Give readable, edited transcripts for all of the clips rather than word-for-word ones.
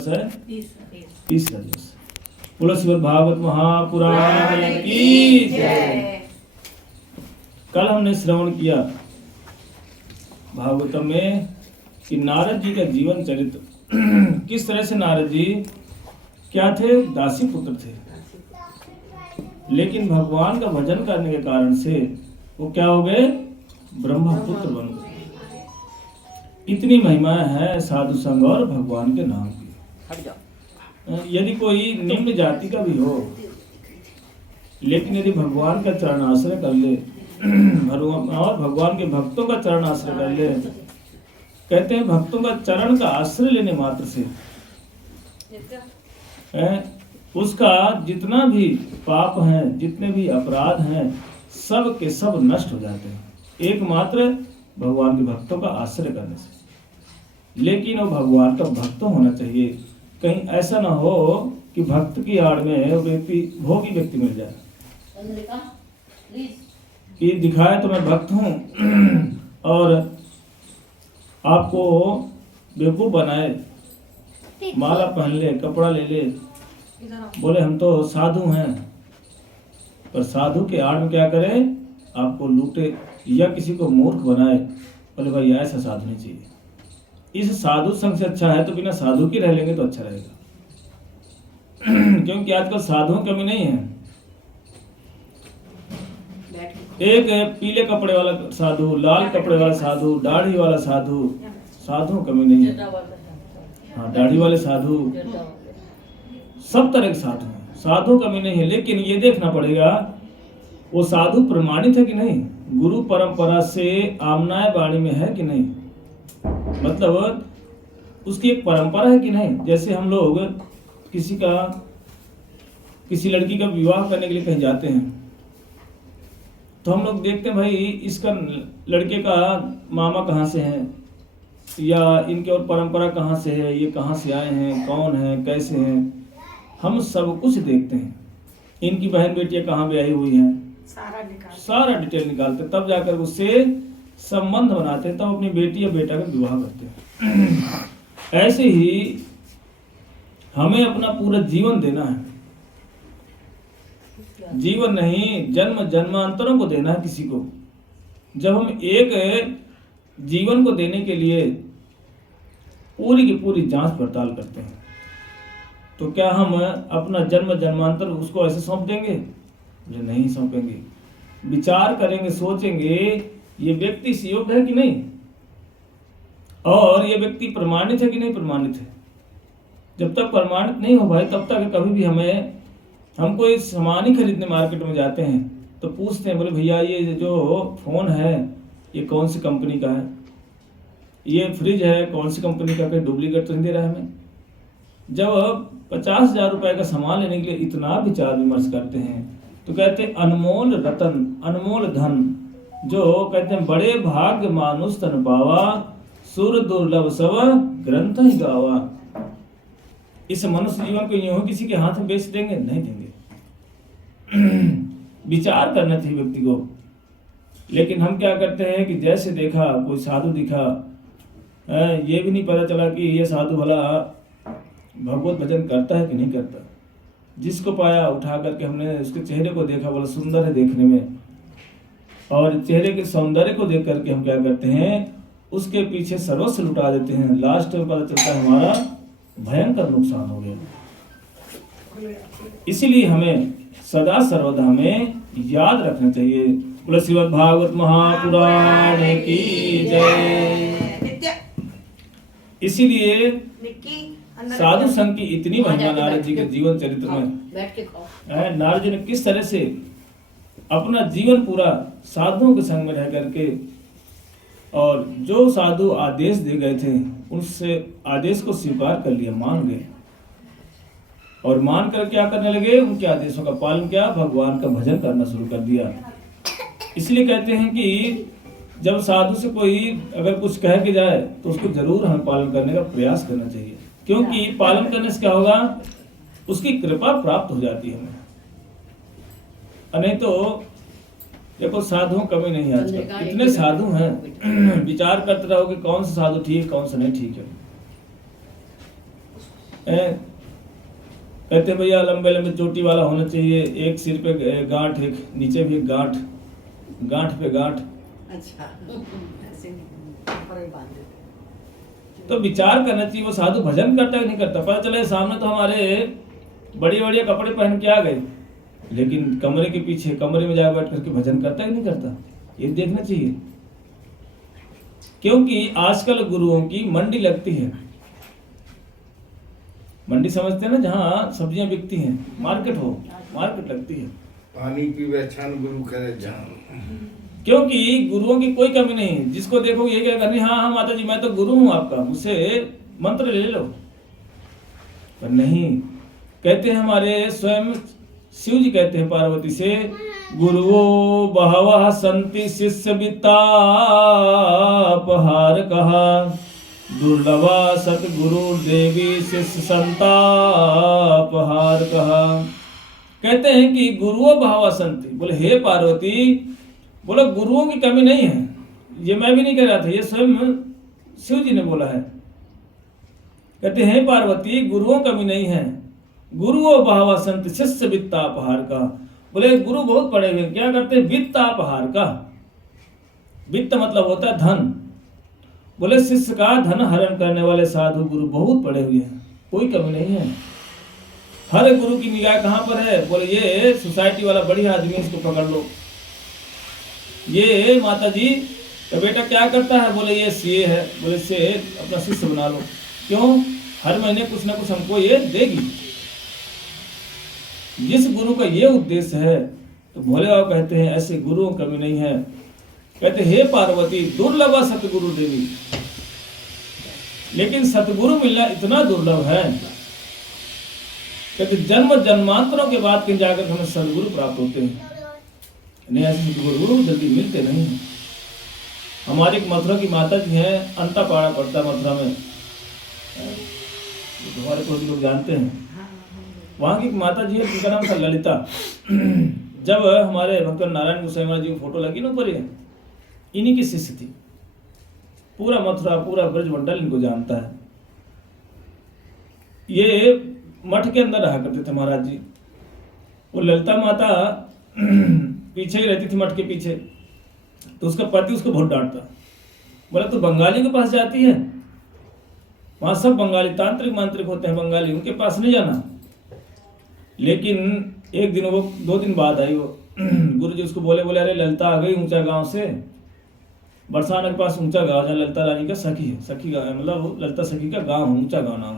तीसरा दिवस। बोलो श्रीमद् भागवत महापुराण की जय। कल हमने श्रवण किया भागवतम में कि नारद जी का जीवन चरित्र किस तरह से। नारद जी क्या थे? दासी पुत्र थे, लेकिन भगवान का भजन करने के कारण से वो क्या हो गए? ब्रह्मपुत्र बन गए। इतनी महिमा है साधु संग और भगवान के नाम की। यदि कोई निम्न जाति का भी हो, लेकिन यदि भगवान का चरण आश्रय कर ले और भगवान के भक्तों का चरण आश्रय कर ले, कहते हैं भक्तों का चरण का आश्रय लेने मात्र से उसका जितना भी पाप है, जितने भी अपराध हैं, सब के सब नष्ट हो जाते हैं, एकमात्र भगवान के भक्तों का आश्रय करने से। लेकिन वो भगवान का भक्त होना चाहिए। कहीं ऐसा ना हो कि भक्त की आड़ में व्यक्ति भोगी व्यक्ति मिल जाए कि दिखाए तो मैं भक्त हूँ और आपको बेवकूफ बनाए, माला पहन ले, कपड़ा ले ले, बोले हम तो साधु हैं, पर साधु के आड़ में क्या करे? आपको लूटे या किसी को मूर्ख बनाए, बोले भाई ऐसा साधु नहीं चाहिए। इस साधु संग से अच्छा है तो बिना साधु के रह लेंगे तो अच्छा रहेगा क्योंकि आजकल साधुओं की कमी नहीं है। एक पीले कपड़े वाला साधु, लाल कपड़े वाला साधु, दाढ़ी वाला साधु, साधुओं कमी नहीं है। हाँ, दाढ़ी वाले साधु, सब तरह के साधु हैं, साधु कमी नहीं है। लेकिन ये देखना पड़ेगा वो साधु प्रमाणित है कि नहीं, गुरु परंपरा से आमनाय वाणी में है कि नहीं, मतलब उसकी एक परंपरा है कि नहीं। जैसे हम लोग किसी लड़की का विवाह करने के लिए कहीं जाते हैं तो हम लोग देखते हैं भाई इसका लड़के का मामा कहाँ से है, या इनके और परंपरा कहाँ से है, ये कहाँ से आए हैं, कौन है, कैसे हैं, हम सब कुछ देखते हैं। इनकी बहन बेटियां कहाँ ब्याही हुई हैं, सारा डिटेल निकालते, तब जाकर उससे संबंध बनाते हैं, तब अपनी बेटी या बेटा का विवाह करते हैं। ऐसे ही हमें अपना पूरा जीवन देना है, जीवन नहीं जन्म जन्मांतरों को देना है किसी को। जब हम एक जीवन को देने के लिए पूरी की पूरी जांच पड़ताल करते हैं, तो क्या हम अपना जन्म जन्मांतर उसको ऐसे सौंप देंगे? जो नहीं सौंपेंगे, विचार करेंगे, सोचेंगे ये व्यक्ति इस योग्य है कि नहीं, और ये व्यक्ति प्रमाणित है कि नहीं प्रमाणित है। जब तक प्रमाणित नहीं हो भाई, तब तक कभी भी हम कोई सामान ही खरीदने मार्केट में जाते हैं तो पूछते हैं, बोले भैया ये जो फोन है ये कौन सी कंपनी का है, ये फ्रिज है कौन सी कंपनी का, कोई डुप्लीकेट तो नहीं दे रहा है हमें। जब 50,000 रुपए का सामान लेने के लिए इतना विचार विमर्श करते हैं, तो कहते हैं अनमोल रतन, अनमोल धन, जो कहते हैं बड़े भाग्य मानुष तन पावा, सुर दुर्लभ सब ग्रंथ ही गावा। इस मनुष्य जीवन को यूं किसी के हाथ में बेच देंगे? नहीं देंगे। विचार करना चाहिए व्यक्ति को। लेकिन हम क्या करते हैं कि जैसे देखा कोई साधु दिखा, ये भी नहीं पता चला कि ये साधु भला भगवत भजन करता है कि नहीं करता। जिसको पाया उठा करके हमने उसके चेहरे को देखा, बोला सुंदर है देखने में, और चेहरे के सौंदर्य को देख करके हम क्या करते हैं, उसके पीछे सर्वस्व लुटा देते हैं। लास्ट में पता चलता है हमारा भयंकर नुकसान हो गया। इसीलिए हमें सदा सर्वदा हमें याद रखना चाहिए। बोलो श्रीमद् भागवत महापुराण की जय। इसीलिए साधु संघ की इतनी महिमा नारद जी के जीवन चरित्र में। नारद जी ने किस तरह से अपना जीवन पूरा साधुओं के संग में रह करके, और जो साधु आदेश दे गए थे उनसे आदेश को स्वीकार कर लिया, मान गए, और मान कर क्या करने लगे? उनके आदेशों का पालन किया, भगवान का भजन करना शुरू कर दिया। इसलिए कहते हैं कि जब साधु से कोई अगर कुछ कह के जाए तो उसको जरूर हमें पालन करने का प्रयास करना चाहिए, क्योंकि पालन करने से क्या होगा? उसकी कृपा प्राप्त हो जाती है हमें। नहीं तो देखो साधुओं कमी नहीं है आजकल, इतने साधु हैं, विचार करते रहो कि कौन सा साधु ठीक है कौन सा नहीं ठीक है। कहते हैं भैया लंबे लंबे चोटी वाला होना चाहिए, एक सिर पे गांठ, एक नीचे भी गांठ, गांठ पे गांठ। अच्छा ऐसे नहीं बांध देते। तो विचार करना चाहिए वो साधु भजन करता है कि नहीं करता। पता चले सामने तो हमारे बड़े बड़े कपड़े पहन के आ गए, लेकिन कमरे के पीछे कमरे में जा बैठ करके भजन करता है कि नहीं करता, ये देखना चाहिए। क्योंकि आजकल गुरुओं की मंडी लगती है, मंडी समझते हैं ना, जहाँ सब्जियां बिकती हैं, मार्केट हो, मार्केट लगती है। पानी पीवे छान गुरु करे जान। क्योंकि गुरुओं की कोई कमी नहीं, जिसको देखो ये क्या करनी, हाँ हाँ माता जी मैं तो गुरु हूं आपका, मुझसे मंत्र ले लो। पर नहीं, कहते हैं हमारे स्वयं शिव जी कहते हैं पार्वती से, गुरुवो बहवः संति शिष्य वित्तापहार कहा, दुर्लभा सतगुरु देवी शिष्य संतापहार कहा। कहते हैं कि गुरुओं बहवः संति, बोले हे पार्वती, बोले गुरुओं की कमी नहीं है, ये मैं भी नहीं कह रहा था, ये स्वयं शिव जी ने बोला है। कहते हैं पार्वती गुरुओं कमी नहीं है, गुरुओं बहवः संत शिष्य वित्तापहार का। बोले गुरु बहुत पढ़े हुए, क्या करते हैं, वित्तापहार का, वित्त मतलब होता है धन। बोले शिष्य का धन हरण करने वाले साधु गुरु बहुत पढ़े हुए हैं, कोई कमी नहीं है। हर गुरु की निगाह कहाँ पर है, बोले ये सोसाइटी वाला बढ़िया आदमी, इसको पकड़ लो। ये माता जी तो बेटा क्या करता है, बोले ये सीए है, बोले से अपना शिष्य बना लो। क्यों, हर महीने कुछ ना कुछ हमको ये देगी। जिस गुरु का ये उद्देश्य है, तो भोले बाबा कहते हैं ऐसे गुरुओं कमी नहीं है। कहते हे पार्वती दुर्लभ सतगुरु देवी, लेकिन सतगुरु मिलना इतना दुर्लभ है, कहते जन्म जन्मांतरों के बाद कहीं जाकर हमें सदगुरु प्राप्त होते हैं, नहीं ऐसे सदगुरु जल्दी मिलते नहीं हैं। हमारे एक मथुरा की माता जी हैं, अंतापाड़ा पड़ता मथुरा में, हमारे को लोग जानते हैं, वहाँ की एक माता जी है, उनका नाम था ललिता। जब हमारे भगवान नारायण गोसाई जी की फोटो लगी ना ऊपर, इन्हीं की शिष्य थी। पूरा मथुरा पूरा ब्रजमंडल इनको जानता है। ये मठ के अंदर रहा करते थे महाराज जी। वो ललिता माता पीछे ही रहती थी मठ के पीछे। तो उसका पति उसको बहुत डांटता, बोला तू बंगाली के पास जाती है, वहां सब बंगाली तांत्रिक मांत्रिक होते हैं बंगाली, उनके पास नहीं जाना। लेकिन एक दिन वो 2 दिन बाद आई, वो गुरु जी उसको बोले अरे ललिता आ गई ऊंचा गांव से, बरसाना के पास ऊंचा गांव, जहाँ ललिता रानी का सखी है, सखी गाँव है, मतलब ललिता सखी का गांव है, ऊंचा गांव नाम।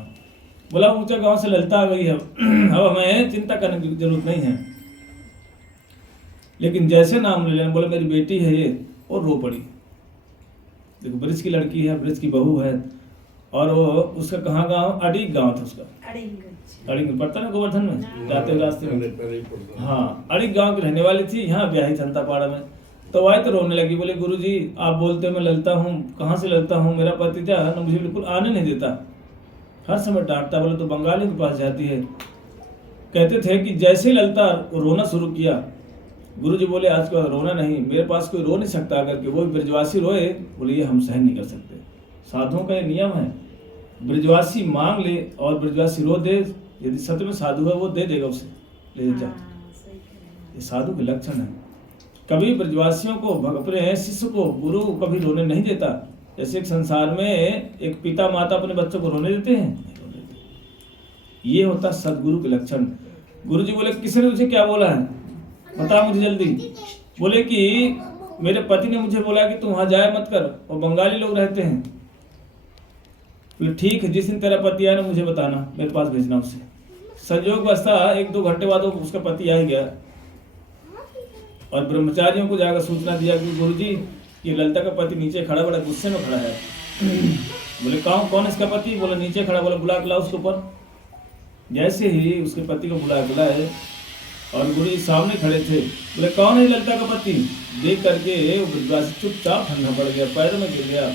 बोला ऊंचा गांव से ललिता आ गई है, अब हमें चिंता करने की जरूरत नहीं है। लेकिन जैसे नाम ले लेना, बोले मेरी बेटी है ये, और रो पड़ी। देखो ब्रिज की लड़की है, ब्रिज की बहू है, और वो उसका कहाँ गांव, अड़ीग गांव था उसका, अड़ीग पड़ता ना गोवर्धन में जाते रास्ते में। हाँ, अड़ीग गांव की रहने वाली थी, यहाँ ब्याही जनतापाड़ा में। तो वही तो रोने लगी, बोले गुरुजी आप बोलते मैं ललिता हूँ, कहाँ से ललिता हूँ, मेरा पति था ना मुझे बिल्कुल आने नहीं देता, हर समय डांटता। बोले तो बंगाली के पास जाती है। कहते थे कि जैसे ही ललिता रोना शुरू किया, गुरुजी बोले आज के बाद रोना नहीं, मेरे पास कोई रो नहीं सकता, अगर कि वो ब्रजवासी रोए, बोले ये हम सहन नहीं कर सकते। साधुओं का ये नियम है, ब्रजवासी मांग ले और ब्रजवासी रो दे, यदि सत्य में साधु है वो दे देगा, उसे ले जा। ये साधु के लक्षण है। कभी ब्रजवासियों को, अपने शिष्य को गुरु कभी रोने नहीं देता। जैसे एक संसार में एक पिता माता अपने बच्चों को रोने देते हैं, नहीं रोने देते। ये होता सदगुरु के लक्षण। गुरु जी बोले किसी ने तुझे क्या बोला है, बता मुझे जल्दी। बोले कि मेरे पति ने मुझे बोला कि तू वहां जाए मत कर, और बंगाली लोग रहते हैं। बोले ठीक है, जिस दिन तेरा पति आया ना मुझे बताना, मेरे पास भेजना उसे। संयोग बसता 1-2 घंटे बाद उसका पति आ ही गया, और ब्रह्मचारियों को जाकर सूचना दिया कि गुरुजी ये ललिता का पति नीचे खड़ा, बड़ा गुस्से में खड़ा है। बोले कौन इसका पति, बोले नीचे खड़ा। बोले बुला के लाओ उसके ऊपर। जैसे ही उसके पति को बुलाए और गुरु जी सामने खड़े थे, बोले कौन है ललिता का पति। देख करके वो ब्रजवासी चुपचाप ठंडा पड़ गया, पैर में गिर गया।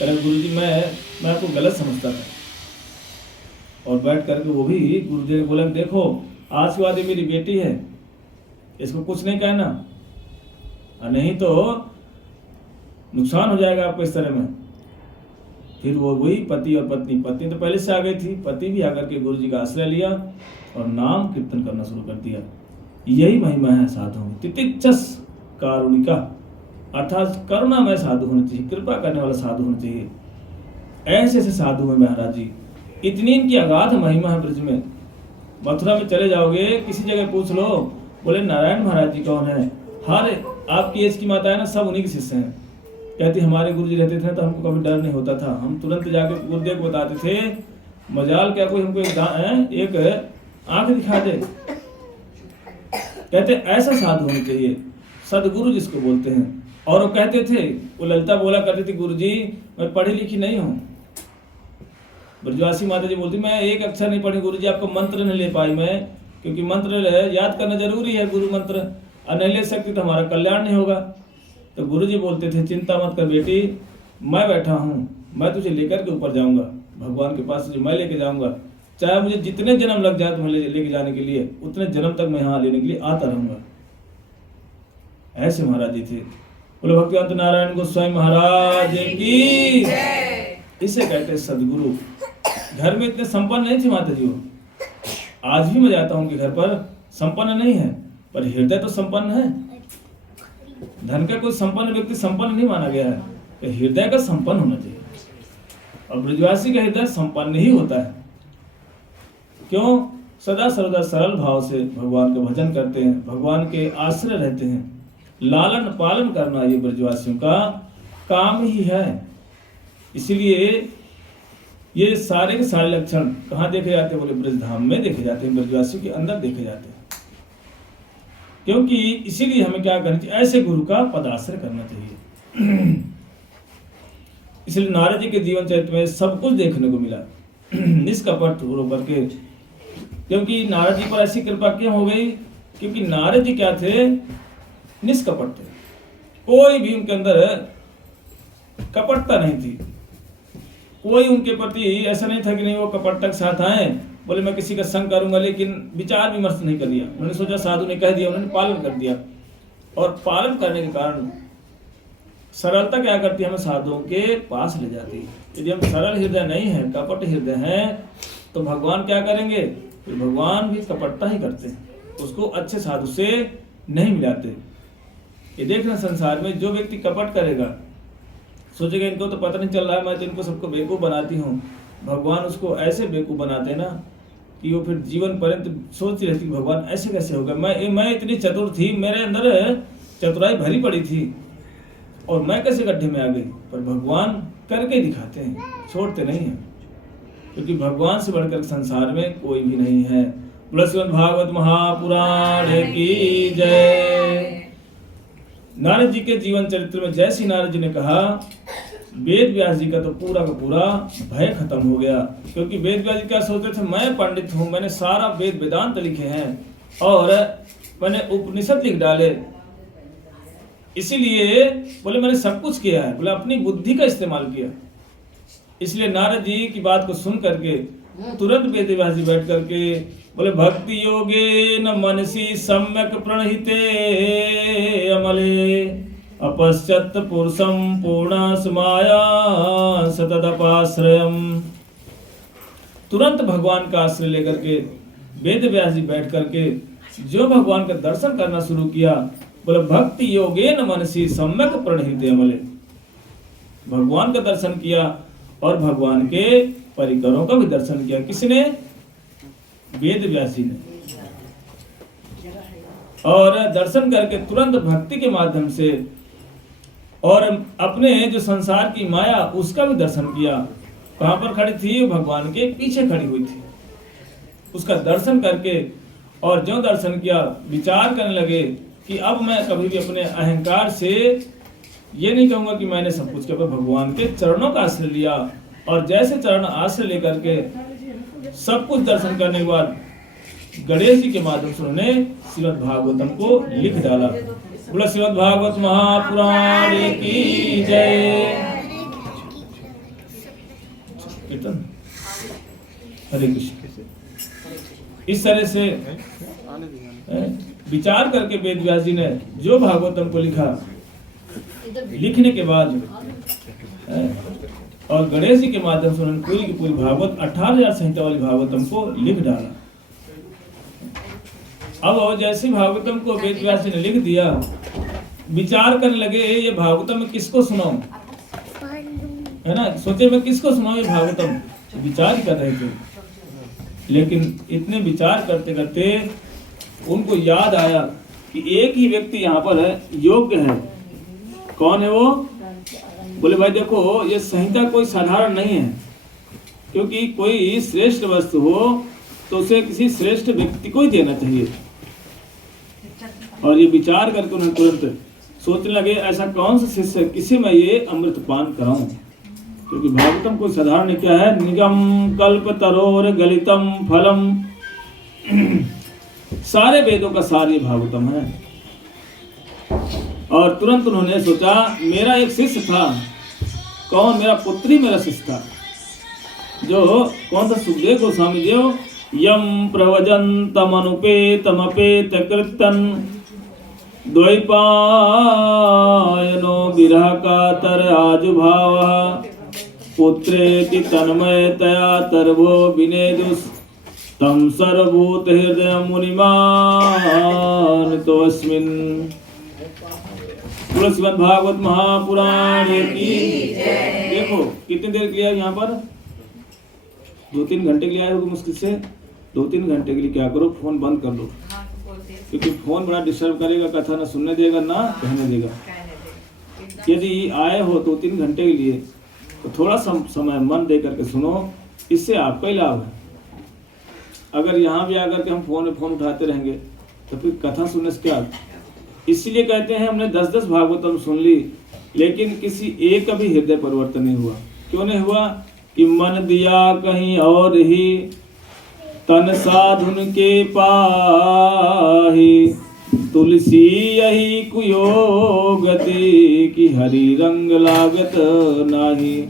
कह गुरु जी मैं आपको गलत समझता था। और बैठ करके वो भी गुरु जी ने बोला देखो आज के बाद ये मेरी बेटी है, इसको कुछ नहीं कहना, और नहीं तो नुकसान हो जाएगा आपको इस तरह में। फिर वो वही पति और पत्नी, पत्नी तो पहले से आ गई थी, पति भी आकर के गुरु जी का आश्रय लिया और नाम कीर्तन करना शुरू कर दिया। यही महिमा है साधुओं में। तितिक्षस कारुणिका, अर्थात करुणामय साधु होना चाहिए, कृपा करने वाला साधु होना चाहिए। ऐसे ऐसे साधु हैं महाराज जी, इतनी इनकी अगाध महिमा है ब्रज में। मथुरा में चले जाओगे, किसी जगह पूछ लो, बोले नारायण महाराज जी कौन है, हर आपकी एज की माता है ना, सब उन्हीं के शिष्य हैं। कहती हमारे गुरु जी रहते थे तो हमको कभी डर नहीं होता था, हम तुरंत जाके गुरुदेव को बताते थे, मजाल क्या कोई हमको एक आंख दिखा दे। कहते ऐसा साधु होना चाहिए, सदगुरु जिसको बोलते हैं। और वो कहते थे, वो ललिता बोला करती थी, गुरु जी मैं पढ़ी लिखी नहीं हूँ। ब्रजवासी माता जी बोलती मैं एक अक्षर नहीं पढ़ी गुरु जी, आपको मंत्र नहीं ले पाई मैं, क्योंकि मंत्र याद करना जरूरी है, गुरु मंत्र, और नहीं ले सकती तो हमारा कल्याण नहीं होगा। तो गुरु जी बोलते थे चिंता मत कर बेटी, मैं बैठा हूँ, मैं तुझे लेकर के ऊपर जाऊंगा भगवान के पास, जो मैं लेके जाऊंगा, चाहे मुझे जितने जन्म लग जाए तुम्हें लेके जाने के लिए, उतने जन्म तक मैं यहाँ लेने के लिए आता रहूंगा। ऐसे महाराज जी थे। बोले भक्तिवंत नारायण गोस्वामी महाराज की। इसे कहते हैं सदगुरु। घर में इतने संपन्न नहीं थे माता जी वो, आज भी मैं जाता हूँ कि घर पर संपन्न नहीं है, पर हृदय तो संपन्न है। धन का कोई संपन्न व्यक्ति संपन्न नहीं माना गया है, तो हृदय का संपन्न होना चाहिए। और ब्रजवासी का हृदय संपन्न ही होता है। क्यों? सदा सर्वदा सरल भाव से भगवान का भजन करते हैं, भगवान के आश्रय रहते हैं। लालन पालन करना ये ब्रजवासियों का काम ही है। इसलिए ये सारे के सारे लक्षण कहाँ देखे जाते हैं? बोले ब्रजधाम में देखे जाते हैं, ब्रजवासियों के अंदर देखे जाते हैं। क्योंकि इसीलिए हमें क्या करना चाहिए? ऐसे गुरु का पदाश्रय करना चाहिए। इसलिए नारद जी के जीवन चरित्र में सब कुछ देखने को मिला, निष्कपट होकर के। क्योंकि नारद जी पर ऐसी कृपा क्यों हो गई? क्योंकि नारद जी क्या थे? निष्कपट थे। कोई भी उनके अंदर कपटता नहीं थी। कोई उनके प्रति ऐसा नहीं था कि नहीं वो कपटता के साथ आए, बोले मैं किसी का संग करूंगा, लेकिन विचार विमर्श नहीं कर दिया। उन्होंने सोचा साधु ने कह दिया, उन्होंने पालन कर दिया। और पालन करने के कारण सरलता क्या करती है? हमें साधुओं के पास ले जाती है। यदि हम सरल हृदय नहीं है, कपट हृदय हैं, तो भगवान क्या करेंगे? तो भगवान भी कपटता ही करते हैं, उसको अच्छे साधु से नहीं मिलाते। ये देखना, संसार में जो व्यक्ति कपट करेगा, सोचेगा इनको तो पता नहीं चल रहा है, मैं तो इनको सबको बेवकूफ़ बनाती हूँ, भगवान उसको ऐसे बेवकूफ़ बनाते हैं ना कि वो फिर जीवन पर्यंत सोचती रहती कि भगवान ऐसे कैसे होगा। मैं इतनी चतुर थी, मेरे अंदर चतुराई भरी पड़ी थी, और मैं कैसे गड्ढे में आ गई। पर भगवान करके दिखाते हैं, छोड़ते नहीं हैं, क्योंकि भगवान से बढ़कर संसार में कोई भी नहीं है। श्रीमद् भागवत महापुराण की जय। नारद जी के जीवन चरित्र में जैसी नारद जी ने कहा, वेद व्यास जी का तो पूरा का पूरा भय खत्म हो गया। क्योंकि वेद व्यास जी क्या सोचते थे? मैं पंडित हूँ, मैंने सारा वेद वेदांत लिखे हैं और मैंने उपनिषद लिख डाले, इसीलिए बोले मैंने सब कुछ किया है, बोले अपनी बुद्धि का इस्तेमाल किया। इसलिए नारद जी की बात को सुन करके तुरंत वेद व्यास जी बैठ करके बोले भक्ति योगे न मनसी सम्यक प्रणहिते अमले अपश्यत पुरुषम पूर्ण समाया सतदपाश्रयम। तुरंत भगवान का आश्रय लेकर के वेद व्यास जी बैठ करके जो भगवान का दर्शन करना शुरू किया, बोले भक्ति योगे न मनसी सम्यक प्रणहिते अमले। भगवान का दर्शन किया और भगवान के परिकरों का भी दर्शन किया। किसने? वेद व्यास जी ने। और दर्शन करके तुरंत भक्ति के माध्यम से और अपने जो संसार की माया उसका भी दर्शन किया। कहां पर खड़ी थी? भगवान के पीछे खड़ी हुई थी। उसका दर्शन करके और जो दर्शन किया, विचार करने लगे कि अब मैं कभी भी अपने अहंकार से ये नहीं कहूंगा कि मैंने सब कुछ किया, पर भगवान के चरणों का आश्रय लिया। और जैसे चरण आश्रय लेकर के सब कुछ दर्शन करने के बाद गणेश जी के माध्यम से उन्होंने श्रीमद् भागवतम को लिख डाला। बोला श्रीमद् भागवत महापुराण की जय। कीर्तन हरे कृष्ण। इस तरह से विचार करके वेद व्यास जी ने जो भागवतम को लिखा, लिखने के बाद और गणेश जी के माध्यम से उन्होंने पूरी की पूरी भागवत 18,000 संहिता वाली भागवतम को लिख डाला। अब और जैसे भागवतम को वेद व्यास जी ने लिख दिया, विचार करने लगे ये भागवतम में किसको सुनाऊं, है ना, सोचे मैं किसको सुनाऊं ये भागवतम, विचार कर रहे थे। लेकिन इतने विचार करते करते उनको याद आया कि एक ही व्यक्ति यहाँ पर है, योग्य है। कौन है वो? बोले भाई देखो ये संहिता कोई साधारण नहीं है, क्योंकि कोई श्रेष्ठ वस्तु हो तो उसे किसी श्रेष्ठ व्यक्ति को ही देना चाहिए। और ये विचार करके उन्होंने तुरंत सोचने लगे ऐसा कौन सा शिष्य किसे मैं ये अमृत पान कराऊं, क्योंकि भागवतम कोई साधारण क्या है, निगम कल्प तरोर गलितम फलम, सारे वेदों का सार ये भागवतम है। और तुरंत उन्होंने सोचा मेरा एक शिष्य था, कौन? मेरा पुत्री मेरा शिष्य था, जो कौन सा? सुखदेव गोस्वामी देव। यम प्रवजन्तमनुपेतमपेत कृतन द्वैपायनो विरह कातर आजुभावः पुत्रेति तन्मयतया तरवो विनेदुस् तम सर्वभूत हृदय मुनिमान तोस्मिन्। श्रीमद् भागवत महापुराण की देखो कितनी देर के लिए यहाँ पर 2-3 घंटे के लिए आए हो मुश्किल से। 2-3 घंटे के लिए क्या करो, फोन बंद कर लो, क्योंकि फोन बड़ा डिस्टर्ब करेगा, कथा ना सुनने देगा ना कहने देगा। यदि आए हो 2-3 घंटे के लिए तो थोड़ा समय मन दे करके सुनो, इससे आपका ही लाभ है। अगर यहाँ भी आकर के हम फोन उठाते रहेंगे तो फिर कथा सुनने से क्या। इसलिए कहते हैं हमने 10-10 भागवतम सुन ली, लेकिन किसी एक का भी हृदय परिवर्तन नहीं हुआ। क्यों नहीं हुआ? कि मन दिया कहीं और ही, तन साधुन के पाही, तुलसी यही कुयोगति, कि हरि रंग लागत नाही।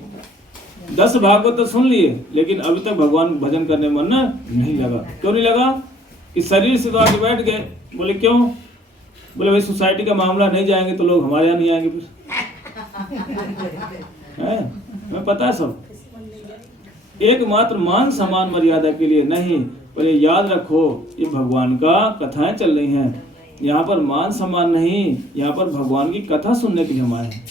10 भागवत सुन लिए, लेकिन अभी तक भगवान भजन करने मन नहीं लगा। क्यों नहीं लगा? कि शरीर से तो आके बैठ गए। बोले क्यों? बोले भाई सोसाइटी का मामला, नहीं जाएंगे तो लोग हमारे यहाँ नहीं आएंगे फिर। है हमें पता है सब, एकमात्र मान सम्मान मर्यादा के लिए नहीं। पर ये याद रखो ये भगवान का कथाएं चल रही हैं, यहाँ पर मान सम्मान नहीं, यहाँ पर भगवान की कथा सुनने के लिए हम आए हैं।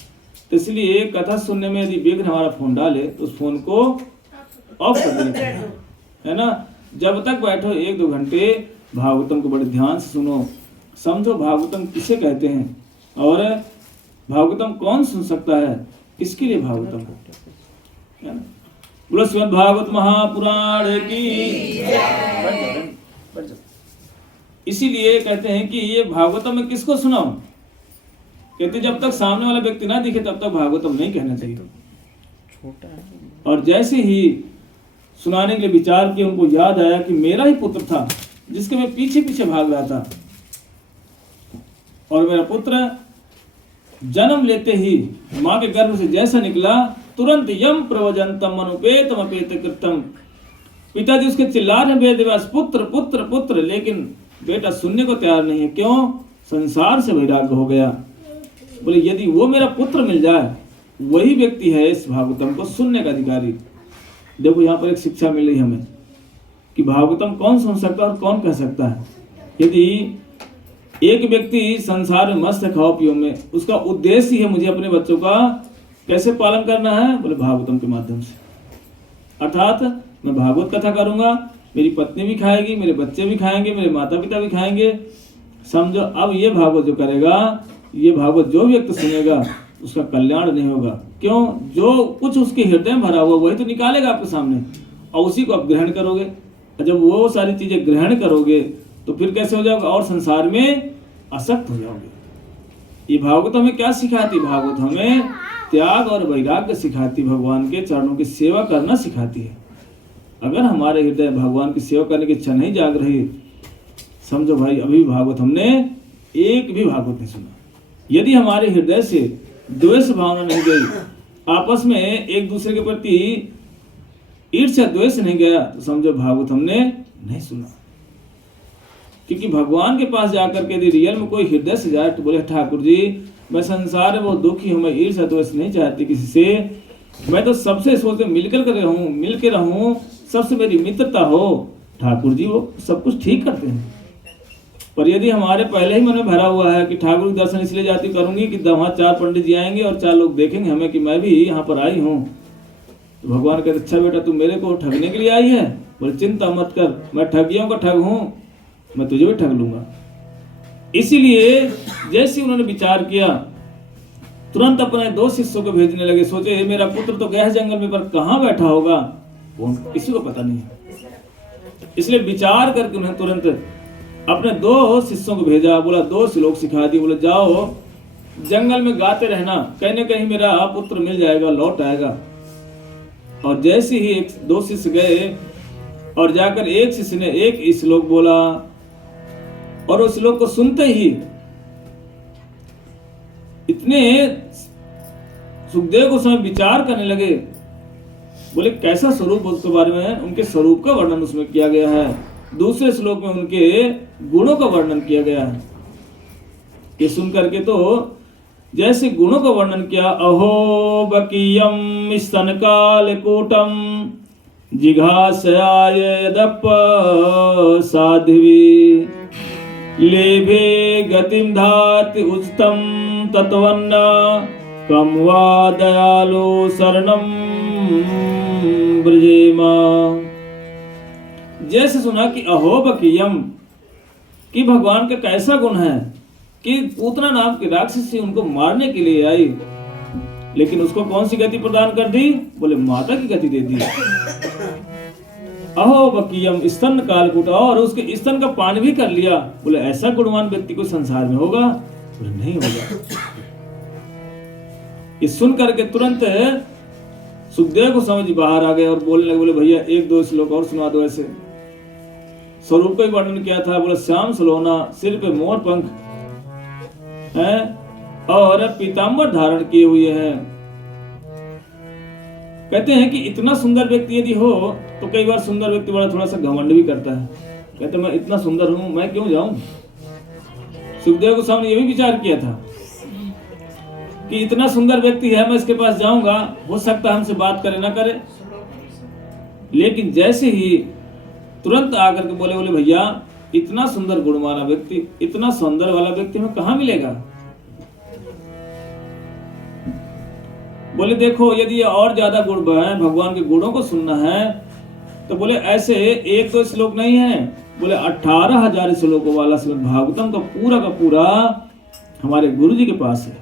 तो इसलिए कथा सुनने में यदि विघ्न हमारा फोन डाले तो उस फोन को ऑफ कर देना चाहिए, है ना। जब तक बैठो 1-2 घंटे भागवतम को बड़े ध्यान से सुनो, समझो भागवतम किसे कहते हैं और भागवतम कौन सुन सकता है, इसके लिए भागवतम है ना। बोलो श्रीमद् भागवत महापुराण की। इसीलिए कहते हैं कि ये भागवतम में किसको सुनाऊं, कहते जब तक सामने वाला व्यक्ति ना दिखे तब तक भागवतम नहीं कहना चाहिए। और जैसे ही सुनाने के लिए विचार किया, उनको याद आया कि मेरा ही पुत्र था जिसके मैं पीछे पीछे भाग रहा था, और मेरा पुत्र जन्म लेते ही माँ के गर्भ से जैसा निकला तुरंत यम प्रवजन्तम अनुपेतम अपेत कृतम। पिताजी उसके चिल्ला रहे वेदव्यास पुत्र पुत्र पुत्र, लेकिन बेटा सुनने को तैयार नहीं है। क्यों? संसार से वैराग्य हो गया। बोले यदि वो मेरा पुत्र मिल जाए, वही व्यक्ति है इस भागवतम को सुनने का अधिकारी। देखो यहाँ पर एक शिक्षा मिल रही हमें कि भागवतम कौन सुन सकता है और कौन कह सकता है। यदि एक व्यक्ति संसार में मस्त है खाओ पियो में, उसका उद्देश्य ही है मुझे अपने बच्चों का कैसे पालन करना है, बोले भागवतम के माध्यम से। अर्थात मैं भागवत कथा करूंगा, मेरी पत्नी भी खाएगी, मेरे बच्चे भी खाएंगे, मेरे माता पिता भी खाएंगे। समझो अब ये भागवत जो करेगा, ये भागवत जो व्यक्ति सुनेगा उसका कल्याण नहीं होगा। क्यों? जो कुछ उसके हृदय में भरा हुआ वही तो निकालेगा आपके सामने, और उसी को आप ग्रहण करोगे। और जब वो सारी चीजें ग्रहण करोगे तो फिर कैसे हो जाओगे, और संसार में आसक्त हो जाओगे। ये भागवत हमें क्या सिखाती? भागवत हमें त्याग और वैराग्य सिखाती, भगवान के चरणों की सेवा करना सिखाती है। अगर हमारे हृदय भगवान की सेवा करने की इच्छा नहीं जाग रही, समझो भाई अभी भागवत हमने एक भी भागवत नहीं सुना। यदि हमारे हृदय से द्वेष भावना नहीं गई, आपस में एक दूसरे के प्रति ईर्ष्या द्वेष नहीं गया, तो समझो भागवत हमने नहीं सुना। क्योंकि भगवान के पास जाकर के यदि रियल में कोई हृदय से जाए तो बोले ठाकुर जी मैं संसार में बहुत दुखी हूँ, मैं ईर्ष्या द्वेष नहीं चाहती किसी से, मैं तो सबसे सोचते मिल के रहूं, सबसे मेरी मित्रता हो। ठाकुर जी वो सब कुछ ठीक करते हैं, पर यदि हमारे पहले ही मन में भरा हुआ है कि ठाकुर के दर्शन इसलिए जाती करूंगी कि वहाँ 4 पंडित जी आएंगे और 4 लोग देखेंगे हमें कि मैं भी यहाँ पर आई हूँ, तो भगवान कहते अच्छा बेटा तू मेरे को ठगने के लिए आई है? बोले चिंता मत कर, मैं ठगियों का ठग हूँ, मैं तुझे भी ठग लूंगा। इसीलिए जैसे उन्होंने विचार किया, तुरंत अपने 2 शिष्यों को भेजने लगे। सोचे ये मेरा पुत्र तो गया है जंगल में, पर कहाँ बैठा होगा वो किसी को पता नहीं है। इसलिए विचार करके उन्हें तुरंत अपने 2 शिष्यों को भेजा। बोला 2 श्लोक सिखा दिए, बोले जाओ जंगल में गाते रहना, कहीं न कहीं मेरा पुत्र मिल जाएगा, लौट आएगा। और जैसे ही 2 शिष्य गए और जाकर एक शिष्य ने एक श्लोक बोला, और उस श्लोक को सुनते ही इतने सुखदेव गोस्वामी विचार करने लगे। बोले कैसा स्वरूप उसके बारे में, उनके स्वरूप का वर्णन उसमें किया गया है। दूसरे श्लोक में उनके गुणों का वर्णन किया गया है। ये सुन करके तो जैसे गुणों का वर्णन किया, अहो बकीयम स्तनकालकूटम जिघासयाय दप साध्वी लेभे गतिम धाति उच्तम तत्वन्न कम वा दयालो शरणम ब्रजेमा। जैसे सुना कि अहो बकीयम, कि भगवान का कैसा गुण है कि पूतना नाम के राक्षसी उनको मारने के लिए आई, लेकिन उसको कौन सी गति प्रदान कर दी? बोले माता की गति दे दी। अहो बकीयम स्तन कालकूट, और उसके स्तन का पान भी कर लिया। बोले ऐसा गुणवान व्यक्ति को संसार में होगा? बोले नहीं होगा। ये सुन करके तुरंत सुखदेव गोस्वामी जी बाहर आ गए और बोलने लगे, बोले भैया 1-2 श्लोक और सुना दो। ऐसे स्वरूप का ही वर्णन किया था। बोले श्याम सलोना, सिर पे मोर पंख है और पीताम्बर धारण किए हुए हैं। कहते हैं कि इतना सुंदर व्यक्ति यदि हो तो कई बार सुंदर व्यक्ति बड़ा थोड़ा सा घमंड भी करता है। कहते मैं इतना सुंदर हूं, मैं क्यों जाऊं? सुखदेव गोस्वामी ने यह भी विचार किया था कि इतना सुंदर व्यक्ति है, मैं इसके पास जाऊंगा, हो सकता है हमसे बात करे ना करे। लेकिन जैसे ही तुरंत आकर के बोले भैया इतना सुंदर गुण वाला व्यक्ति, इतना सौंदर्य वाला व्यक्ति हमें कहाँ मिलेगा? बोले देखो यदि ये और ज्यादा गुण है, भगवान के गुणों को सुनना है, तो बोले ऐसे 1-2 श्लोक नहीं है, बोले 18,000 श्लोकों वाला श्रीमद् भागवतम का पूरा हमारे गुरु जी के पास है।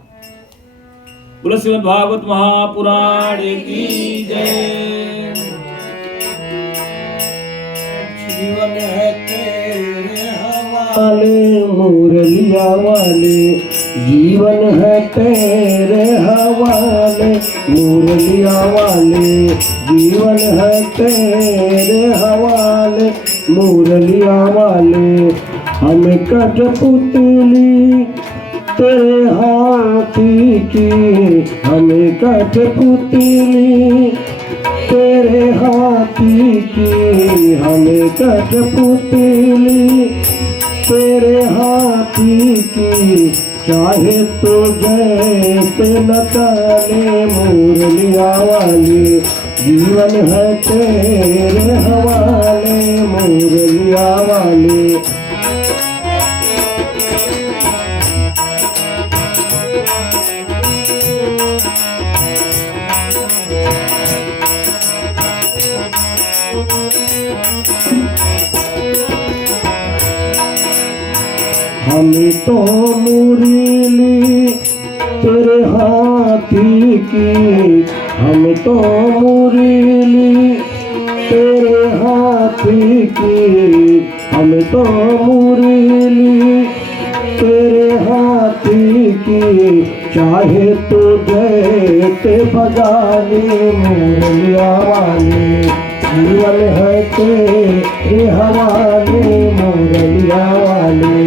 बोले श्रीमद् भागवत महापुराण की जय। जीवन है तेरे हवाले मुरलिया वाले, जीवन है तेरे हवाले मुरलिया वाले, जीवन है तेरे हवाले मुरलिया वाले। हम कठपुतली तेरे हाथी की, हमें कठपुतली तेरे हाथी की, हमें कठपुतली तेरे हाथी की। चाहे तो जैसे नचाले मुरलिया वाले, जीवन है तेरे हवाले मुरलिया वाले। हम तो मुरली तेरे हाथी की, हम तो मुरली तेरे हाथी की, हम तो मुरली तेरे हाथी की। चाहे तो जैसे बजाने मुरलिया वाले, जीवन है तेरे हवाले मुरलिया वाले,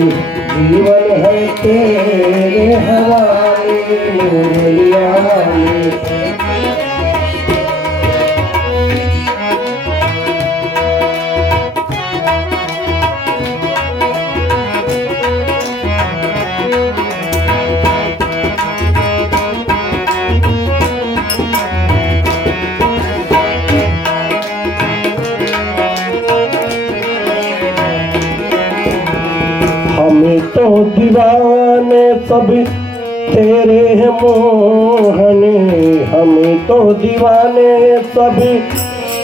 जीवन है तेरे हवाले मुरलिया वाले। हम तो दीवाने सभी तेरे हैं मोहन, हम तो दीवाने सभी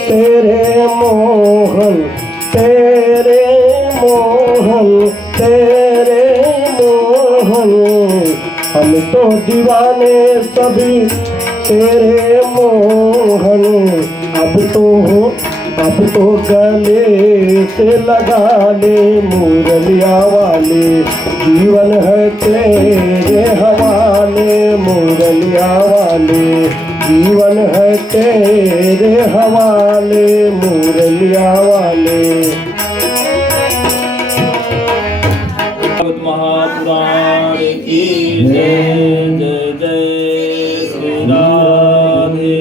तेरे मोहन, तेरे मोहन, तेरे मोहन, हम तो दीवाने सभी तेरे मोहन। अब तो गले से लगा ले मुरलिया वाले, जीवन है तेरे हवाले मुरलिया वाले, जीवन है तेरे हवाले मुरलिया वाले। भागवत महापुराण की जय जय जय श्री राधे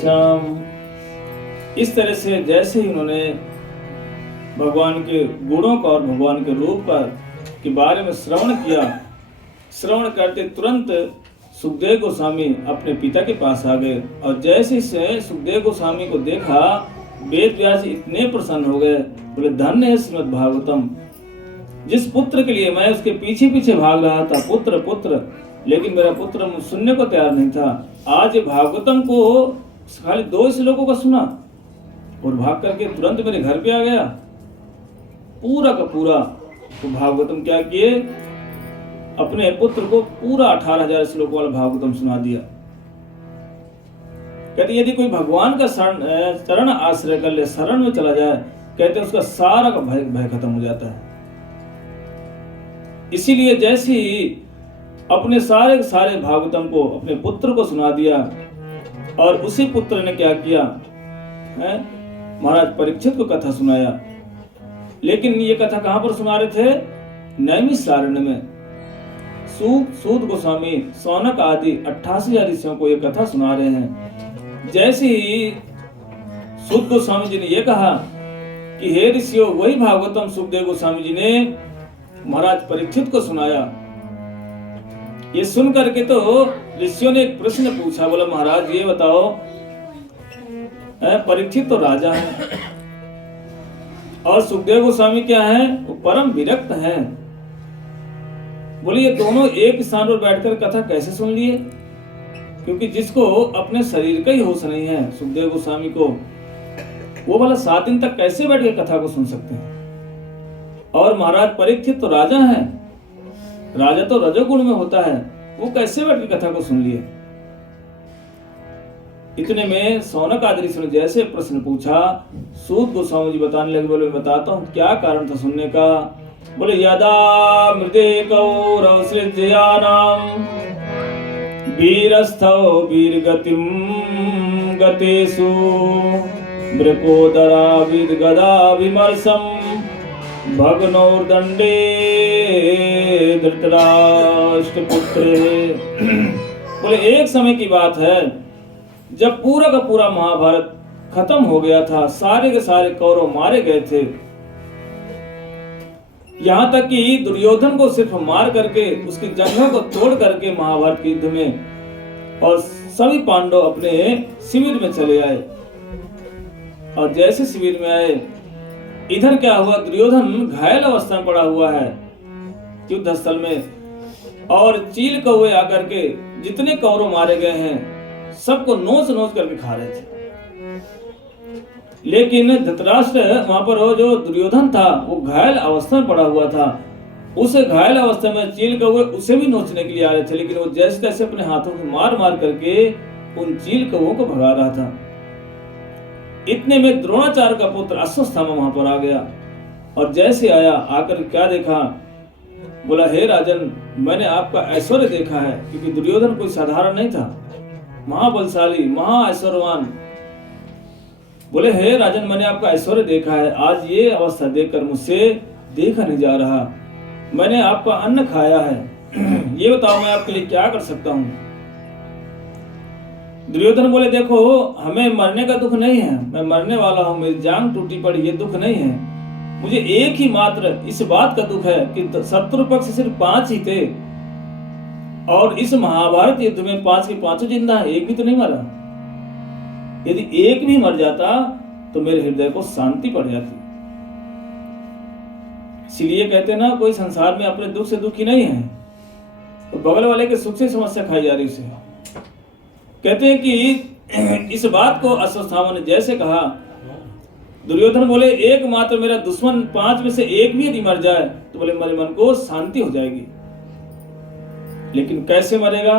श्याम। इस तरह से जैसे ही उन्होंने भगवान के गुणों का और भगवान के रूप के बारे में श्रवण किया, श्रवण करते तुरंत सुखदेव गोस्वामी अपने पिता के पास आ गए और जैसे से सुखदेव गोस्वामी को देखा वेद व्यास इतने प्रसन्न हो गए, बोले धन्य है श्रीमद् भागवतम। जिस पुत्र के लिए मैं उसके पीछे पीछे भाग रहा था, पुत्र पुत्र, लेकिन मेरा पुत्र सुनने को तैयार नहीं था। आज भागवतम को खाली 2 श्लोकों का सुना और भाग करके तुरंत मेरे घर पे आ गया। पूरा का पूरा तो भागवतम क्या किए, अपने पुत्र को पूरा 18,000 श्लोक वाला भागवतम सुना दिया। कहते यदि कोई भगवान का शरण आश्रय कर ले, शरण में चला जाए, कहते उसका सारा का भय खत्म हो जाता है। इसीलिए जैसे ही अपने सारे भागवतम को अपने पुत्र को सुना दिया और उसी पुत्र ने क्या किया है, महाराज परीक्षित को कथा सुनाया। लेकिन ये कथा कहां पर सुना रहे थे, नैमिषारण्य में। सूत गोस्वामी, सौनक आदि 88,000 ऋषियों को ये कथा सुना रहे हैं। जैसे ही सूत गोस्वामी जी ने ये कहा कि हे ऋषियों, वही भागवतम सुखदेव गोस्वामी जी ने महाराज परीक्षित को सुनाया। ये सुन करके तो ऋषियों ने एक प्रश्न पूछा, बोला महाराज ये बताओ, परीक्षित तो राजा है और सुखदेव गोस्वामी क्या है, वो परम विरक्त हैं। बोले ये दोनों एक स्थान पर बैठकर कथा कैसे सुन लिए, क्योंकि जिसको अपने शरीर का ही होश नहीं है सुखदेव गोस्वामी को, वो वाला 7 दिन तक कैसे बैठ के कथा को सुन सकते हैं। और महाराज परीक्षित तो राजा है, राजा तो रजोगुण में होता है, वो कैसे बैठ के कथा को सुन लिए। इतने में सौनक आदि ऋषि ने जैसे प्रश्न पूछा, सूत गोस्वामी जी बताने लगे, बोले बताता हूँ क्या कारण था सुनने का। बोले यदा मृदे कौरव सृज्यानाम वीरस्थो वीरगतिम गतेषु मृकोदरा विदगदा विमर्शम भग्नोर्दंडे धृतराष्ट्र पुत्रे। बोले एक समय की बात है जब पूरा का पूरा महाभारत खत्म हो गया था, सारे के सारे कौरव मारे गए थे, यहाँ तक कि दुर्योधन को सिर्फ मार करके उसकी जंघों को तोड़ करके महाभारत के युद्ध में, और सभी पांडव अपने शिविर में चले आए। और जैसे शिविर में आए, इधर क्या हुआ, दुर्योधन घायल अवस्था में पड़ा हुआ है युद्ध स्थल में, और चील कौवे आकर के जितने कौरव मारे गए हैं सबको नोच नोच करके खा रहे थे। लेकिन धृतराष्ट्र वहां पर हो जो दुर्योधन था, वो घायल अवस्था में पड़ा हुआ था। उस घायल अवस्था में चील कौवे उसे भी नोचने के लिए आ रहे थे, लेकिन वो जैसे तैसे अपने हाथों से मार मार करके उन चील कौवों को भगा रहा था। इतने में द्रोणाचार्य का पुत्र अश्वत्थामा वहां पर आ गया, और जैसे आया आकर क्या देखा, बोला हे राजन, मैंने आपका ऐश्वर्य देखा है, क्योंकि दुर्योधन कोई साधारण नहीं था, महाबलशाली महा ऐश्वर्यवान। बोले हे राजन, मैंने आपका ऐश्वर्य देखा है, आज ये अवस्था देखकर मुझसे देखा नहीं जा रहा। मैंने आपका अन्न खाया है, ये बताओ मैं आपके लिए क्या कर सकता हूँ। दुर्योधन बोले देखो, हमें मरने का दुख नहीं है, मैं मरने वाला हूँ, मेरी जांग टूटी पड़ी, ये दुख नहीं है। मुझे एक ही मात्र इस बात का दुख है कि शत्रु पक्ष सिर्फ 5 ही थे, और इस महाभारत युद्ध में 5 के 5 जिंदा है, एक भी तो नहीं मरा। यदि एक भी मर जाता तो मेरे हृदय को शांति पड़ जाती। इसलिए कहते हैं ना, कोई संसार में अपने दुख से दुखी नहीं है, तो बगल वाले के सुख से समस्या खाई जा रही उसे। कहते हैं कि इस बात को अश्वत्थामा ने जैसे कहा, दुर्योधन बोले एकमात्र मेरा दुश्मन 5 में से एक भी यदि मर जाए तो बोले मेरे मन को शांति हो जाएगी। लेकिन कैसे मरेगा?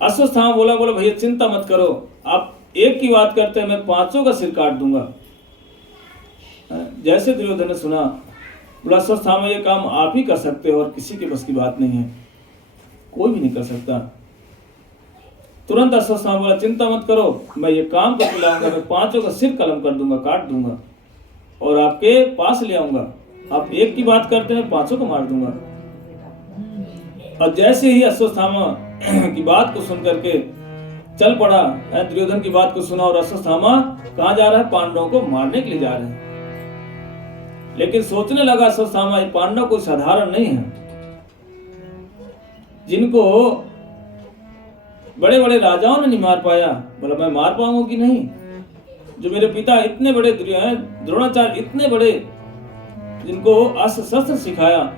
अश्वत्थामा बोला भैया चिंता मत करो, आप एक की बात करते हैं, मैं 5 का सिर काट दूंगा। जैसे दुर्योधन ने सुना, बोला अश्वत्थामा ये काम आप ही कर सकते हो और किसी के बस की बात नहीं है, कोई भी नहीं कर सकता। तुरंत अश्वत्थामा बोला चिंता मत करो, मैं ये काम करके लाऊंगा, मैं 5 का सिर कलम कर दूंगा, काट दूंगा और आपके पास ले आऊंगा। आप एक की बात करते हैं, 5 को मार दूंगा। और जैसे ही अश्वत्थामा की बात को सुन करके चल पड़ा, दुर्योधन की बात को सुना, और अश्वत्थामा कहाँ जा रहा है? पांडवों को मारने के लिए जा रहे हैं। लेकिन सोचने लगा अश्वत्थामा, ये पांडव कोई साधारण नहीं है, जिनको बड़े बड़े राजाओं ने नहीं मार पाया, बोला मैं मार पाऊंगा कि नहीं? जो मेरे पिता इतने बड़े द्रोणाचार्य इतने बड़े, जिनको अस्त्र शस्त्र सिखाया,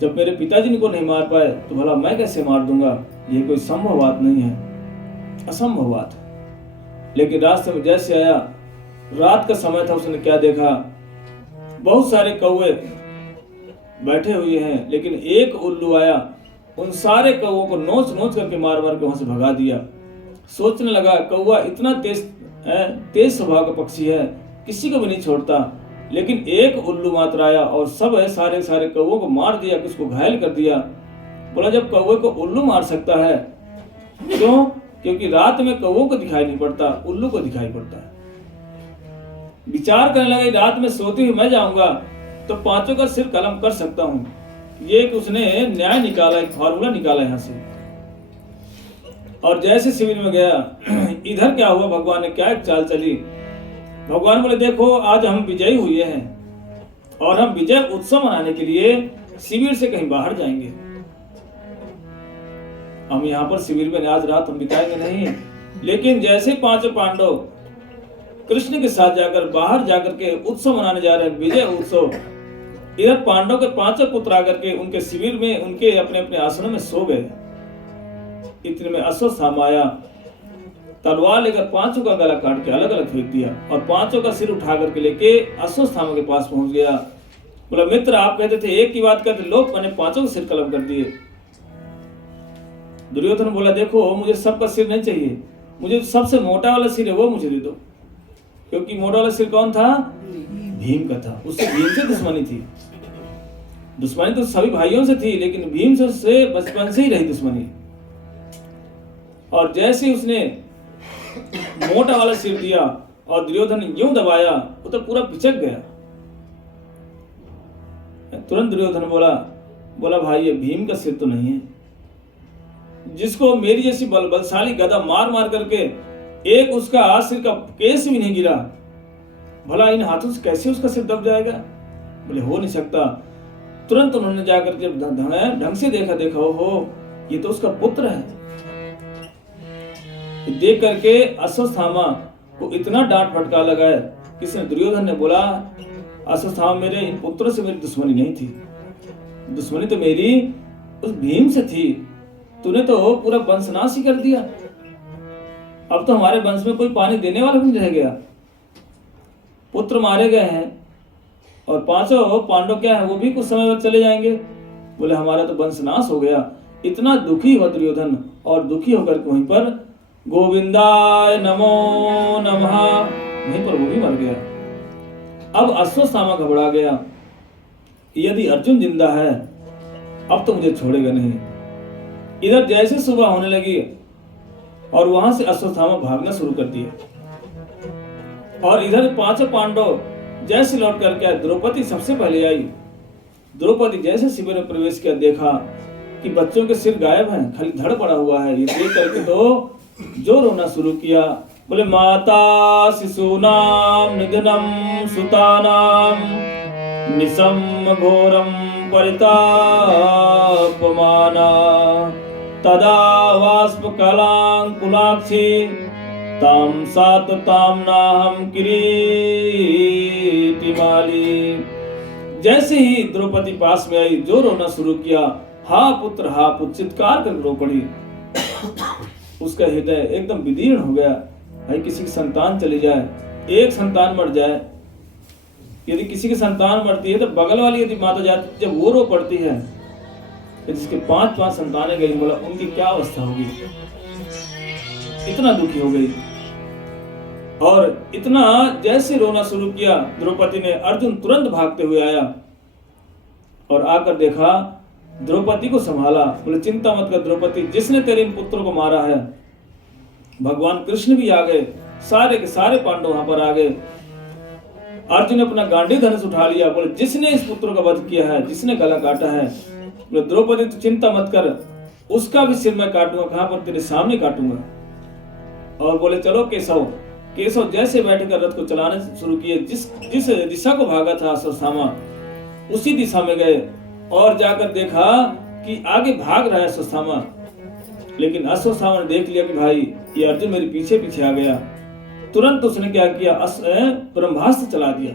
जब मेरे पिताजी इनको नहीं मार पाए तो भला मैं कैसे मार दूंगा? ये कोई संभव बात नहीं है, असंभव बात है। लेकिन रास्ते में जैसे आया, रात का समय था, उसने क्या देखा? बहुत सारे कौवे बैठे हुए हैं, लेकिन एक उल्लू आया, उन सारे कौवों को नोच नोच करके मार मार के वहां से भगा दिया। सोचने लगा कौवा इतना तेज स्वभाव का पक्षी है, किसी को भी नहीं छोड़ता, लेकिन एक उल्लू मात्र आया और सब सारे सारे कौवों को मार दिया, किसको घायल कर दिया। बोला जब कौवे को उल्लू मार सकता है, क्यों? क्योंकि रात में कौवों को दिखाई नहीं पड़ता, उल्लू को दिखाई पड़ता है। विचार करने लगे, रात में सोती हुई मैं जाऊंगा तो 5 का सिर कलम कर सकता हूं। ये एक उसने न्याय निकाला, एक फॉर्मूला निकाला यहां से। और जैसे शिविर में गया, इधर क्या हुआ, भगवान ने क्या एक चाल चली। भगवान बोले देखो आज हम विजयी हुए हैं और हम विजय उत्सव मनाने के लिए शिविर से कहीं बाहर जाएंगे। हम यहाँ पर शिविर में आज रात हम बिताएंगे नहीं, लेकिन जैसे 5 पांडव कृष्ण के साथ जाकर बाहर जाकर के उत्सव मनाने जा रहे हैं, विजय उत्सव, इधर पांडव के 5 पुत्र आकर के उनके शिविर में उनके अपने अपने आसनों में सो गए। इतने में अश्वत्थामा आया, तलवार लेकर 5 का गला काट के अलग अलग फेंक दिया और 5 का सिर उठा करके लेके अश्वत्थामा के पास पहुंच गया। बोला मित्र आप कहते थे एक की बात करते, लोग मैंने 5 का सिर कलम कर दिए। दुर्योधन बोला देखो मुझे सबका सिर नहीं चाहिए, मुझे सबसे मोटा वाला सिर है वो मुझे दे दो। क्योंकि मोटा वाला सिर कौन था? भीम का था। उससे भीम से दुश्मनी थी, दुश्मनी तो सभी भाइयों से थी, लेकिन भीम से बचपन से ही रही दुश्मनी। और जैसे उसने मोटा वाला सिर दिया और दुर्योधन ने यूं दबाया, वो तो पूरा पिचक गया। तुरंत दुर्योधन बोला भाई ये भीम का सिर तो नहीं है, जिसको मेरी जैसी बलशाली गदा मार मार करके एक उसका सिर का केस भी नहीं गिरा, भला इन हाथों से कैसे उसका सिर दब जाएगा? बोले हो नहीं सकता। तुरंत उन्होंने जाकर जब ढंग से देखा हो ये तो उसका पुत्र है। देख करके अश्वत्थामा को इतना डांट फटका लगा है, किसने? दुर्योधन ने बोला अश्वत्थामा मेरे इन पुत्रों से मेरी दुश्मनी नहीं थी, दुश्मनी तो मेरी उस भीम से थी। तूने तो पूरा वंशनाश ही कर दिया, अब तो हमारे वंश में कोई पानी देने वाला भी नहीं रह गया। पुत्र मारे गए हैं और 5 पांडव क्या है वो भी कुछ समय बाद चले जाएंगे। बोले हमारा तो वंशनाश हो गया। इतना दुखी हुआ दुर्योधन, और दुखी होकर के वहीं पर गोविंदाय नमो नमः, वहीं पर वो भी मर गया। अब अश्वत्थामा घबरा गया, यदि अर्जुन जिंदा है अब तो मुझे छोड़ेगा नहीं। इधर जैसे सुबह होने लगी और वहां से अश्वत्थामा भागना शुरू कर दिया, और इधर 5 पांडव जैसे लौट करके आए, द्रौपदी सबसे पहले आई। द्रौपदी जैसे शिविर में प्रवेश किया, देखा कि बच्चों के सिर गायब हैं, खाली धड़ पड़ा हुआ है। ये देख करके तो जो रोना शुरू किया। बोले माता शिशूनाम निधनम सुतानाम निशम घोरम परितापमाना तदा वाष्प कलांकुलाक्षी ताम सात ताम नाहम किरीटिमाली। जैसे ही द्रौपदी पास में आई, जो रोना शुरू किया, हा पुत्र चित्कार कर रो पड़ी। उसका हृदय एकदम विदीर्ण हो गया। भाई किसी की संतान चली जाए, एक संतान मर जाए, यदि किसी की संतान मरती है तो बगल वाली यदि माता जाती, जब वो रो पड़ती है तो जिसके 5 संतानें गई, बोला उनकी क्या अवस्था होगी। इतना दुखी हो गई और इतना जैसे रोना शुरू किया द्रौपदी ने, अर्जुन तुरंत भागते हुए आया और आकर देखा, द्रौपदी को संभाला। बोले चिंता मत कर द्रौपदी, जिसने तेरे इन पुत्रों को मारा है, भगवान कृष्ण भी आ गए, सारे के सारे पांडव वहां पर आ गए। अर्जुन ने अपना गांडी धनुष उठा लिया। बोले जिसने इस पुत्र का वध किया है, जिसने गला काटा है, बोले द्रौपदी तो चिंता मत कर, उसका भी सिर मैं काटूंगा। कहां पर? तेरे सामने काटूंगा। और बोले चलो केशव। केशव जैसे बैठकर रथ को चलाने शुरू किए, जिस दिशा को भागा था अश्वत्थामा, उसी दिशा में गए और जाकर देखा कि आगे भाग रहा है अश्वत्थामा। लेकिन अश्वत्थामा ने देख लिया कि भाई ये अर्जुन मेरे पीछे पीछे आ गया। तुरंत उसने क्या किया? ब्रह्मास्त्र चला दिया।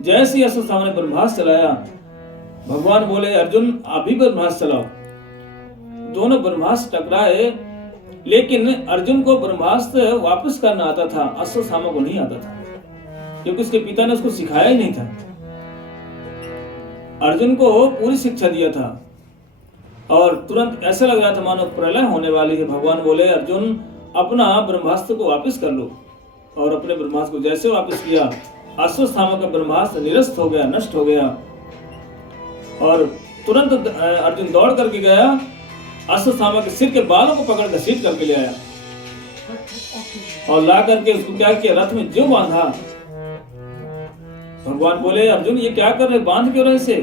जैसे ही अश्वत्थामा ने ब्रह्मास्त्र चलाया, भगवान बोले अर्जुन अभी ब्रह्मास्त्र चलाओ। दोनों ब्रह्मास्त्र टकराए, लेकिन अर्जुन को ब्रह्मास्त्र वापस करना आता था, अश्वत्थामा को नहीं आता था, क्योंकि उसके पिता ने उसको सिखाया ही नहीं था। अर्जुन को पूरी शिक्षा दिया था और तुरंत ऐसा लग रहा था मानो प्रलय होने वाली है। भगवान बोले अर्जुन अपना ब्रह्मास्त्र को वापस कर लो। और अपने ब्रह्मास्त्र को जैसे वापस किया, अश्वत्थामा का ब्रह्मास्त्र निरस्त हो गया, नष्ट हो गया। और तुरंत अर्जुन दौड़ करके गया, अश्वत्थामा के सिर के बालों को पकड़ घसीट करके ले आया और ला करके उसको क्या किया? रथ में जो बांधा। भगवान बोले अर्जुन ये क्या कर रहे, बांध क्यों रहे इसे?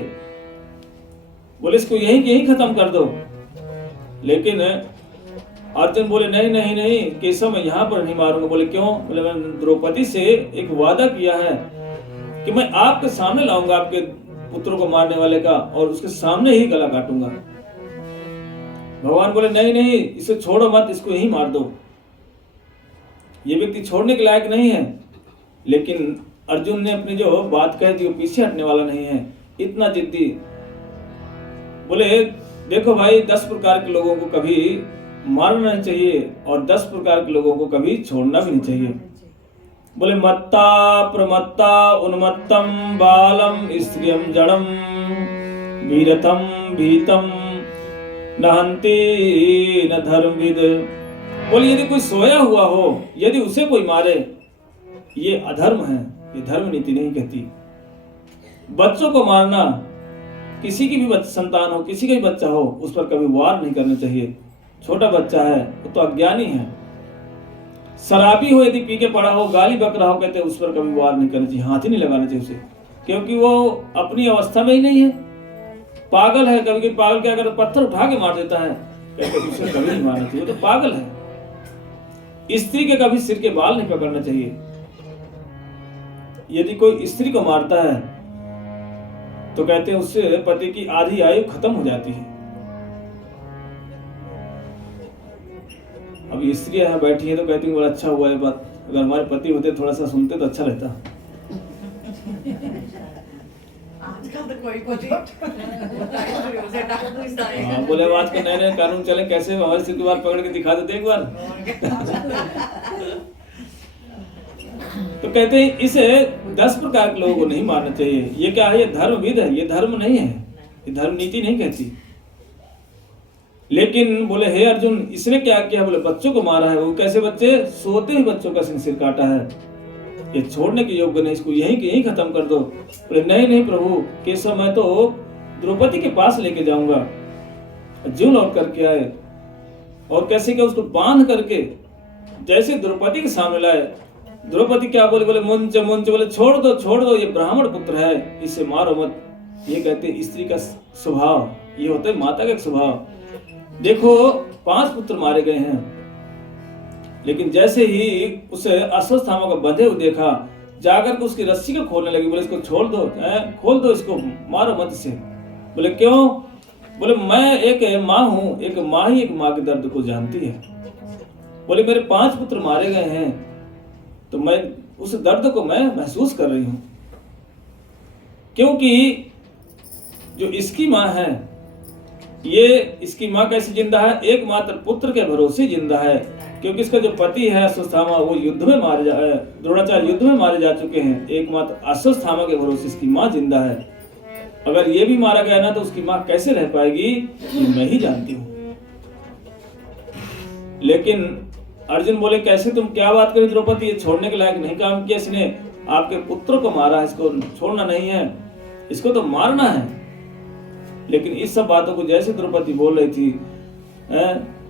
बोले इसको यहीं खत्म कर दो। लेकिन अर्जुन बोले नहीं नहीं नहीं केशव, मैं यहाँ पर नहीं मारूंगा। बोले क्यों? बोले मैंने द्रौपदी से एक वादा किया है कि मैं आपके सामने लाऊंगा आपके पुत्रों को मारने वाले का, और उसके सामने ही गला काटूंगा। भगवान बोले नहीं नहीं, इसे छोड़ो मत, इसको यहीं मार दो। ये व्यक्ति छोड़ने के लायक नहीं है। लेकिन अर्जुन ने अपनी जो बात कह दी, वो पीछे हटने वाला नहीं है, इतना जिद्दी। बोले देखो भाई, 10 प्रकार के लोगों को कभी मारना नहीं चाहिए और 10 प्रकार के लोगों को कभी छोड़ना भी नहीं चाहिए। बोले मत्ता प्रमत्ता उन्मत्तम बालम स्त्रियम जड़म वीरतम भीतम नहंती न धर्मविद। बोले यदि कोई सोया हुआ हो, यदि उसे कोई मारे, ये अधर्म है, ये धर्म नीति नहीं कहती। बच्चों को मारना, किसी की भी संतान हो, किसी का भी बच्चा हो, उस पर कभी वार नहीं करना चाहिए। छोटा बच्चा है वो तो अज्ञानी है। शराबी हो, यदि पी के पड़ा हो, गाली बक रहा हो, कहते उस पर कभी वार नहीं करना चाहिए, हाथ ही नहीं लगाना चाहिए उसे, क्योंकि वो अपनी अवस्था में ही नहीं है, पागल है। कभी कभी पागल क्या करता, पत्थर उठा के मार देता है, कहते उसे कभी नहीं मारना चाहिए, वो तो पागल है। स्त्री के कभी सिर के बाल नहीं पकड़ना चाहिए। यदि कोई स्त्री को मारता है तो कहते हैं उससे पति की आधी आयु खत्म हो जाती है। अब स्त्री यहाँ बैठी है तो कहती हूँ बड़ा अच्छा हुआ है बात, अगर हमारे पति होते थोड़ा सा सुनते तो अच्छा रहता। आजकल तो कोई हाँ बोले आज के नए नए कानून चले, कैसे हमारे सिर के बाल पकड़ के दिखा देते एक बार। तो कहते हैं इसे 10 प्रकार के लोगों को नहीं मारना चाहिए। ये क्या है? ये धर्मविद है, ये धर्म नहीं है, ये धर्म नीति नहीं कहती। लेकिन बोले हे अर्जुन, इसने क्या किया? बोले बच्चों को मारा है। वो कैसे बच्चे? सोते ही बच्चों का सिर काटा है, ये छोड़ने के योग्य नहीं, इसको यहीं खत्म कर दो। बोले नहीं नहीं प्रभु, केशव मैं तो द्रौपदी के पास लेके जाऊंगा। जीव लौट करके आए और कैसे क्या उसको बांध करके जैसे द्रौपदी के सामने लाए। द्रौपदी क्या बोले? बोले मुंच मुंच। बोले छोड़ दो, ये ब्राह्मण पुत्र है, इसे मारो मत। ये कहते स्त्री का स्वभाव, ये होता है माता का स्वभाव। देखो 5 पुत्र मारे गए हैं, लेकिन जैसे ही उसे अश्वत्थामा को बंधे हुए देखा, जाकर के उसकी रस्सी को खोलने लगी। बोले इसको छोड़ दो, खोल दो इसको, मारो मत इसे। बोले क्यों? बोले मैं एक माँ हूं, एक माँ ही एक माँ के दर्द को जानती है। बोले मेरे 5 पुत्र मारे गए हैं, तो मैं उस दर्द को मैं महसूस कर रही हूं। क्योंकि जो इसकी माँ है, ये इसकी माँ कैसे जिंदा है? एकमात्र पुत्र के भरोसे जिंदा है, क्योंकि इसका जो पति है अश्वत्थामा वो युद्ध में द्रोणाचार्य युद्ध में मारे जा चुके हैं। एकमात्र अश्वत्थामा के भरोसे इसकी माँ जिंदा है। अगर ये भी मारा गया ना तो उसकी माँ कैसे रह पाएगी ये मैं ही जानती हूँ। लेकिन अर्जुन बोले कैसे, तुम क्या बात करी द्रौपदी, ये छोड़ने के लायक नहीं काम किया इसने, आपके पुत्र को मारा, इसको छोड़ना नहीं है, इसको तो मारना है। लेकिन इस सब बातों को जैसे द्रौपदी बोल रही थी,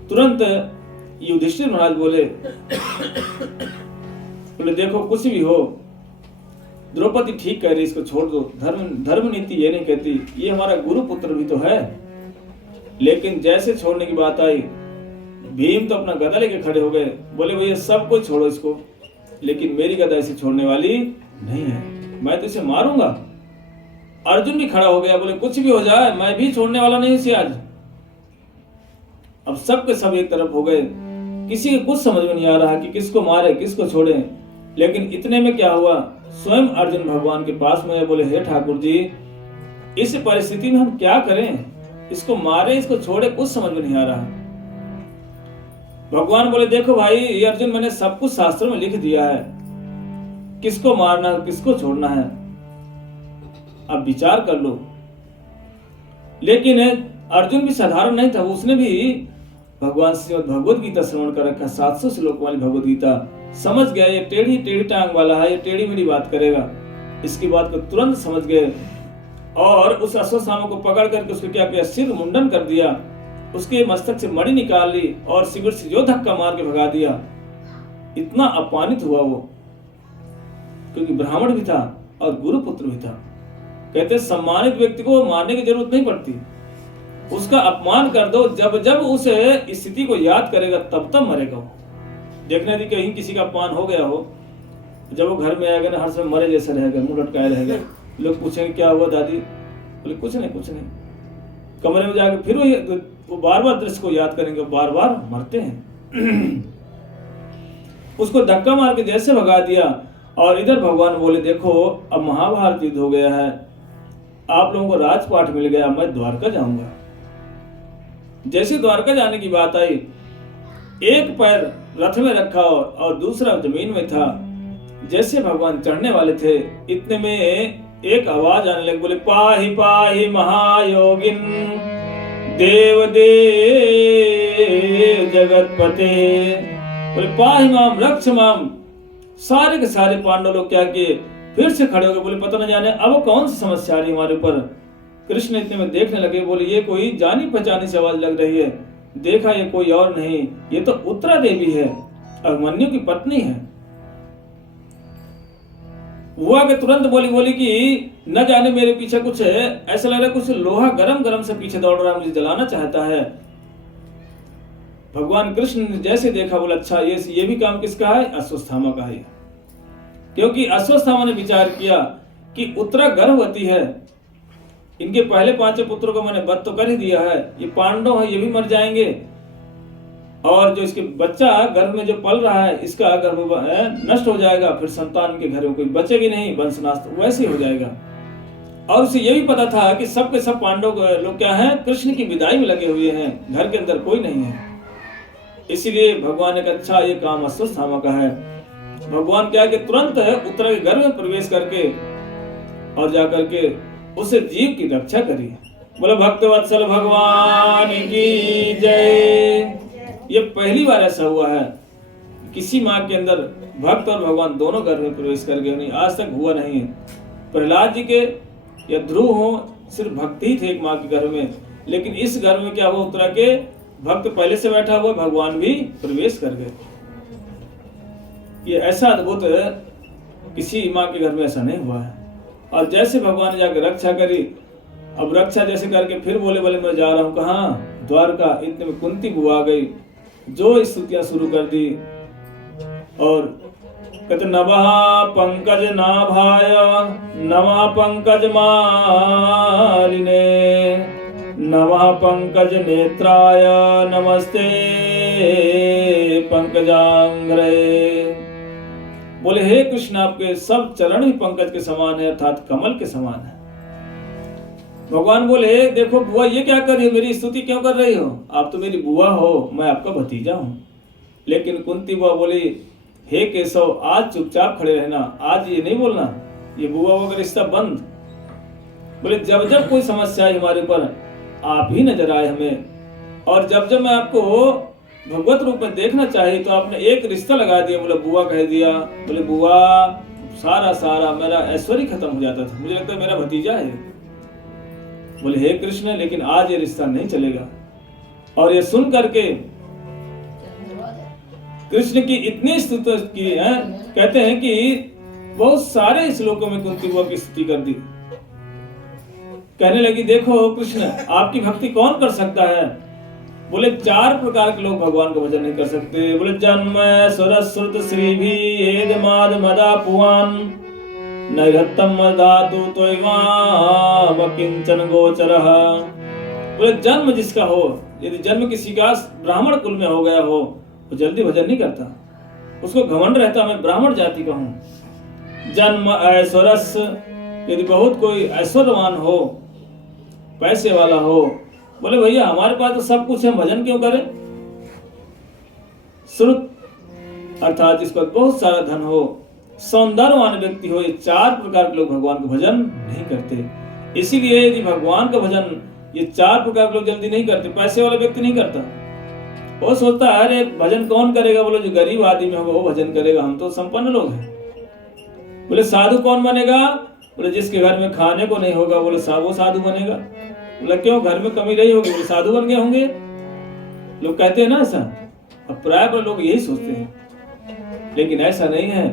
तुरंत युधिष्ठिर महाराज बोले देखो कुछ भी हो, द्रौपदी ठीक कह रही, इसको छोड़ दो। धर्म नीति ये नहीं कहती, ये हमारा गुरु पुत्र भी तो है। लेकिन जैसे छोड़ने की बात आई, भीम तो अपना गदा लेके खड़े हो गए, बोले भैया सब कुछ छोड़ो इसको, लेकिन मेरी गदा इसे छोड़ने वाली नहीं है, मैं तो इसे मारूंगा। अर्जुन भी खड़ा हो गया, बोले कुछ भी हो जाए मैं भी छोड़ने वाला नहीं इसे आज। अब सब के सब एक तरफ हो गए, किसी को कुछ समझ में नहीं आ रहा कि किसको मारे किसको छोड़े। लेकिन इतने में क्या हुआ, स्वयं अर्जुन भगवान के पास में बोले हे ठाकुर जी, इस परिस्थिति में हम क्या करें, इसको मारे इसको छोड़े, कुछ समझ में नहीं आ रहा। भगवान बोले देखो भाई ये अर्जुन, मैंने सब कुछ शास्त्रों में लिख दिया है, किसको मारना किसको छोड़ना है, अब विचार कर लो। लेकिन अर्जुन भी साधारण नहीं था, उसने भी भगवान श्रीमद् भगवद गीता श्रवण कर रखा, 700 श्लोक वाली भगवद गीता, समझ गया ये टेढ़ी टांग वाला है, ये टेढ़ी मेढ़ी बात करेगा। इसकी बात को तुरंत समझ गए और उस अश्वत्थामा को पकड़ करके उसको क्या किया, सिर मुंडन कर दिया, उसके मस्तक से मणि निकाल ली और शिविर से जो धक्का मार के भगा दिया। इतना अपमानित हुआ वो, क्योंकि ब्राह्मण भी था और गुरु पुत्र भी था। कहते सम्मानित व्यक्ति को मारने की जरूरत नहीं पड़ती, उसका अपमान कर दो, जब जब उस स्थिति को याद करेगा तब तब मरेगा वो। देखने दी कहीं किसी का अपमान हो गया हो, जब वो घर में आएगा ना हर समय मरे जैसा रहेगा, मुंह लटकाए रहेगा। लोग पूछेंगे क्या हुआ दादी, बोले कुछ नहीं कुछ नहीं। कमरे में जाके फिर वो बार बार दृश्य को याद करेंगे, बार बार मरते हैं। उसको धक्का मार के जैसे भगा दिया। और इधर भगवान बोले देखो अब महाभारत युद्ध हो गया है, आप लोगों को राजपाट मिल गया, मैं द्वारका जाऊंगा। जैसे द्वारका जाने की बात आई, एक पैर रथ में रखा और दूसरा जमीन में था। जैसे भगवान चढ़ने वाले थे, इतने में एक आवाज आने लगी, बोले पाहि पाहि महायोगिन देव देव जगतपते। बोले पाहि माम रक्ष माम। सारे के सारे पांडव लोग क्या किए, फिर से खड़े हो गए, बोले पता न जाने अब कौन सी समस्या आ रही हमारे ऊपर। कृष्ण इतने में देखने लगे, बोले ये कोई जानी पहचानी सी आवाज लग रही है। देखा ये कोई और नहीं, ये तो उत्तरा देवी है, अभिमन्यु की पत्नी है। हुआ कि तुरंत बोली कि न जाने मेरे पीछे कुछ है, ऐसा लग रहा है कुछ लोहा गरम गरम से पीछे दौड़ रहा है, मुझे जलाना चाहता है। भगवान कृष्ण ने जैसे देखा, बोला अच्छा ये भी काम किसका है, अश्वत्थामा का है। क्योंकि अश्वत्थामा ने विचार किया कि उत्तरा गर्भवती है, इनके पहले 5 पुत्रों को मैंने वध तो कर ही दिया है, ये पांडव है ये भी मर जाएंगे, और जो इसके बच्चा गर्भ में जो पल रहा है इसका गर्भ नष्ट हो जाएगा, फिर संतान के घर में कोई बचेगी नहीं, वंशनाश तो वैसे ही हो जाएगा। और उसे ये भी पता था कि सब के सब पांडव लोग क्या हैं, कृष्ण की विदाई में लगे हुए हैं, घर के अंदर कोई नहीं है। इसीलिए भगवान ने कहा अच्छा ये काम अश्वत्थामा का है। भगवान क्या कि तुरंत उत्तरा के गर्भ में प्रवेश करके और जाकर के उसे जीव की रक्षा करी। बोले भक्तवत्सल भगवान की जय। ये पहली बार ऐसा हुआ है किसी माँ के अंदर भक्त और भगवान दोनों गर्भ में प्रवेश कर गए, नहीं आज तक हुआ नहीं है। प्रहलाद जी के या ध्रुव हो सिर्फ भक्त ही थे एक माँ के गर्भ में, लेकिन इस गर्भ में क्या हुआ, उत्तरा के भक्त पहले से बैठा हुआ, भगवान भी प्रवेश कर गए। ये ऐसा अद्भुत किसी माँ के घर में ऐसा नहीं हुआ है। और जैसे भगवान ने जाकर रक्षा करी, अब रक्षा जैसे करके फिर बोले मैं जा रहा हूँ कहाँ, द्वारका। इतने में कुंती बुआ गई, जो स्तुतियां शुरू कर दी और कहते नमः पंकज नाभाय नमः पंकज मालिने नमः पंकज नेत्राय नमस्ते पंकजांग्रे। बोले हे कृष्ण आपके सब चरण ही पंकज के समान है, अर्थात कमल के समान है। भगवान बोले देखो बुआ ये क्या कर रही हो, मेरी स्तुति क्यों कर रही हो, आप तो मेरी बुआ हो, मैं आपका भतीजा हूँ। लेकिन कुंती बुआ बोली हे केशव आज चुपचाप खड़े रहना, आज ये नहीं बोलना, ये बुआ का रिश्ता बंद। बोले जब जब कोई समस्या है हमारे ऊपर आप ही नजर आए हमें, और जब जब मैं आपको भगवत रूप में देखना चाहिए तो आपने एक रिश्ता लगा दिया, बोले बुआ कह दिया। बोले बुआ सारा मेरा ऐश्वर्य खत्म हो जाता था, मुझे लगता है मेरा भतीजा है। बोले हे कृष्ण लेकिन आज ये रिश्ता नहीं चलेगा। और ये सुन करके कृष्ण की इतनी स्तुति की है, कहते हैं कि बहुत सारे श्लोकों में कुंती बुआ की स्तुति कर दी। कहने लगी देखो कृष्ण आपकी भक्ति कौन कर सकता है। बोले 4 प्रकार के लोग भगवान का भजन नहीं कर सकते। बोले जन्म सरस्वत श्री भी हेद माद मदा पुआन नैरत्तम धातु तोयवाम किंचन गोचरः। बोले जन्म जिसका हो, यदि जन्म किसी का ब्राह्मण कुल में हो गया हो वो जल्दी भजन नहीं करता, उसको घमंड रहता मैं ब्राह्मण जाति का हूं। जन्म ऐश्वर्यस, यदि बहुत कोई ऐश्वर्यवान हो, पैसे वाला हो, बोले भैया हमारे पास तो सब कुछ है, भजन क्यों करें। श्रुत अर्थात जिसको बहुत सारा धन हो, सौंदर्यवान व्यक्ति हो, ये 4 प्रकार के लोग भगवान का भजन नहीं करते। इसीलिए यदि भगवान का भजन ये 4 प्रकार के लोग जल्दी नहीं करते, पैसे वाला व्यक्ति नहीं करता, वो सोचता है अरे भजन कौन करेगा, बोले जो गरीब आदमी होगा वो भजन करेगा, हम तो संपन्न लोग हैं। बोले साधु कौन बनेगा, बोले जिसके घर में खाने को नहीं होगा, बोले वो साधु बनेगा। बोले क्यों घर में कमी रही होगी, बोले साधु बन गए होंगे। लोग कहते हैं ना ऐसा, अब प्राय पर लोग यही सोचते हैं, लेकिन ऐसा नहीं है।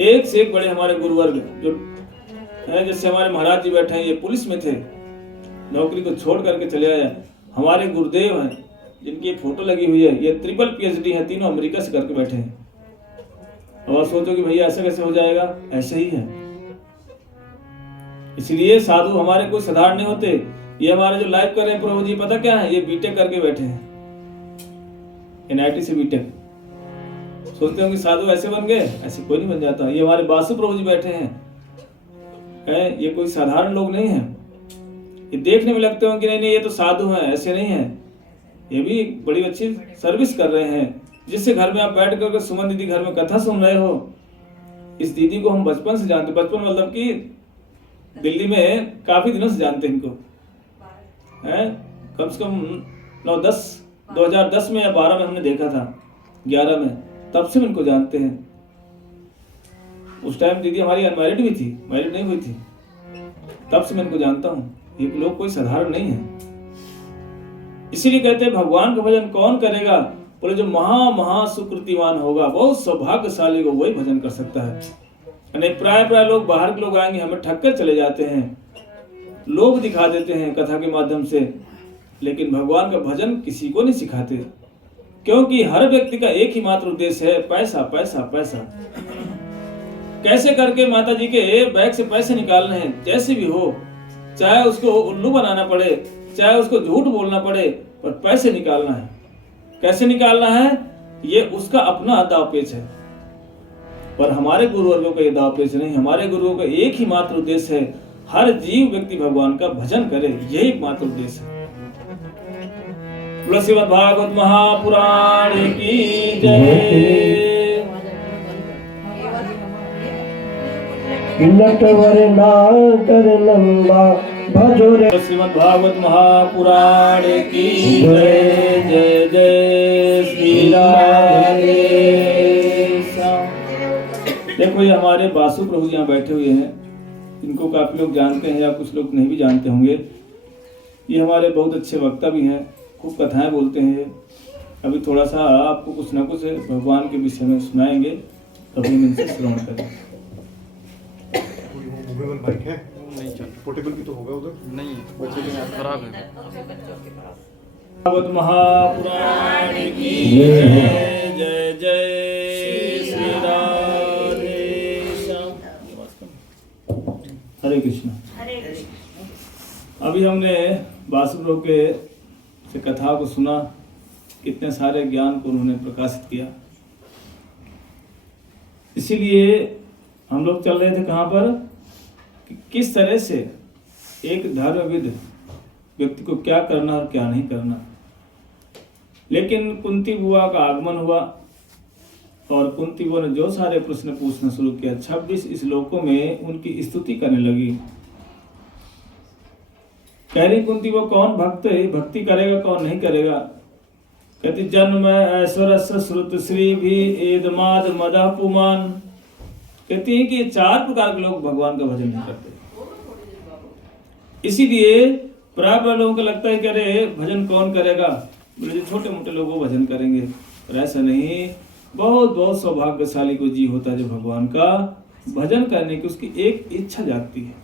एक से एक बड़े हमारे गुरुवर्ग जो है, जैसे हमारे महाराज जी बैठे हैं, ये पुलिस में थे, नौकरी को छोड़ करके चले आए। हमारे गुरुदेव हैं जिनकी फोटो लगी हुई है, ये ट्रिपल PhD है, तीनों अमेरिका से करके बैठे हैं। और सोचो कि भैया ऐसा कैसे हो जाएगा, ऐसे ही है। इसलिए साधु हमारे कोई साधारण नहीं होते। ये हमारे जो लाइव कर रहे हैं प्रभु जी पता क्या है, ये बीटेक करके बैठे हैं, NIT से बीटेक। सोचते होंगे साधु ऐसे बन गए, ऐसे कोई नहीं बन जाता। ये हमारे बासु प्रभु जी बैठे हैं, ये कोई साधारण लोग नहीं है। ये देखने में लगते होंगे नहीं ये तो साधु हैं, ऐसे नहीं है। ये भी बड़ी अच्छी सर्विस कर रहे हैं। जिससे घर में आप बैठ कर सुमन दीदी घर में कथा सुन रहे हो, इस दीदी को हम बचपन से जानते, बचपन मतलब कि दिल्ली में काफी दिनों से जानते हैं इनको, हैं कम से कम 2010 में या 12 में हमने देखा था, 11 में, तब से हम इनको जानते हैं। उस टाइम दीदी हमारी अनमैरिड भी थी, मैरिड नहीं हुई थी, तब से मैं इनको जानता हूँ। ये लोग कोई साधारण नहीं है। इसीलिए कहते हैं भगवान का भजन कौन करेगा, बोले जो महा सुकृतिवान होगा, बहुत सौभाग्यशाली को वही भजन कर सकता है। नहीं प्राय लोग बाहर के लोग आएंगे हमें ठग कर चले जाते हैं, लोग दिखा देते हैं कथा के माध्यम से, लेकिन भगवान का भजन किसी को नहीं सिखाते, क्योंकि हर व्यक्ति का एक ही मात्र उद्देश्य है, पैसा पैसा पैसा। कैसे करके माता जी के बैग से पैसे निकालने हैं, जैसे भी हो, चाहे उसको उल्लू बनाना पड़े, चाहे उसको झूठ बोलना पड़े, पर पैसे निकालना है। कैसे निकालना है, ये उसका अपना दावपेच है। पर हमारे गुरुवर्गों का ये दावपेच नहीं। हमारे गुरुओं का एक ही मात्र उद्देश्य है, हर जीव व्यक्ति भगवान का भजन करे, यही एकमात्र उद्देश्य है। श्रीमद् भागवत महापुराण की जय। नटवर नागर नंदा भजो रे। श्रीमद् भागवत महापुराण की जय जय जय श्री राधे। देखो ये हमारे बासु प्रभु यहाँ बैठे हुए हैं, इनको काफी लोग जानते हैं या कुछ लोग नहीं भी जानते होंगे। ये हमारे बहुत अच्छे वक्ता भी हैं, खूब कथाएं बोलते हैं। अभी थोड़ा सा आपको कुछ ना कुछ भगवान के विषय में सुनाएंगे, तभी हम इनसे श्रवण करें। मूवेबल बाइक है? नहीं चल, पोर्टेबल भी तो होगा उधर? नहीं है, बच्चे के साथ खराब है। भागवत महापुराण की जय जय जय श्री राधे श्याम। हरे कृष्ण। अभी हमने बासु प्रभु के से कथा को सुना, कितने सारे ज्ञान को उन्होंने प्रकाशित किया। इसीलिए हम लोग चल रहे थे कहाँ पर, कि किस तरह से एक धर्मविद व्यक्ति को क्या करना और क्या नहीं करना। लेकिन कुंती बुआ का आगमन हुआ और कुंती बुआ ने जो सारे प्रश्न पूछना शुरू किया, 26 श्लोकों में उनकी स्तुति करने लगी। कह रही कुंती बुआ कौन भक्त है, भक्ति करेगा कौन नहीं करेगा। कहती जन्म ऐश्वर्य श्रुत श्री भी एदमाद मदा पुमान। कहती है कि 4 प्रकार के लोग भगवान का भजन नहीं करते। इसीलिए प्राय लोगों को लगता है कि अरे भजन कौन करेगा, बोले जो छोटे मोटे लोग वो भजन करेंगे। पर ऐसा नहीं, बहुत बहुत सौभाग्यशाली को जीव होता है जो भगवान का भजन करने की उसकी एक इच्छा जागती है।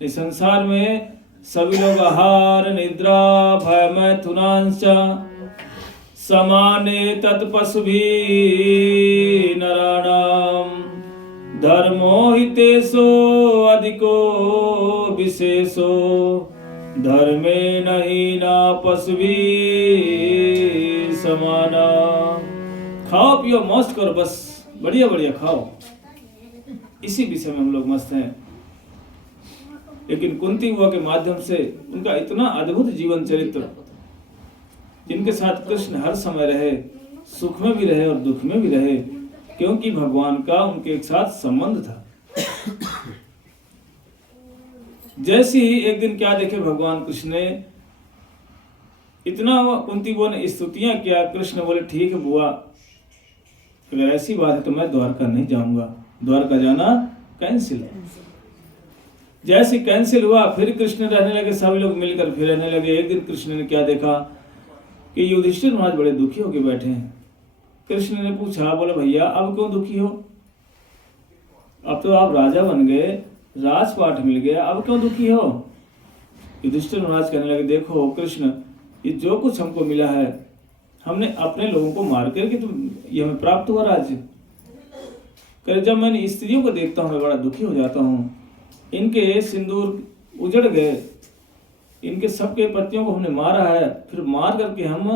इस संसार में सभी लोग आहार निद्रा भय मैथुनांश समाने तत्पशु भी नराणाम धर्मो हितेशो अधिको विशेषो धर्मे नहीं ना पशु भी समाना। खाओ पियो मौज करो, बस बढ़िया बढ़िया खाओ, इसी विषय में हम लोग मस्त हैं। लेकिन कुंती बुआ के माध्यम से उनका इतना अद्भुत जीवन चरित्र, जिनके साथ कृष्ण हर समय रहे, सुख में भी रहे और दुख में भी रहे, क्योंकि भगवान का उनके एक साथ संबंध था। जैसे ही एक दिन क्या देखे भगवान कृष्ण ने, इतना कुंती बुआ ने स्तुतियां किया। कृष्ण बोले ठीक है बुआ, अगर ऐसी बात है तो मैं द्वारका नहीं जाऊंगा, द्वारका जाना कैंसिल। जैसे कैंसिल हुआ फिर कृष्ण रहने लगे, सभी लोग मिलकर फिर रहने लगे। एक दिन कृष्ण ने क्या देखा कि युधिष्ठिर महाराज बड़े दुखी होकर बैठे हैं। कृष्ण ने पूछा, बोले भैया अब क्यों दुखी हो, अब तो आप राजा बन गए, राजपाट मिल गया, अब क्यों दुखी हो। युधिष्ठिर महाराज कहने लगे देखो कृष्ण, ये जो कुछ हमको मिला है हमने अपने लोगों को मार करके तो ये हमें प्राप्त हुआ राज्य। करे जब मैंने स्त्रियों को देखता हूँ मैं बड़ा दुखी हो जाता हूँ। इनके सिंदूर उजड़ गए, इनके सबके पतियों को हमने मारा है, फिर मार करके हम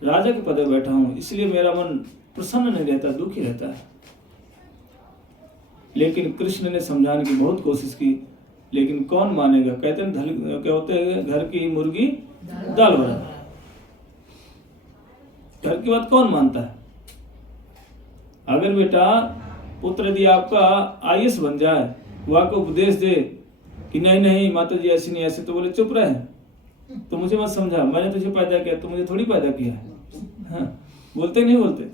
राजा के पद पर बैठा हूँ, इसलिए मेरा मन प्रसन्न नहीं रहता, दुखी रहता है। लेकिन कृष्ण ने समझाने की बहुत कोशिश की, लेकिन कौन मानेगा। कहते हैं क्या होते हैं, घर की मुर्गी दाल बना, घर की बात कौन मानता है। अगर बेटा पुत्र यदि आपका आईएएस बन जाए, वो आपको उपदेश दे कि नहीं नहीं माता जी ऐसी नहीं ऐसे, तो बोले चुप रहे, तो मुझे मत समझा, मैंने तुझे पैदा किया, तो मुझे थोड़ी पैदा किया है। हाँ, बोलते नहीं बोलते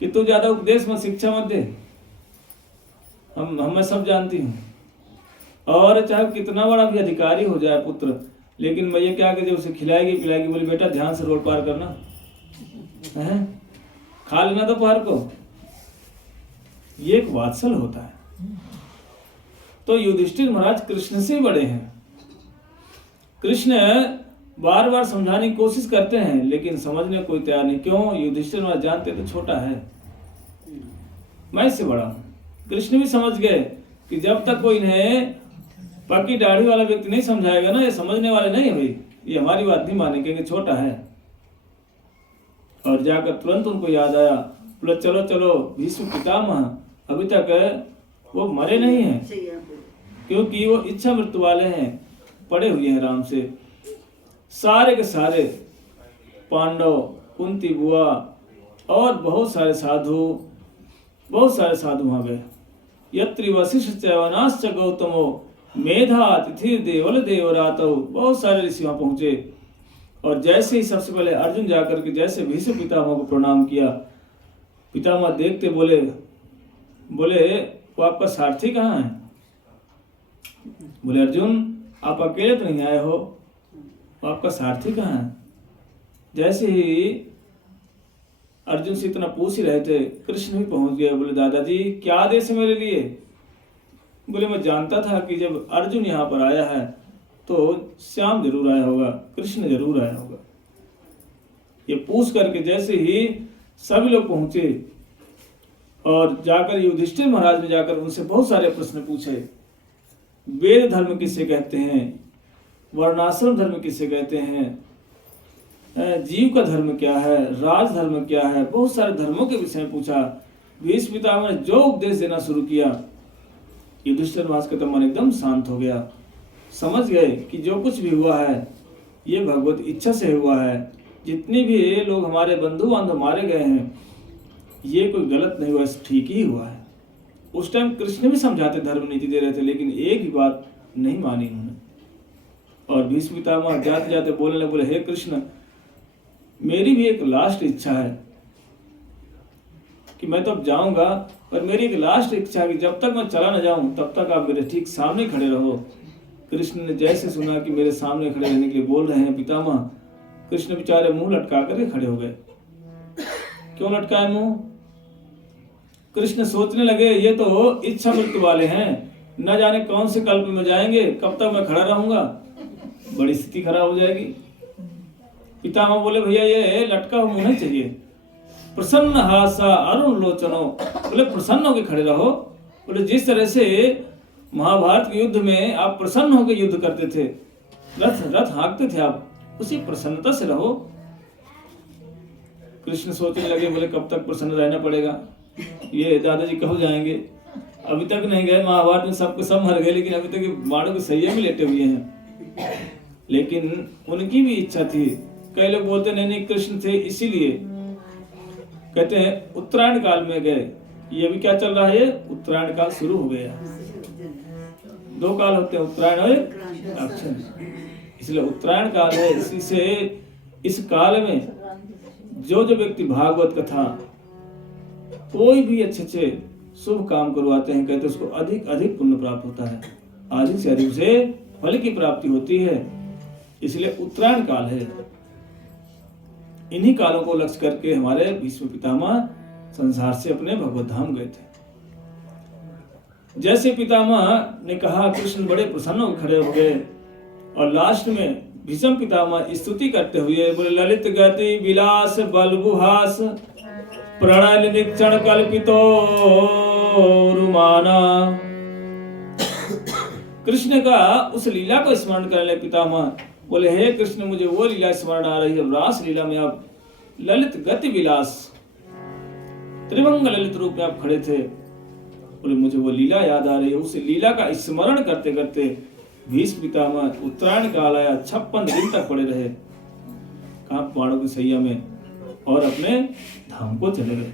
कि तू ज्यादा उपदेश मत, शिक्षा मत दे, मैं सब जानती हूँ। और चाहे कितना बड़ा भी अधिकारी हो जाए पुत्र, लेकिन मैया क्या आगे जब उसे खिलाएगी पिलाएगी, बोले बेटा ध्यान से रोड पार करना है, खा लेना दोपहर को, ये एक वात्सल होता है। तो युधिष्ठिर महाराज कृष्ण से बड़े हैं। कृष्ण बार बार समझाने की कोशिश करते हैं, लेकिन समझने कोई तैयार नहीं। क्यों, युधिष्ठिर महाराज जानते तो छोटा है, मैं इससे बड़ा हूं। कृष्ण भी समझ गए कि जब तक कोई इन्हें पक्की दाढ़ी वाला व्यक्ति नहीं समझाएगा ना, ये समझने वाले नहीं है भाई, ये हमारी बात नहीं मानेंगे, छोटा है। और जाकर तुरंत उनको याद आया, बोले चलो चलो भीष्म पितामह अभी तक वो मरे नहीं हैं, क्योंकि वो इच्छा मृत्यु वाले हैं, पड़े हुए हैं राम से। सारे के सारे पांडव, कुंती बुआ और बहुत सारे साधु वहां गए। यत्रि वशिष्ठ चैवनाश्च गौतमो मेधा तिथि देवल देवरातो, बहुत सारे ऋषि वहां पहुंचे। और जैसे ही सबसे पहले अर्जुन जाकर के जैसे भीष्म पितामह को प्रणाम किया, पितामह देखते बोले वो आपका सारथी कहाँ है। बोले अर्जुन आप अकेले तो नहीं आए हो, वो आपका सारथी कहाँ है। जैसे ही अर्जुन से इतना पूछ ही रहे थे, कृष्ण भी पहुंच गए। बोले दादाजी क्या आदेश है मेरे लिए। बोले मैं जानता था कि जब अर्जुन यहाँ पर आया है तो श्याम जरूर आया होगा, कृष्ण जरूर आया होगा। ये पूछ करके जैसे ही सभी लोग पहुंचे और जाकर युधिष्ठिर महाराज ने जाकर उनसे बहुत सारे प्रश्न पूछे। वेद धर्म किसे कहते हैं, वर्णाश्रम धर्म किसे कहते हैं, जीव का धर्म क्या है, राज धर्म क्या है, बहुत सारे धर्मों के विषय में पूछा। भीष्म पितामह ने जो उपदेश देना शुरू किया, युधिष्ठिर महाराज का तो मन एकदम शांत हो गया। समझ गए कि जो कुछ भी हुआ है ये भगवत इच्छा से हुआ है। जितने भी लोग हमारे बंधु बांधव मारे गए हैं ये कोई गलत नहीं हुआ, ठीक ही हुआ है। उस टाइम कृष्ण भी समझाते, धर्म नीति दे रहे थे, लेकिन एक ही बात नहीं मानी उन्होंने। और भीष्म पितामह जाते जाते बोलने लगे, बोले हे कृष्ण, मेरी भी एक लास्ट इच्छा है कि मैं तो अब जाऊंगा, पर मेरी एक लास्ट इच्छा है कि जब तक मैं चला न जाऊं तब तक आप मेरे ठीक सामने खड़े रहो। कृष्ण ने जैसे सुना कि मेरे सामने खड़े रहने के लिए बोल रहे हैं पितामह, कृष्ण बेचारे मुंह लटका करके खड़े हो गए। क्यों लटकाए मुंह? कृष्ण सोचने लगे ये तो इच्छा मृत्यु वाले हैं, न जाने कौन से कल्प में जाएंगे, कब तक मैं खड़ा रहूंगा, बड़ी स्थिति खराब हो जाएगी। पितामह बोले भैया ये लटका हुआ नहीं चाहिए, प्रसन्न हासा अरुण लोचनो, बोले प्रसन्न होकर खड़े रहो। बोले जिस तरह से महाभारत के युद्ध में आप प्रसन्न होकर युद्ध करते थे, रथ हाँकते थे, आप उसी प्रसन्नता से रहो। कृष्ण सोचने लगे, बोले कब तक प्रसन्न रहना पड़ेगा, ये दादाजी कब जाएंगे, अभी तक नहीं गए, महाभारत में सबके सब मर गए, लेकिन अभी तक बाणों के सैया में लेटे हुए हैं। लेकिन उनकी भी इच्छा थी। कई लोग बोलते नहीं कृष्ण थे इसीलिए, कहते हैं उत्तरायण काल में गए। ये भी क्या चल रहा है, उत्तरायण काल शुरू हो गया। 2 काल होते हैं, उत्तरायण और अक्षय, इसलिए उत्तरायण काल है। इसी से इस काल में जो व्यक्ति भागवत कथा कोई भी अच्छे शुभ काम करवाते हैं, कहते हैं उसको अधिक अधिक पुण्य प्राप्त होता है, अधिक से अधिक उसे फल की प्राप्ति होती है। इसलिए उत्तरायण काल है। इन्हीं कालों को लक्ष्य करके हमारे भीष्म पितामह संसार से अपने भगवत धाम गए थे। जैसे पितामह ने कहा, कृष्ण बड़े प्रसन्न होकर खड़े हो गए और लास्ट में भीष्म पितामह स्तुति करते हुए बोले, ललित गति विलास बलबुहास प्रणय निक्षण कल्पितो रुमाना। कृष्ण का उस लीला को स्मरण कर ले पितामह, बोले हे कृष्ण, मुझे वो लीला स्मरण आ रही है, रास लीला में आप ललित गति विलास त्रिभंग ललित रूप में आप खड़े थे, बोले मुझे वो लीला याद आ रही है। उस लीला का स्मरण करते करते भीष्म पितामह उत्तरायण काल आया, 56 दिन तक पड़े रहे कहाँ, पहाड़ों की सैया में, और अपने धाम को चले गए।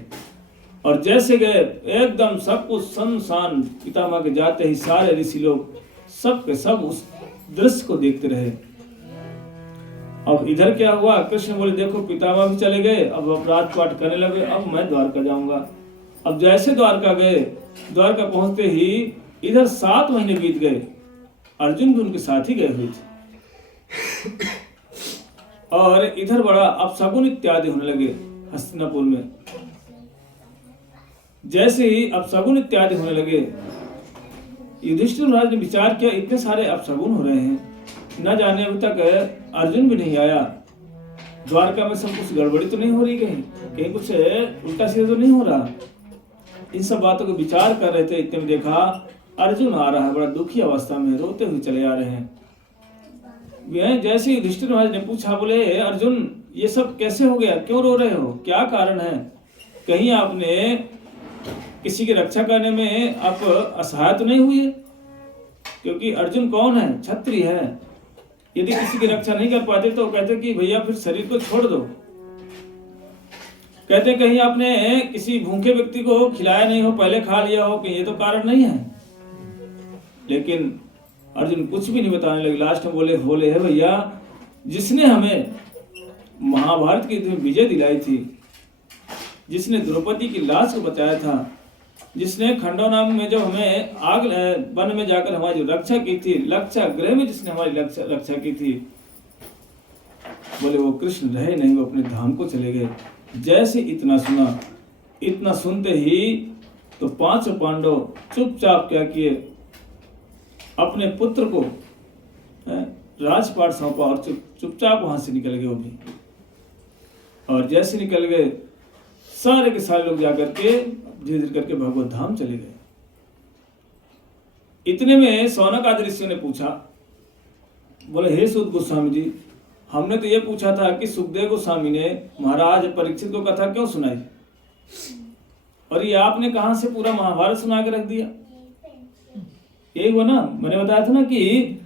और जैसे गए एकदम सब कुछ सुनसान, पितामह के जाते ही सारे ऋषि लोग सब के सब उस दृश्य को देखते रहे। अब इधर क्या हुआ, कृष्ण बोले देखो पितामह भी चले गए, अब अपराध पाठ करने लगे, अब मैं द्वारका जाऊंगा। अब जैसे द्वारका गए, द्वारका पहुंचते ही इधर 7 महीने बीत गए, अर्जुन भी उनके साथ ही गए हुए थे। और इधर बड़ा अपशगुन इत्यादि होने लगे हस्तिनापुर में। जैसे ही अपशगुन इत्यादि होने लगे, युधिष्ठिर महाराज ने विचार किया इतने सारे अपशगुन हो रहे हैं, न जाने अभी तक अर्जुन भी नहीं आया, द्वारका में सब कुछ गड़बड़ी तो नहीं हो रही, कहीं कुछ उल्टा सीधा तो नहीं हो रहा। इन सब बातों को विचार कर रहे थे, इतने में देखा अर्जुन आ रहा है, बड़ा दुखी अवस्था में रोते हुए चले आ रहे हैं। जैसे युधिष्ठिर महाराज ने पूछा, बोले अर्जुन ये सब कैसे हो गया, क्यों रो रहे हो, क्या कारण है, कहीं आपने किसी की रक्षा करने में आप असहाय तो नहीं हुए? क्योंकि अर्जुन कौन है, क्षत्रिय है, यदि किसी की रक्षा नहीं कर पाते तो कहते कि भैया फिर शरीर को छोड़ दो। कहते कहीं आपने किसी भूखे व्यक्ति को खिलाया नहीं हो, पहले खा लिया हो, कि ये तो कारण नहीं है। लेकिन अर्जुन कुछ भी नहीं बताने लगे। लास्ट में बोले है भैया, जिसने हमें महाभारत की विजय दिलाई थी, जिसने द्रौपदी की लाश को बचाया था, जिसने खंडौना में जब हमें आग वन में जाकर हमारी जो रक्षा की थी, रक्षा गृह में जिसने हमारी रक्षा की थी, बोले वो कृष्ण रहे नहीं, वो अपने धाम को चले गए। जैसे इतना सुना, इतना सुनते ही तो 5 पांडव चुपचाप क्या किए, अपने पुत्र को राजपाट सौंपा और चुपचाप वहां से निकल गए वो भी। और जैसे निकल गए, सारे के सारे लोग जाकर के धीरे धीरे करके भगवत धाम चले गए। इतने में सौनक आदि ऋषियों ने पूछा, बोले हे सूत गोस्वामी जी, हमने तो ये पूछा था कि सुखदेव गोस्वामी ने महाराज परीक्षित को कथा क्यों सुनाई, और ये आपने कहां से पूरा महाभारत सुना के रख दिया। यही हुआ ना, मैंने बताया था ना कि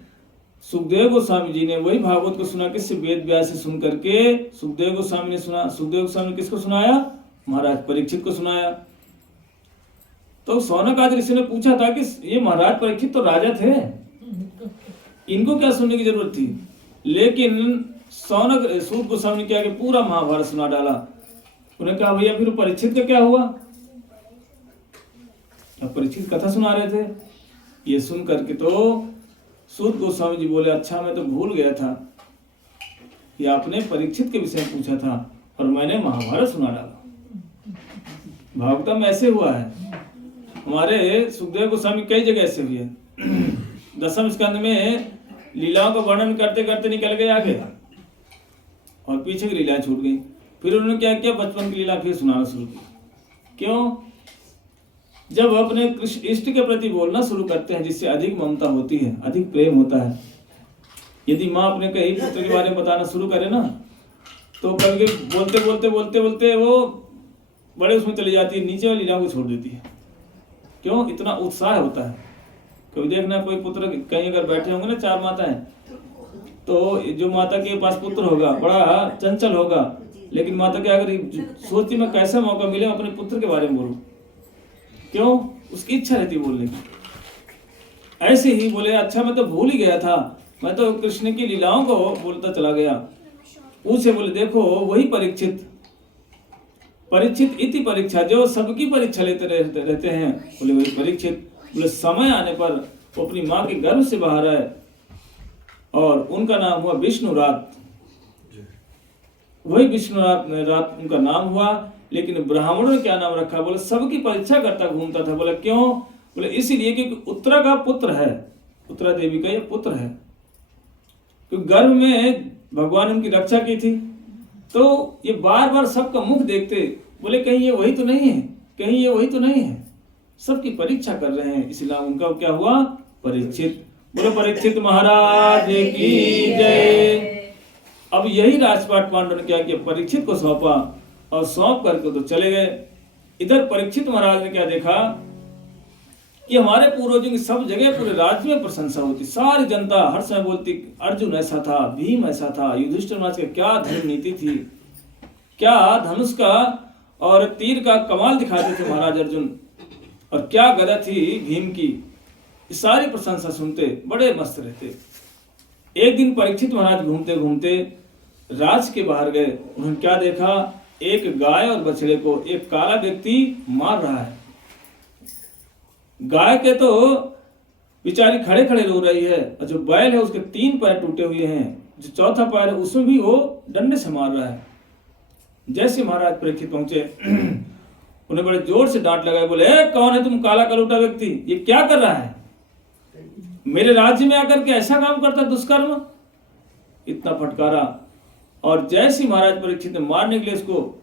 सुखदेव गोस्वामी जी ने वही भागवत को सुना, किससे? वेद व्यास से सुन करके सुखदेव गोस्वामी ने सुना। सुखदेव गोस्वामी ने किसको सुनाया? महाराज परीक्षित को सुनाया। तो शौनक आदि ऋषि ने पूछा था कि ये महाराज परीक्षित तो राजा थे, इनको क्या सुनने की जरूरत थी? लेकिन सूत गोस्वामी ने क्या कि पूरा महाभारत सुना डाला। उन्हें कहा भैया फिर परीक्षित का क्या हुआ? अब परीक्षित कथा सुना रहे थे। ये सुन करके तो सूत गोस्वामी जी बोले, अच्छा मैं तो भूल गया था, ये आपने परीक्षित के विषय में पूछा था और मैंने महाभारत सुना डाला। भागवतम ऐसे हुआ है, हमारे सुखदेव गोस्वामी कई जगह ऐसे हुए हैं। 10वें स्कंद में लीलाओं का वर्णन करते करते निकल गए आगे और पीछे की लीलाएं छूट गई। फिर उन्होंने क्या किया? बचपन की लीला फिर सुनाना शुरू की। क्यों? जब अपने कृष्ण इष्ट के प्रति बोलना शुरू करते हैं, जिससे अधिक ममता होती है, अधिक प्रेम होता है। यदि माँ अपने कई पुत्र के बारे में बताना शुरू करे ना, तो कभी बोलते बोलते बोलते बोलते वो बड़े उसमें चली जाती है, नीचे वाली लीला को छोड़ देती है। क्यों? इतना उत्साह होता है। कभी देखना कोई पुत्र कहीं अगर बैठे होंगे ना 4 माताएं, तो जो माता के पास पुत्र होगा बड़ा चंचल होगा, लेकिन माता क्या करेगी? सोचती मैं कैसा मौका मिले अपने पुत्र के बारे में बोलूं। क्यों? उसकी इच्छा रहती बोलने की। ऐसे ही बोले, अच्छा मैं तो भूल ही गया था, मैं तो कृष्ण की लीलाओं को बोलता चला गया। पूछे, बोले देखो वही परीक्षित इति परीक्षा, जो सबकी परीक्षा लेते रहते हैं, बोले वही परीक्षित। बोले समय आने पर वो अपनी माँ के गर्भ से बाहर आए और उनका नाम हुआ विष्णुरात। वही विष्णुरात उनका नाम हुआ। लेकिन ब्राह्मणों ने क्या नाम रखा? बोले सबकी परीक्षा करता घूमता था। बोले क्यों? बोले इसीलिए क्योंकि उत्तरा का पुत्र है, उत्तरा देवी का ये पुत्र है। क्योंकि गर्भ में भगवान उनकी रक्षा की थी, तो ये बार बार सबका मुख देखते, बोले कहीं ये वही तो नहीं है, कहीं ये वही तो नहीं है, सबकी परीक्षा कर रहे हैं। इसलिए उनका क्या हुआ? परीक्षित। बोले परीक्षित महाराज की जय। अब यही राजपाट पांडव ने क्या किया? परीक्षित को सौंपा और सौंप करके तो चले गए। इधर परीक्षित महाराज ने क्या देखा कि हमारे पूर्वजों की सब जगह पूरे राज्य में प्रशंसा होती, सारी जनता हर समय बोलती अर्जुन ऐसा था, भीम ऐसा था, युधिष्ठिर महाराज की क्या धर्म नीति थी, क्या धनुष का और तीर का कमाल दिखाते थे महाराज अर्जुन, और क्या गदा थी भीम की। सारी प्रशंसा सुनते बड़े मस्त रहते। एक दिन परीक्षित महाराज घूमते घूमते राज के बाहर गए। उन्होंने क्या देखा? एक गाय और बछड़े को एक काला व्यक्ति मार रहा है। गाय के तो बेचारी खड़े खड़े रो रही है, और जो बैल है उसके 3 पैर टूटे हुए हैं, जो चौथा पैर है उसमें भी वो डंडे से मार रहा है। जैसे महाराज परीक्षित पहुंचे उन्हें बड़े जोर से डांट लगाए। बोले कौन है तुम काला कलूटा व्यक्ति, ये क्या कर रहा है? मेरे राज्य में आकर के ऐसा काम करता दुष्कर्म? इतना फटकारा। और जैसे महाराज परीक्षित ने मारने के लिए उसको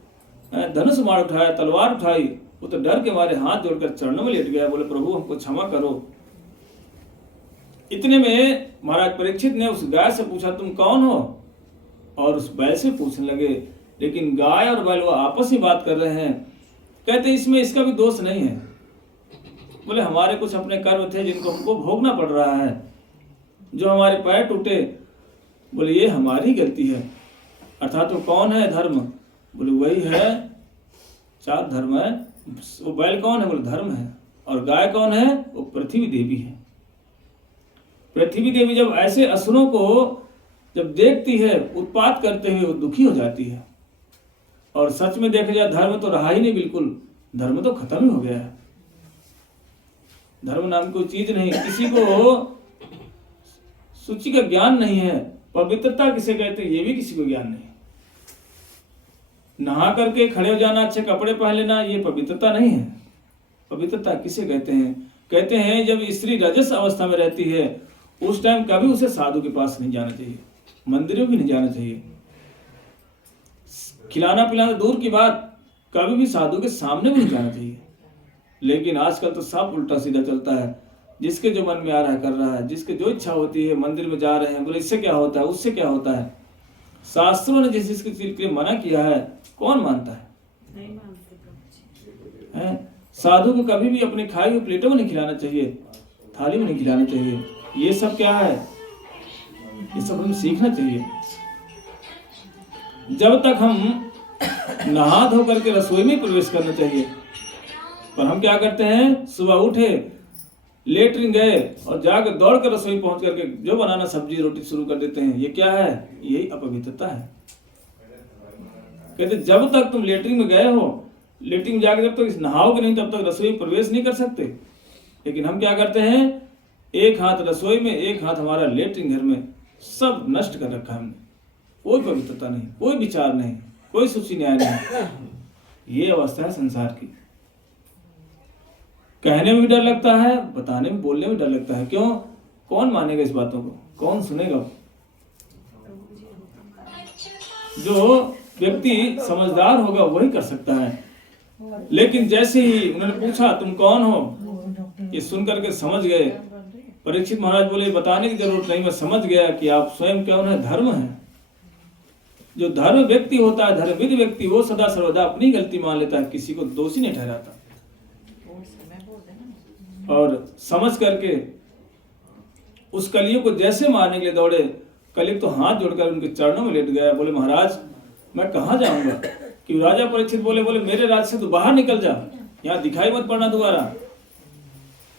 धनुष मार उठाया, तलवार उठाई, वो तो डर के मारे हाथ जोड़कर चरणों में लेट गया। बोले प्रभु हमको क्षमा करो। इतने में महाराज परीक्षित ने उस गाय से पूछा तुम कौन हो? और उस बैल से पूछने लगे। लेकिन गाय और बैल वो आपस में बात कर रहे हैं। कहते इसमें इसका भी दोष नहीं है। बोले हमारे कुछ अपने कर्म थे जिनको हमको भोगना पड़ रहा है, जो हमारे पैर टूटे, बोले ये हमारी गलती है। अर्थात वो कौन है धर्म? बोले वही है, 4 धर्म है। वो बैल कौन है? बोले धर्म है। और गाय कौन है? वो पृथ्वी देवी है। पृथ्वी देवी जब ऐसे असुरों को जब देखती है उत्पात करते हुए, वो दुखी हो जाती है। और सच में देखा जाए धर्म तो रहा ही नहीं, बिल्कुल धर्म तो खत्म ही हो गया है। धर्म नाम की कोई चीज नहीं। किसी को सूची का ज्ञान नहीं है। पवित्रता किसे कहते हैं ये भी किसी को ज्ञान नहीं। नहा करके खड़े हो जाना, अच्छे कपड़े पहन लेना, ये पवित्रता नहीं है। पवित्रता किसे कहते हैं? कहते हैं जब स्त्री रजस अवस्था में रहती है उस टाइम कभी उसे साधु के पास नहीं जाना चाहिए, मंदिरों भी नहीं जाना चाहिए। खिलाना पिलाना दूर की बात, कभी भी साधु के सामने भी नहीं जाना चाहिए। लेकिन आजकल तो सब उल्टा सीधा चलता है। जिसके जो मन में आ रहा है कर रहा है, जिसके जो इच्छा होती है मंदिर में जा रहे हैं, बोले इससे क्या होता है, उससे क्या होता है। शास्त्रों ने जिस चीज के लिए मना किया है कौन मानता है? नहीं मानते। साधु को कभी भी अपने खाई हुई प्लेटों में नहीं खिलाना चाहिए। थाली में नहीं खिलाना चाहिए। ये सब क्या है, ये सब हमें सीखना चाहिए। जब तक हम नहा धो करके रसोई में प्रवेश करना चाहिए, पर हम क्या करते हैं, सुबह उठे, लेटरिन गए और जाकर दौड़ कर रसोई पहुंच करके जो बनाना सब्जी रोटी शुरू कर देते हैं। ये क्या है, यही अपवित्रता है। कहते जब तक तुम लेटरिन में गए हो, लेटरिन में जाकर जब तक नहाओगे नहीं तब तक रसोई में प्रवेश नहीं कर सकते। लेकिन हम क्या करते हैं, एक हाथ रसोई में, एक हाथ हमारा लेटरिन घर में, सब नष्ट कर रखा है हमने। कोई पवित्रता नहीं, कोई विचार नहीं, कोई सूची न्याय नहीं। ये अवस्था है संसार की। कहने में भी डर लगता है, बताने में, बोलने में डर लगता है। क्यों? कौन मानेगा इस बातों को, कौन सुनेगा? जो व्यक्ति समझदार होगा वही कर सकता है। लेकिन जैसे ही उन्होंने पूछा तुम कौन हो, ये सुन करके समझ गए। परीक्षित महाराज बोले बताने की जरूरत नहीं, मैं समझ गया कि आप स्वयं कौन है, धर्म है। जो धर्म व्यक्ति होता है, धर्मविद व्यक्ति, वो सदा सर्वदा अपनी गलती मान लेता है, किसी को दोषी नहीं ठहराता। और समझ करके उस कलियुग को जैसे मारने के लिए दौड़े, कलियुग तो हाथ जोड़कर उनके चरणों में लेट गया। बोले महाराज मैं कहाँ जाऊंगा? कि राजा परीक्षित बोले मेरे राज्य से तो बाहर निकल जा, यहाँ दिखाई मत पड़ना दोबारा।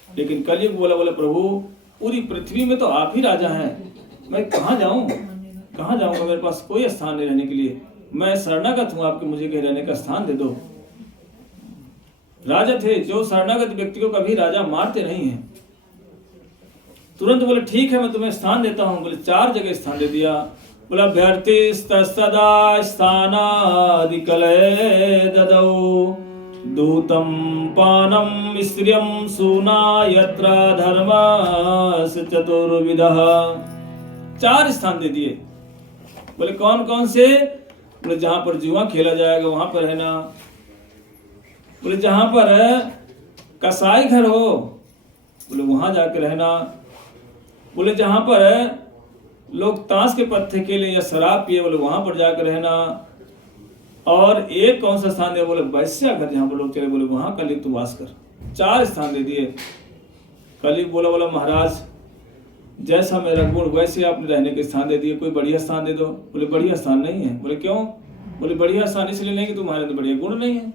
लेकिन कलियुग बोला प्रभु पूरी पृथ्वी में तो आप ही राजा हैं, मैं कहाँ जाऊं, कहाँ जाऊंगा? मेरे पास कोई स्थान नहीं रहने के लिए, मैं शरणागत हूँ आपके, मुझे कहीं रहने का स्थान दे दो। राजा थे जो शरणागत व्यक्ति को कभी राजा मारते नहीं हैं। तुरंत बोले ठीक है मैं तुम्हें स्थान देता हूँ। बोले 4 जगह स्थान दे दिया। बोला अभ्यर्थिस्तदा स्थानादिकलये ददौ दूतं पानं स्त्रियं सूना यत्र धर्मस्य चतुर्विधः। 4 स्थान दे दिए। बोले कौन कौन से? बोले जहां पर जुआ खेला जाएगा वहां पर रहना। बोले जहां पर कसाई घर हो, बोले वहां जाकर रहना। बोले जहां पर लोग ताश के पत्ते खेले या शराब पिए, बोले वहां पर जाकर रहना। और एक कौन सा स्थान दिया? बोले वैश्या घर जहां पर लोग चले, बोले वहां कलियुग तू वास कर। 4 स्थान दे दिए। कलियुग बोला महाराज जैसा मेरा गुण वैसे आपने रहने के स्थान दे दिए, कोई बढ़िया स्थान दे दो। बोले बढ़िया स्थान नहीं है। बोले क्यों? बोले बढ़िया स्थान इसलिए नहीं कि तुम्हारे अंदर बढ़िया गुण नहीं है।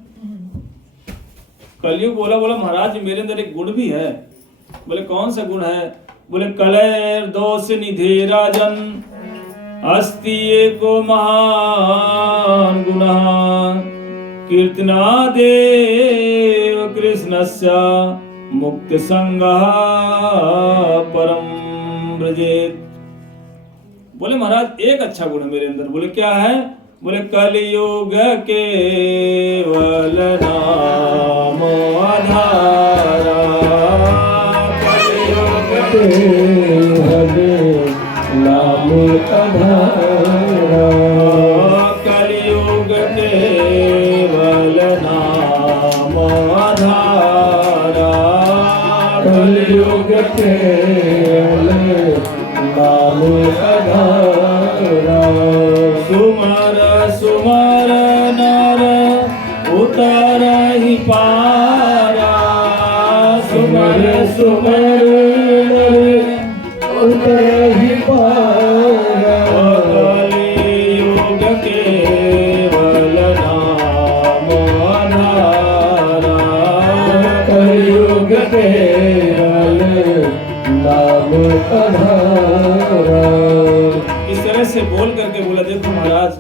कलियुग बोला महाराज मेरे अंदर एक गुण भी है। बोले कौन सा गुण है? बोले कलैर दोष निधे राजन अस्ति एको महान गुणः कीर्तनादेव कृष्णस्य मुक्त संगः परम ब्रजेत। बोले महाराज एक अच्छा गुण है मेरे अंदर। बोले क्या है? बोले कलियुग केवल नाम आधारा, कलियुग केवल नाम आधारा, कलियुग केवल नाम आधारा, कलियुग केवल नाम आधारा। सुमर सुमर नर उतर ही पारा, सुमर सुमर उतर ही पारा, कलियुग केवल नाम आधारा, कलियुग केवल नाम आधारा। इस तरह से बोल करके बोला देखो महाराज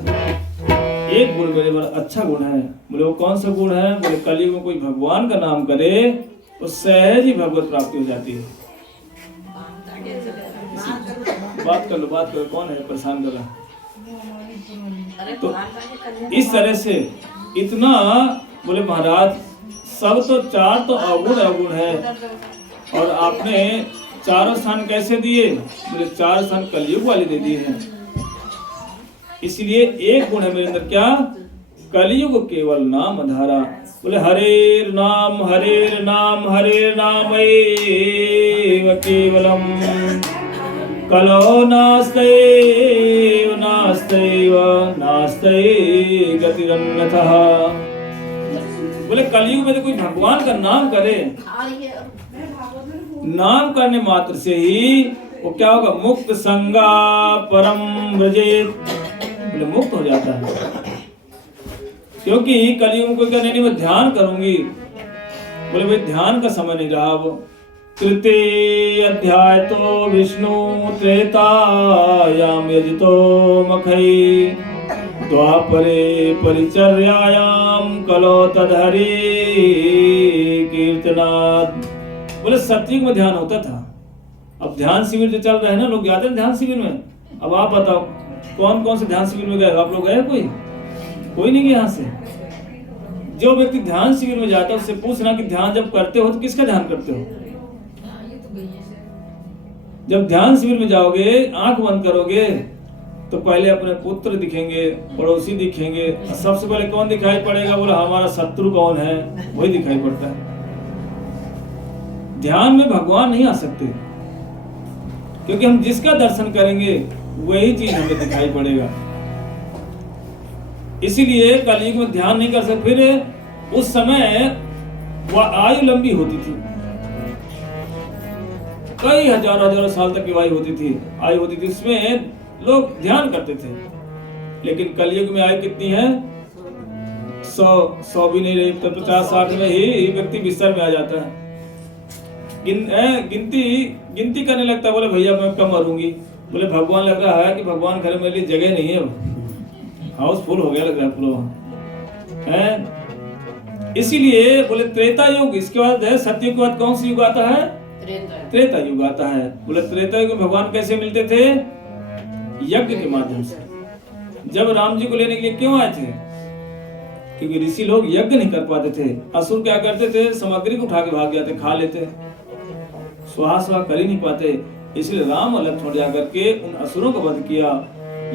एक गुण मेरे बड़ा अच्छा गुण है। बोले वो कौन सा गुण है? बोले कलियुग में कोई भगवान का नाम करे तो सहज ही भगवत प्राप्ति हो जाती है। बात कर लो कौन है परेशान कर रहा? तो इस तरह से इतना बोले महाराज सब तो 4 तो अवगुण है और आपने 4 स्थान कैसे दिए? बोले 4 स्थान कलियुग वाले दे दिए हैं। इसलिए एक गुण है मेरे अंदर क्या? कलियुग केवल नाम धारा। बोले हरेर नाम एव केवलम कलो नास्त्यैव गतिरन्यथः। बोले कलियुग में तो कोई भगवान का नाम करे नाम करने मात्र से ही वो क्या होगा, मुक्त संगा परम व्रजेत, बोले मुक्त हो जाता है। क्योंकि कलयुग में कोई कहने नहीं मैं ध्यान करूंगी, बोले भाई ध्यान का समय नहीं रहा। अब तृतीय अध्याय तो विष्णु त्रेतायाम यजितो मखई द्वापरे परिचर्यायाम कलो तदहरि कीर्तनाद। बोले सतयुग में ध्यान होता था। अब ध्यान शिविर जो चल रहे हैं ना, लोग जाते हैं ध्यान शिविर में। अब आप बताओ कौन कौन से ध्यान शिविर में गए? आप लोग गए? कोई नहीं गया यहाँ से। जो व्यक्ति ध्यान शिविर में जाता है उससे पूछना कि ध्यान जब करते हो तो किसका ध्यान करते हो? जब ध्यान शिविर में जाओगे, आंख बंद करोगे तो पहले अपने पुत्र दिखेंगे, पड़ोसी दिखेंगे, सबसे पहले कौन दिखाई पड़ेगा? बोला हमारा शत्रु कौन है, वही दिखाई पड़ता है। ध्यान में भगवान नहीं आ सकते, क्योंकि हम जिसका दर्शन करेंगे वही चीज हमें दिखाई पड़ेगा। इसीलिए कलयुग में ध्यान नहीं कर सकते। फिर उस समय वह आयु लंबी होती थी, कई हजारों साल तक की आयु होती थी, उसमें लोग ध्यान करते थे। लेकिन कलयुग में आयु कितनी है? 100 भी नहीं रही, तो 50-60 में ही व्यक्ति बिस्तर में आ जाता है। गिनती करने लगता है, बोले भैया मैं कम मरूंगी। बोले भगवान लग रहा है कि भगवान घर में मेरे लिए जगह नहीं है, हाउस फुल हो गया लग रहा है पूरा है। इसीलिए बोले त्रेता युग, इसके बाद है सतयुग के बाद कौन सा युग आता है? त्रेता युग आता है। बोले त्रेता युग में भगवान कैसे मिलते थे? यज्ञ के माध्यम से। जब राम जी को लेने के लिए क्यों आए थे? क्योंकि ऋषि लोग यज्ञ नहीं कर पाते थे। असुर क्या करते थे? सामग्री को उठा के भाग जाते, खा लेते, स्वाहा कर ही नहीं पाते। इसलिए राम और लक्ष्मण जाकर के उन असुरों को वध किया।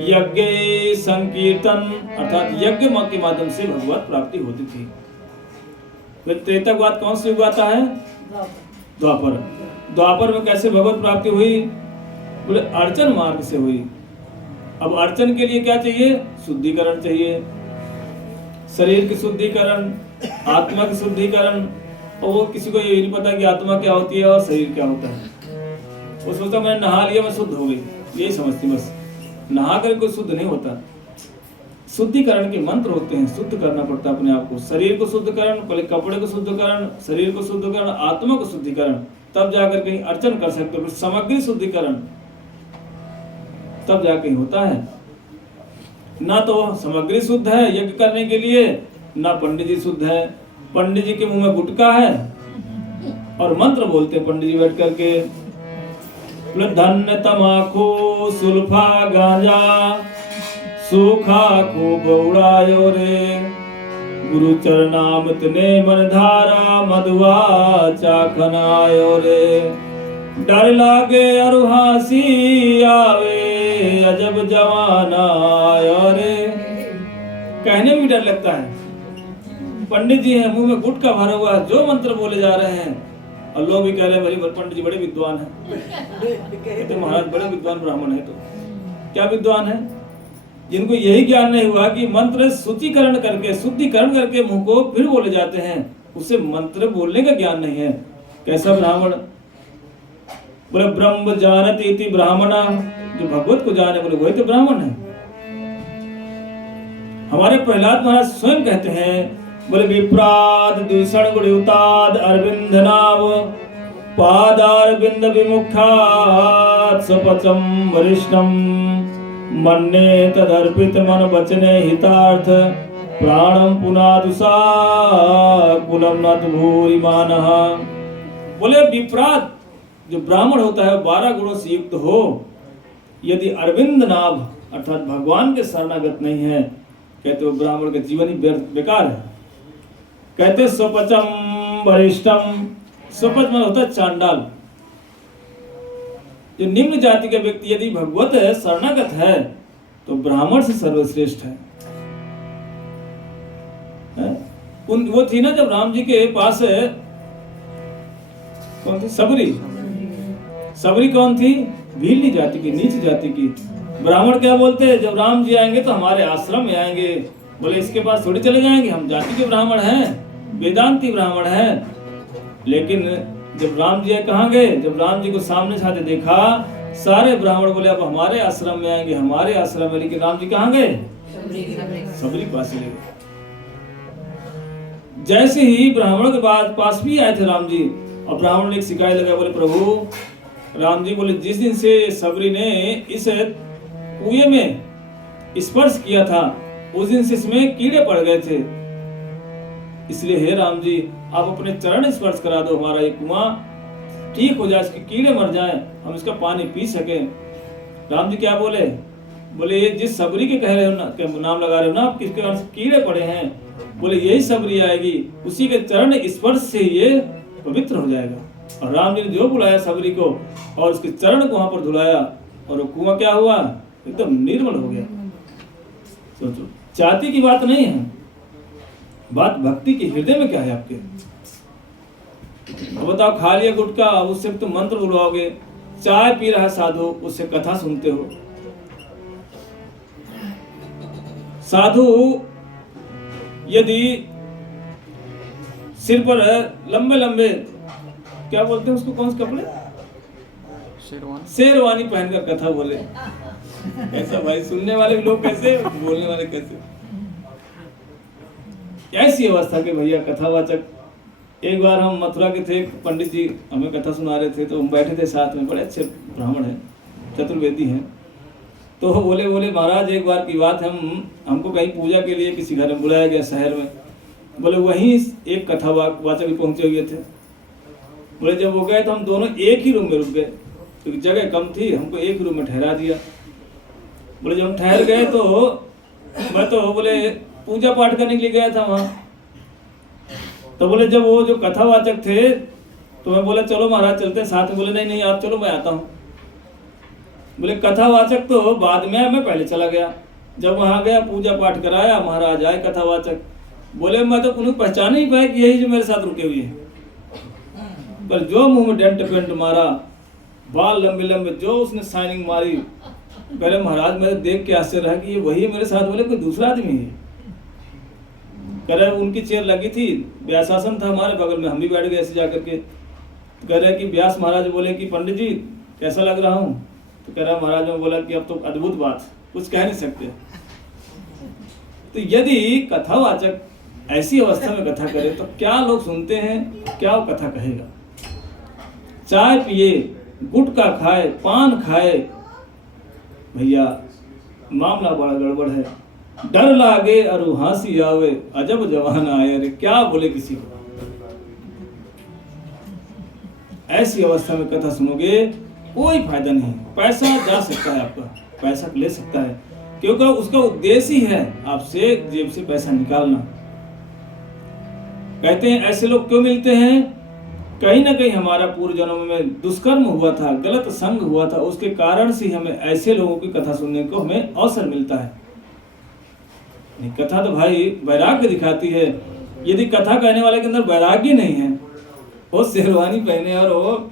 यज्ञ संकीर्तन अर्थात यज्ञ के माध्यम से भगवत प्राप्ति होती थी। त्रेता के बाद कौन सा युग आता है? द्वापर में कैसे भगवत प्राप्ति हुई? बोले अर्चन मार्ग से हुई। अब अर्चन के लिए क्या चाहिए? शुद्धिकरण चाहिए, शरीर की शुद्धिकरण, आत्मा की शुद्धिकरण। और वो किसी को ये नहीं पता कि आत्मा क्या होती है और शरीर क्या होता है। वो सोचता मैंने नहा लिया, मैं शुद्ध हो गई, यही समझती। बस नहा कर कोई शुद्ध नहीं होता। शुद्धिकरण के मंत्र होते हैं, शुद्ध करना पड़ता है अपने आप को। शरीर को शुद्धकरण, पहले कपड़े को शुद्धकरण, शरीर को शुद्धकरण, आत्मा को शुद्धिकरण, तब जाकर कहीं अर्चन कर सकते हो। सामग्री शुद्धिकरण तब जाके होता है। ना तो सामग्री शुद्ध है यज्ञ करने के लिए, ना पंडित जी शुद्ध है। पंडित जी के मुंह में गुटखा है और मंत्र बोलते हैं पंडित जी बैठ करके। धन्य तमाकू सुल्फा गांजा सूखा खूब उड़ायो रे, गुरु चरणामृत ने मन धारा मधुआ चाखनायो रे। डर लागे और हंसी आवे अजब जमाना आयो रे। कहने में डर लगता है। पंडित जी हैं, मुंह में गुटखा भरा हुआ है, जो मंत्र बोले जा रहे हैं, और लोग भी कह रहे हैं पंडित जी बड़े विद्वान हैं। कहते महाराज बड़े विद्वान ब्राह्मण है। तो क्या विद्वान है? जिनको यही ज्ञान नहीं हुआ कि मंत्र शुचिकरण करके, शुद्धिकरण करके मुंह को फिर बोले जाते हैं, उससे मंत्र बोलने का ज्ञान नहीं है। कैसा ब्राह्मण? बोले ब्रह्म जानति इति ब्राह्मणा, जो भगवत को जाने बोले वही तो ब्राह्मण है। हमारे प्रहलाद महाराज स्वयं कहते हैं, बोले विप्राद द्विषण गुणयुताद अरविंद नाव पादारविंद विमुखात् सपचम वरिष्ठम मन्ने तदर्पित मन वचने हितार्थ प्राणम पुनादुषा कुलम नत भूरि मानः। बोले विप्राद जो ब्राह्मण होता है 12 गुणों से युक्त हो, यदि अरविंद नाभ अर्थात भगवान के शरणागत नहीं है, कहते वो ब्राह्मण का जीवन ही बेकार है। कहते स्वपचम वरिष्ठम, स्वपच में होता है चांडाल। जो निम्न जाति के व्यक्ति यदि भगवत शरणागत है तो ब्राह्मण से सर्वश्रेष्ठ है। वो थी ना जब राम जी के पास कौन थी? सबरी। सबरी कौन थी? भीलनी जाति की, नीच जाति की। ब्राह्मण क्या बोलते हैं? जब राम जी आएंगे तो हमारे आश्रम में आएंगे। बोले इसके पास थोड़ी चले जाएंगे, हम जाति के ब्राह्मण हैं, वेदांती ब्राह्मण हैं। लेकिन जब राम जी कहाँ गए, जब राम जी को सामने साथ देखा, सारे ब्राह्मण बोले अब हमारे आश्रम में आएंगे, हमारे आश्रम में। लेकिन राम जी कहाँ गए, सबरी के पास चले गए। जैसे ही ब्राह्मणों के पास भी आए थे राम जी, और ब्राह्मण ने एक शिकायत लगाया, बोले प्रभु राम जी बोले जिस दिन से सबरी ने इस कुएं में स्पर्श किया था उस दिन से इसमें कीड़े पड़ गए थे, इसलिए हे राम जी आप अपने चरण स्पर्श करा दो, हमारा ये कुआं ठीक हो जाए, इसके कीड़े मर जाएं, हम इसका पानी पी सकें। राम जी क्या बोले, बोले ये जिस सबरी के कह रहे हो ना, के नाम लगा रहे हो ना आप, किसके कारण से कीड़े पड़े हैं, बोले यही सबरी आएगी, उसी के चरण स्पर्श से ये पवित्र हो जाएगा। और राम जी ने जो बुलाया सबरी को और उसके चरण को वहां पर धुलाया, और वो कुआं क्या हुआ, एकदम निर्मल हो गया। सोचो, जाति की बात नहीं है, बात भक्ति की, हृदय में क्या है आपके। तो बताओ, खा लिया गुटखा, उससे तुम मंत्र बुलवाओगे, चाय पी रहा साधु, उससे कथा सुनते हो। साधु यदि सिर पर लंबे लंबे क्या बोलते हैं उसको, कौन से कपड़े, शेरवानी पहनकर कथा बोले, कैसा भाई, सुनने वाले लोग कैसे, बोलने वाले कैसे। ऐसी अवस्था के भैया कथावाचक। एक बार हम मथुरा के थे, पंडित जी हमें कथा सुना रहे थे, तो हम बैठे थे साथ में, बड़े अच्छे ब्राह्मण हैं, चतुर्वेदी हैं। तो बोले महाराज एक बार की बात, हमको कहीं पूजा के लिए किसी घर में बुलाया गया शहर में, बोले वहीं एक कथावाचक भी पहुंचे हुए थे। बोले जब वो गए तो हम दोनों एक ही रूम में रुक गए, क्योंकि जगह कम थी, हमको एक रूम में ठहरा दिया। बोले जब हम ठहर गए तो मैं तो बोले पूजा पाठ करने के लिए गया था वहाँ। तो बोले जब वो जो कथावाचक थे तो मैं बोला चलो महाराज चलते हैं साथ में, बोले नहीं आप चलो मैं आता हूँ। बोले कथावाचक तो बाद में, मैं पहले चला गया। जब वहाँ गया पूजा पाठ कराया, महाराज आए कथावाचक, बोले मैं तो उन्हें पहचान नहीं पाया कि यही जो मेरे साथ रुके हुए हैं। पर जो मुंह में डेंट पेंट मारा, बाल लंबे लंबे, जो उसने शाइनिंग मारी, पहले महाराज मेरे देख के आश्चर्य रहा कि ये वही है मेरे साथ, बोले कोई दूसरा आदमी है। कह रहे उनकी चेयर लगी थी, व्यासासन था हमारे बगल में, हम भी बैठ गए ऐसे जाकर के। तो कह रहे कि व्यास महाराज बोले कि पंडित जी कैसा लग रहा हूँ। तो कह रहा महाराज ने बोला कि अब तो अद्भुत बात, कुछ कह नहीं सकते। तो यदि कथावाचक ऐसी अवस्था में कथा करे तो क्या लोग सुनते हैं, क्या वो कथा कहेगा। चाय पिए, गुटखा खाए, पान खाए, भैया मामला बड़ा गड़बड़ है। डर लागे और हंसी आवे, अजब जवान आए, अरे क्या बोले किसी को। ऐसी अवस्था में कथा सुनोगे कोई फायदा नहीं। पैसा जा सकता है आपका, पैसा ले सकता है, क्योंकि उसका उद्देश्य ही है आपसे जेब से पैसा निकालना। कहते हैं ऐसे लोग क्यों मिलते हैं, कहीं ना कहीं हमारा पूर्व जन्म में दुष्कर्म हुआ था, गलत संग हुआ था, उसके कारण से हमें ऐसे लोगों की कथा सुनने को हमें अवसर मिलता है। कथा तो भाई वैराग्य दिखाती है। यदि कथा कहने वाले के अंदर वैराग्य नहीं है, वो शेरवानी पहने और वो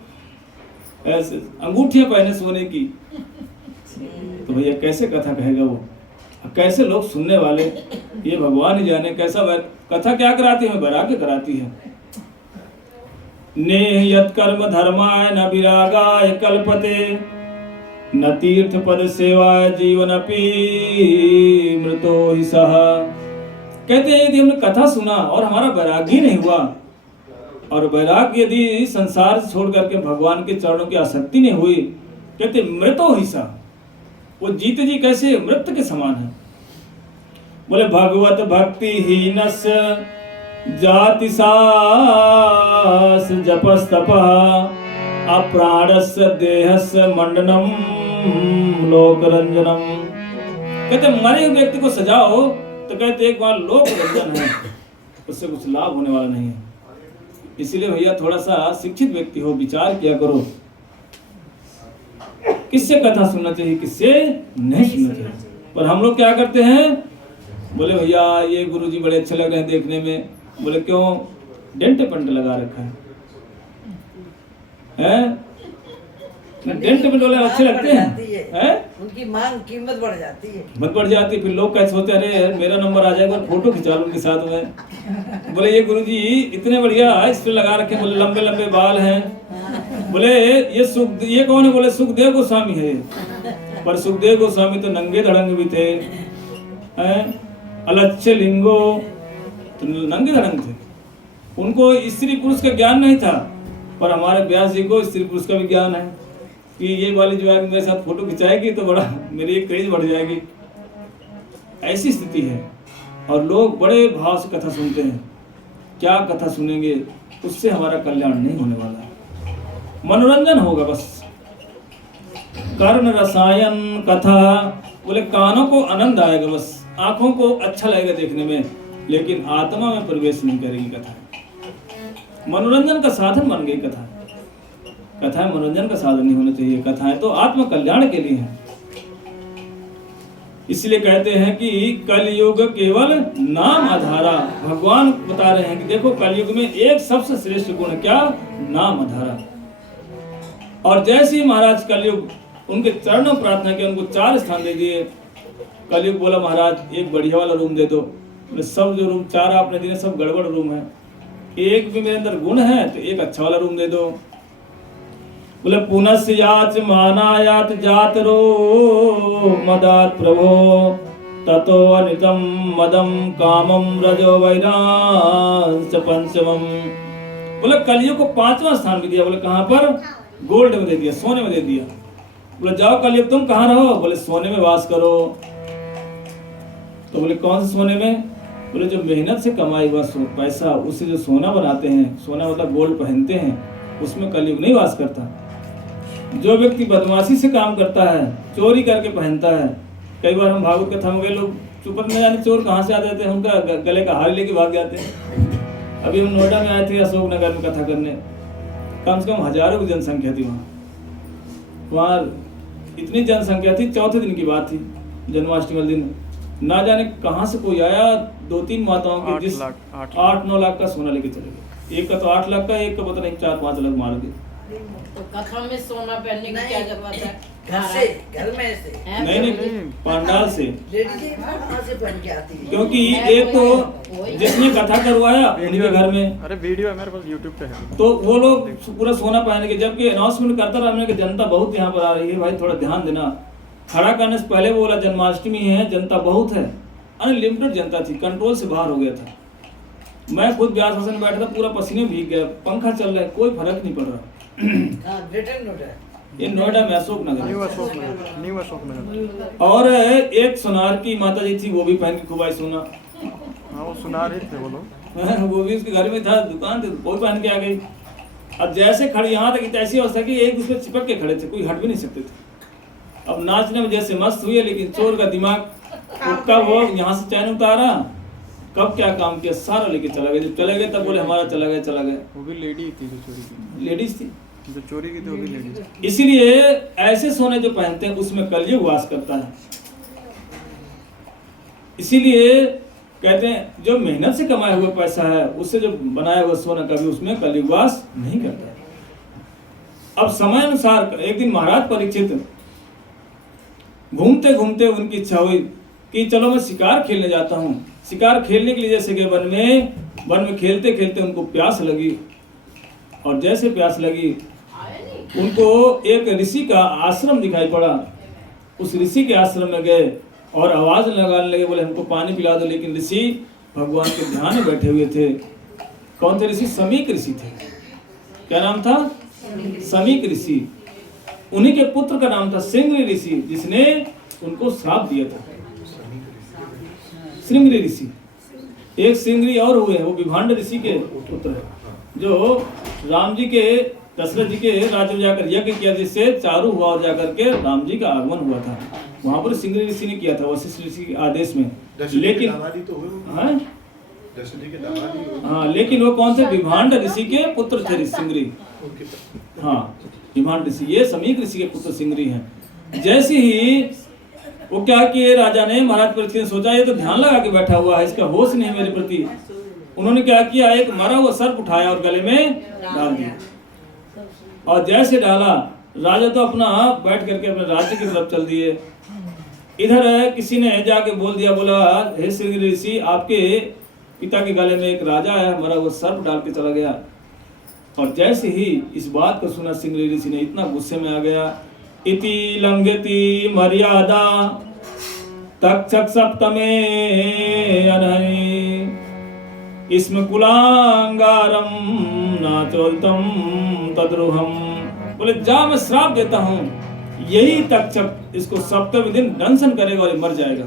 ऐसे अंगूठियां पहने सोने की, तो भैया कैसे कथा कहेगा वो, कैसे लोग सुनने वाले, ये भगवान ही जाने। कैसा कथा क्या कराती है, वैराग्य कराती है। नेह यत् कर्म धर्माय न विरागाय कल्पते, न तीर्थ पद सेवाय जीवनपि मृतो हि सह। कहते हैं यदि हमने कथा सुना और हमारा वैराग्य नहीं हुआ, और वैराग्य यदि संसार से छोड़ करके भगवान के चरणों की आसक्ति नहीं हुई, कहते मृतो हि सह, वो जीते जी कैसे मृत के समान है। बोले भगवत भक्ति हीनस्य जाति सास जपस्तपः, अप्राणस्य देहस्य मंडनम लोकरंजनम। कहते मरे हुए व्यक्ति को सजाओ तो कहते एक बार लोक रंजन है, उससे कुछ लाभ होने वाला नहीं है। इसलिए भैया थोड़ा सा शिक्षित व्यक्ति हो, विचार किया करो किससे कथा सुनना चाहिए, किससे नहीं सुनना चाहिए। पर हम लोग क्या करते हैं, बोले भैया ये गुरुजी बड़े अच्छे लग रहे हैं देखने में। बोले क्यों, डेंट पेंट लगा रखा है? डेंट में डोले अच्छे लगते हैं? उनकी मांग कीमत बढ़ जाती है। मत बढ़ जाती, फिर लोग कैसे सोचते अरे यार मेरा नंबर आ जाएगा और फोटो खिंचा लूं उनके साथ में। बोले ये गुरुजी इतने बढ़िया इस पे लगा रखे, बोले लंबे लंबे बाल हैं। बोले ये कौन है? बोले सुखदेव गोस्वामी है। पर सुखदेव गोस्वामी तो नंगे धड़ंग भी थे, अलच्छे लिंगो, तो नंगे धड़ंग थे। उनको स्त्री पुरुष का ज्ञान नहीं था, पर हमारे व्यास जी को स्त्री पुरुष का भी ज्ञान है कि ये वाली जो है मेरे साथ फोटो खिंचाएगी तो बड़ा मेरी एक क्रेज बढ़ जाएगी। ऐसी स्थिति है और लोग बड़े भाव से कथा सुनते हैं। क्या कथा सुनेंगे? उससे हमारा कल्याण नहीं होने वाला, मनोरंजन होगा बस। कर्ण रसायन कथा, बोले कानों को आनंद आएगा बस, आंखों को अच्छा लगेगा देखने में, लेकिन आत्मा में प्रवेश नहीं करेगी कथा। मनोरंजन का साधन बन गई कथा। कथाएं मनोरंजन का साधन नहीं होना चाहिए, कथाएं तो आत्म कल्याण के लिए हैं। इसलिए कहते हैं कि कलयुग केवल नाम आधारा। भगवान बता रहे हैं कि देखो कलयुग में एक सबसे श्रेष्ठ गुण क्या? नाम आधारा। और जैसे ही महाराज कलयुग उनके चरणों प्रार्थना की, उनको 4 स्थान दे दिए। कलयुग बोला महाराज एक बढ़िया वाला रूम दे दो। बोले सब जो रूम 4 आपने दिए सब गड़बड़ रूम है, एक भी मेरे अंदर गुण है तो एक अच्छा वाला रूम दे दो। बोले पुनस्य याच मानायात जातरो मदात प्रभो ततो अनितम मदम कामम रजो वैरांच पंचमम। बोले कलयुग को 5वां स्थान भी दिया। बोले कहाँ पर? गोल्ड में दे दिया, सोने में दे दिया। बोले जाओ कलयुग तुम कहाँ रहो? बोले सोने में वास करो। तो बोले कौन से सोने में? बोले जो मेहनत से कमाई हुआ पैसा, उससे जो सोना बनाते हैं, सोना मतलब गोल्ड पहनते हैं, उसमें कलयुग नहीं वास करता। जो व्यक्ति बदमाशी से काम करता है, चोरी करके पहनता है, कई बार हम भागवत कथा में गए, लोग चुपन में जाने चोर कहाँ से आ जाते हैं, उनका गले का हार लेके भाग जाते हैं। अभी हम नोएडा में आए थे अशोक नगर में कथा करने, कम से कम हजारों की जनसंख्या थी वहाँ इतनी जनसंख्या थी। चौथे दिन की बात थी, जन्माष्टमी वाले दिन। ना जाने कहाँ से कोई आया, 2-3 माताओं के जिस 8-9 लाख का सोना लेके चले गए। एक का तो 8 लाख का, एक का पता नहीं 4-5 लाख मार गए। तो कथा में सोना पहनने की क्या जरूरत है? घर में से नहीं पंडाल से, से पहन के आती है। क्योंकि एक तो जिसने कथा करवाया उनके घर में, अरे वीडियो है मेरे पास यूट्यूब पे है, तो वो लोग पूरा सोना पहन के, जबकि अनाउंसमेंट करता रहा हमने कि जनता बहुत यहाँ पर आ रही है, भाई थोड़ा ध्यान देना। खड़ा करने से पहले बोला जन्माष्टमी है, जनता बहुत है, अनलिमिटेड जनता थी, कंट्रोल से बाहर हो गया था। मैं खुद व्यास आसन में बैठा था, पूरा पसीने भीग गया, पंखा चल रहा है, कोई फर्क नहीं पड़ रहा। ये नोएडा में अशोक नगर, न्यू अशोक नगर। और एक सोनार की माता जी थी, वो भी पहन के खूब आई सोना। हाँ वो सुना रहे थे वो लोग। वो भी उसके घर में था, दुकान थी, वो पहन के आ गई। अब जैसे खड़ी यहाँ तक ऐसी अवस्था कि एक दूसरे चिपक के खड़े थे, कोई हट भी नहीं सकते थे। अब नाचने में जैसे मस्त हुई है, लेकिन चोर का दिमाग कब वो यहाँ से चैन उतारा, कब क्या काम किया, सारा लेके चला गया। जब चले गए तब बोले हमारा चला गया। वो भी लेडी थी जो चोरी की, लेडीज थी, जो चोरी की थी वो भी लेडी। इसीलिए ऐसे सोने जो पहनते हैं उसमें कलयुग वास करता है। इसीलिए कहते हैं जो मेहनत से कमाया हुआ पैसा है, उससे जो बनाया हुआ सोना कभी उसमें कलयुग वास नहीं करता है। अब समय अनुसार एक दिन महाराज परीक्षित घूमते घूमते उनकी इच्छा हुई कि चलो मैं शिकार खेलने जाता हूँ। शिकार खेलने के लिए जैसे गए वन में खेलते खेलते उनको प्यास लगी, और जैसे प्यास लगी उनको एक ऋषि का आश्रम दिखाई पड़ा। उस ऋषि के आश्रम में गए और आवाज लगाने लगे, बोले हमको पानी पिला दो। लेकिन ऋषि भगवान के ध्यान में बैठे हुए थे। कौन थे ऋषि? समीक ऋषि थे। क्या नाम था? समीक ऋषि। उन्हीं के पुत्र का नाम था श्रृंगी ऋषि, जिसने उनको श्राप दिया था। श्रृंगी ऋषि, एक श्रृंगी और हुए, वो विभांड ऋषि के पुत्र है, जो राम जी के, दशरथ जी के राज्य में जाकर यज्ञ किया, जिससे चारू हुआ और जाकर के राम जी का आगमन हुआ था। वहां पर श्रृंगी ऋषि ने किया था, वशिष्ठ ऋषि के आदेश में। लेकिन हाँ, लेकिन वो कौन थे? विभांड ऋषि के पुत्र थे श्रृंगी। हाँ, विभांड ऋषि, ये समीक ऋषि के पुत्र श्रृंगी हैं। जैसे ही वो क्या किए, राजा ने, महाराज परीक्षित ने सोचा ये तो ध्यान लगा के बैठा हुआ है, इसका होश नहीं मेरे प्रति। उन्होंने क्या किया, एक मरा हुआ सर्प उठाया और गले में डाल दिया, और जैसे डाला राजा तो अपना बैठ करके अपने राज्य की तरफ चल दिए। इधर किसी ने जाके बोल दिया, बोला हे श्रृंग ऋषि, आपके पिता के गले में एक राजा है, हमारा वो सर्प डाल के चला गया। और जैसे ही इस बात को सुना श्रृंग ऋषि ने इतना गुस्से में आ गया, इति लंघयति मर्यादा तक्षक सप्तमे अनहि इसमें कुलांगारम नाचोदितम तद्रुहम। बोले जा मैं श्राप देता हूँ, यही तक्षक इसको सप्तम दिन दंशन करेगा और ये मर जाएगा।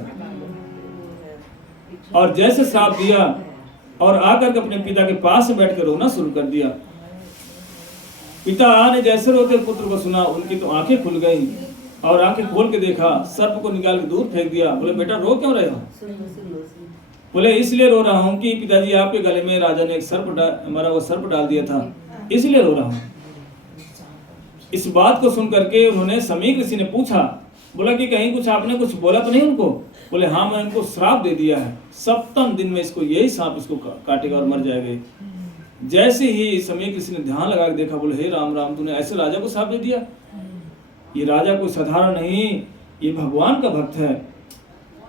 और जैसे श्राप दिया और आकर के अपने पिता के पास बैठ कर रोना शुरू कर दिया। पिता ने जैसे रोते पुत्र को सुना, उनकी तो आंखें खुल गई और आंखें खोल के देखा, सर्प को निकाल के दूर फेंक दिया। बोले बेटा रो क्यों रहे हो? बोले इसलिए रो रहा हूँ कि पिताजी आपके गले में राजा ने एक हमारा वो सर्प डाल दिया था, इसलिए रो रहा हूँ। इस बात को सुन करके उन्होंने समीक ऋषि ने पूछा, बोला कि कहीं कुछ आपने कुछ बोला तो नहीं उनको? बोले हाँ, मैं इनको श्राप दे दिया है, सप्तम दिन में इसको यही सांप इसको काटेगा और मर जाएगा। जैसे ही समीक ऋषि ने ध्यान लगा के देखा, बोले हे राम राम, तूने ऐसे राजा को श्राप दे दिया? ये राजा कोई साधारण नहीं, ये भगवान का भक्त है।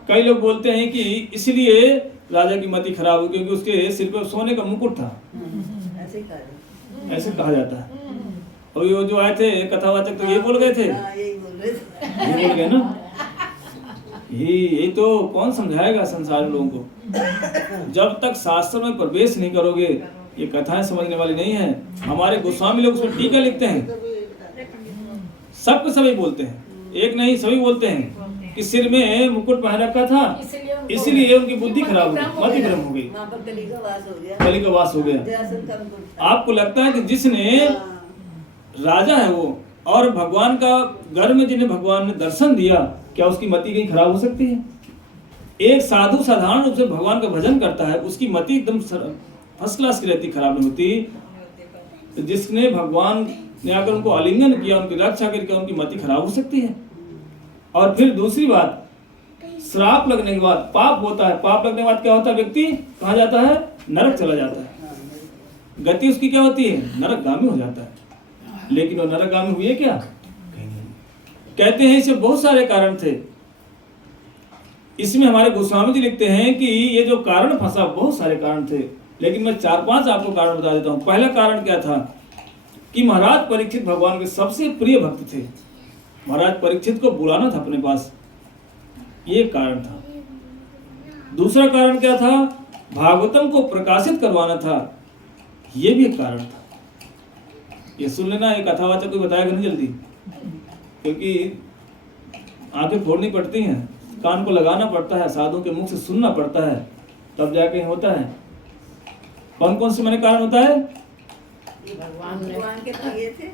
कई लोग बोलते हैं कि इसलिए राजा की मति खराब हुई क्योंकि उसके सिर पर सोने का मुकुट था, ऐसे कहा जाता है। और ये जो आए थे कथावाचक तो ये बोल गए थे, यही ये बोल गए ना। यही तो कौन समझाएगा संसार में लोगों को? जब तक शास्त्र में प्रवेश नहीं करोगे ये कथाएं समझने वाली नहीं है। हमारे गोस्वामी लोग उसमें टीका लिखते हैं, सबके सभी बोलते हैं, एक नहीं सभी बोलते हैं कि सिर में मुकुट पहन रखा था, इसलिए उनकी बुद्धि खराब हो गई, मति भ्रम हो गई, कली का वास हो गया। आपको लगता है कि जिसने राजा है वो और भगवान का घर में जिन्हें भगवान ने दर्शन दिया, क्या उसकी मति कहीं खराब हो सकती है? एक साधु साधारण रूप से भगवान का भजन करता है, उसकी मति एकदम फर्स्ट क्लास की रहती, खराब नहीं होती। जिसने भगवान ने आकर उनको आलिंगन किया, उनकी रक्षा करके उनकी मति खराब हो सकती है। और फिर दूसरी बात, श्राप लगने के बाद पाप होता है, पाप लगने के बाद क्या होता है? व्यक्ति कहाँ जाता है? नरक चला जाता है। गति उसकी क्या होती है? नरकगामी हो जाता है। लेकिन वो नरकगामी हुए क्या? कहते हैं इससे बहुत सारे कारण थे। इसमें हमारे गोस्वामी जी लिखते हैं कि ये जो कारण फंसा, बहुत सारे कारण थे, लेकिन मैं 4-5 आपको कारण बता देता हूँ। पहला कारण क्या था कि महाराज परीक्षित भगवान के सबसे प्रिय भक्त थे। महाराज परीक्षित को बुलाना था अपने पास, ये कारण था। दूसरा कारण क्या था? भागवतम को प्रकाशित करवाना था, ये भी एक कारण था। ये सुन लेना, एक कथावाचक को बताएगा नहीं जल्दी, क्योंकि आंखें फोड़नी पड़ती हैं, कान को लगाना पड़ता है, साधु के मुख से सुनना पड़ता है, तब जाके होता है। कौन कौन से मैंने कारण होता है? भगवान के प्रिय थे,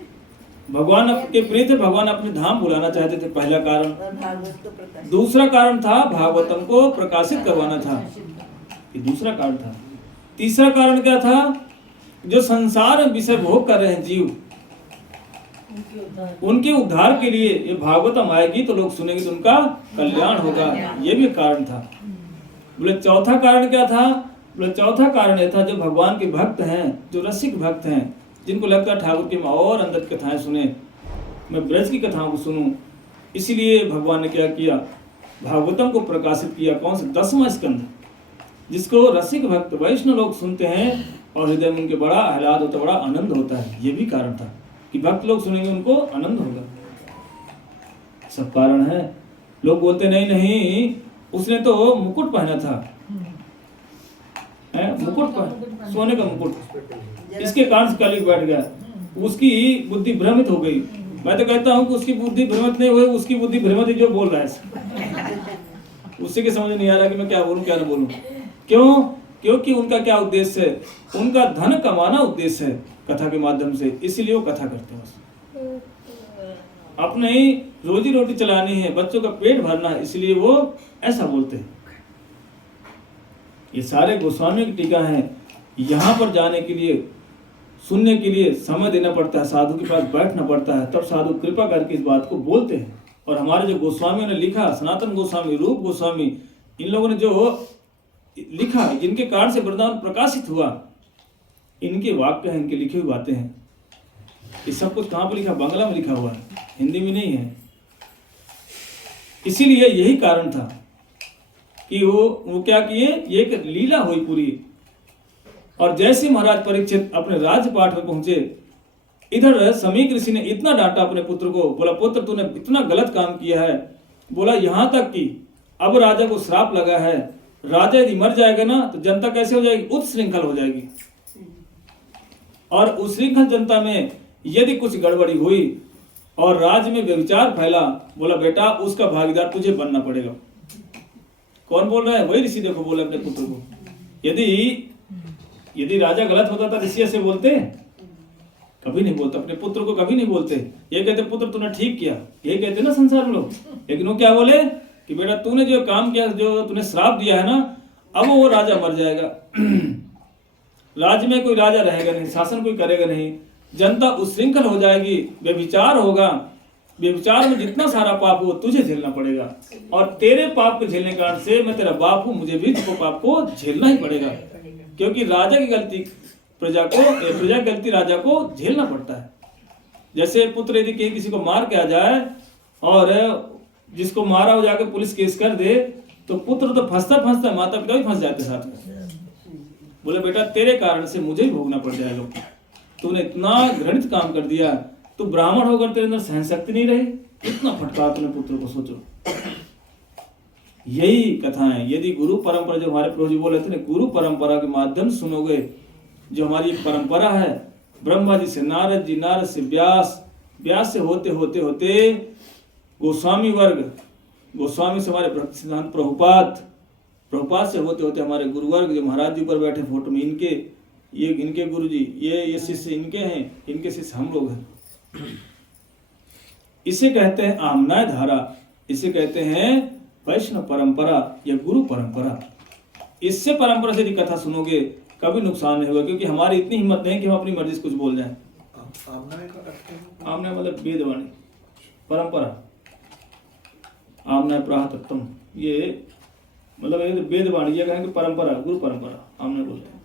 भगवान के प्रिय थे, भगवान अपने धाम बुलाना चाहते थे, पहला कारण। भागवत को प्रकाशित। दूसरा कारण था भागवतम को प्रकाशित करवाना था, ये दूसरा कारण था। तीसरा कारण क्या था? जो संसार में विषय भोग कर रहे हैं जीव, उनके उद्धार के लिए ये भागवतम आएगी तो लोग सुनेंगे तो उनका कल्याण होगा, ये भी कारण था। बोले चौथा कारण क्या था? बोले चौथा कारण यह था, जो भगवान के भक्त हैं, जो रसिक भक्त हैं, जिनको लगता है ठाकुर की मैं और अंदर कथाएं सुने, मैं ब्रज की कथाओं को सुनूं, इसलिए भगवान ने क्या किया? भागवतम को प्रकाशित किया। कौन सा? 10वां स्कंद, जिसको रसिक भक्त वैष्णव लोग सुनते हैं और हृदय में उनके बड़ा आह्लाद होता है, बड़ा आनंद होता है। ये भी कारण था कि भक्त लोग सुनेंगे उनको आनंद होगा, सब कारण है। लोग बोलते नहीं उसने तो मुकुट पहना था, मुकुट पहना, सोने का मुकुट, इसके कारण से कलयुग बैठ गया, उसकी बुद्धि भ्रमित हो गई। मैं तो कहता हूँ कि उसकी बुद्धि भ्रमित नहीं हुई, उसकी बुद्धि भ्रमित है जो बोल रहा है। उससे के समझ नहीं आ रहा कि मैं क्या बोलूं क्या ना बोलूं। क्यों? क्योंकि उनका क्या उद्देश्य है? उनका धन कमाना उद्देश्य है कथा के माध्यम से, इसीलिए वो कथा करते हैं। अपने ही रोजी रोटी चलानी है, बच्चों का पेट भरना है, इसलिए वो ऐसा बोलते हैं। ये सारे गोस्वामी की टीका है। यहाँ पर जाने के लिए, सुनने के लिए समय देना पड़ता है, साधु के पास बैठना पड़ता है, तब साधु कृपा करके इस बात को बोलते हैं। और हमारे जो गोस्वामियों ने लिखा, सनातन गोस्वामी, रूप गोस्वामी, इन लोगों ने जो लिखा, जिनके कारण से वृंदावन प्रकाशित हुआ, इनके वाक्य हैं, इनके लिखी हुई बातें हैं। ये सब कुछ कहाँ पर लिखा? बांग्ला में लिखा हुआ है, हिंदी में नहीं है। इसीलिए यही कारण था कि वो क्या किए, ये एक लीला हुई पूरी। और जैसे महाराज परीक्षित अपने राजपाट में पहुंचे, इधर समीक ऋषि ने इतना डांटा अपने पुत्र को, बोला पुत्र तूने इतना गलत काम किया है। बोला यहाँ तक कि अब राजा को श्राप लगा है, राजा यदि मर जाएगा ना तो जनता कैसे हो जाएगी? उत्श्रृंखल हो जाएगी। और उच्छृंखल जनता में यदि कुछ गड़बड़ी हुई और राज्य में व्यभिचार फैला, बोला बेटा उसका भागीदार तुझे बनना पड़ेगा। कौन बोल रहा है? वही ऋषि देखो बोले अपने पुत्र को। यदि राजा गलत होता था ऋषि ऐसे बोलते? कभी नहीं बोलते, अपने पुत्र को कभी नहीं बोलते। ये कहते पुत्र तूने ठीक किया, ये कहते ना संसार में लोग। लेकिन वो क्या बोले कि बेटा तूने जो काम किया, जो तूने श्राप दिया है ना, अब वो राजा मर जाएगा, राज्य में कोई राजा रहेगा नहीं, शासन कोई करेगा नहीं, जनता उच्छृंखल हो जाएगी, व्यभिचार होगा, व्यभिचार में जितना सारा पाप हो तुझे झेलना पड़ेगा। और तेरे पाप को झेलने के कारण से मैं तेरा बाप हूं, मुझे भी तो पाप को झेलना ही पड़ेगा। क्योंकि राजा की गलती प्रजा की गलती राजा को झेलना पड़ता है। जैसे पुत्र यदि किसी को मार के आ जाए और जिसको मारा हो जाकर पुलिस केस कर दे, तो पुत्र तो फंसता माता पिता भी फंस जाते साथ में। बोले बेटा तेरे कारण से मुझे ही भोगना पड़ जाएगा, तूने इतना घृणित काम कर दिया, तू ब्राह्मण होकर तेरे अंदर सहन शक्ति नहीं रही, इतना फटकार अपने पुत्र को। सोचो यही कथाएं यदि गुरु परंपरा, जो हमारे प्रभु जी बोले थे, गुरु परंपरा के माध्यम से सुनोगे, जो हमारी परंपरा है, ब्रह्मा जी से नारद जी, नारद से व्यास, व्यास से होते होते होते गोस्वामी वर्ग, गोस्वामी से हमारे भक्त सिद्धांत प्रभुपाद, प्रभुपाद से होते होते हमारे गुरु वर्ग, जो महाराज जी ऊपर बैठे फोटो में, इनके गुरु जी, ये शिष्य इनके हैं, इनके शिष्य हम लोग हैं। इसे कहते हैं आमनाय धारा, इसे कहते हैं वैष्णव परंपरा या गुरु परंपरा। इससे परंपरा से यदि कथा सुनोगे कभी नुकसान नहीं होगा, क्योंकि हमारी इतनी हिम्मत नहीं कि हम अपनी मर्जी से कुछ बोल जाएं। आमनाय मतलब वेदवाणी, परंपरा, आमनाय प्रातत्तम, ये मतलब वेदवाणी, ये कहेंगे परंपरा, गुरु परंपरा आमनाय बोलते हैं।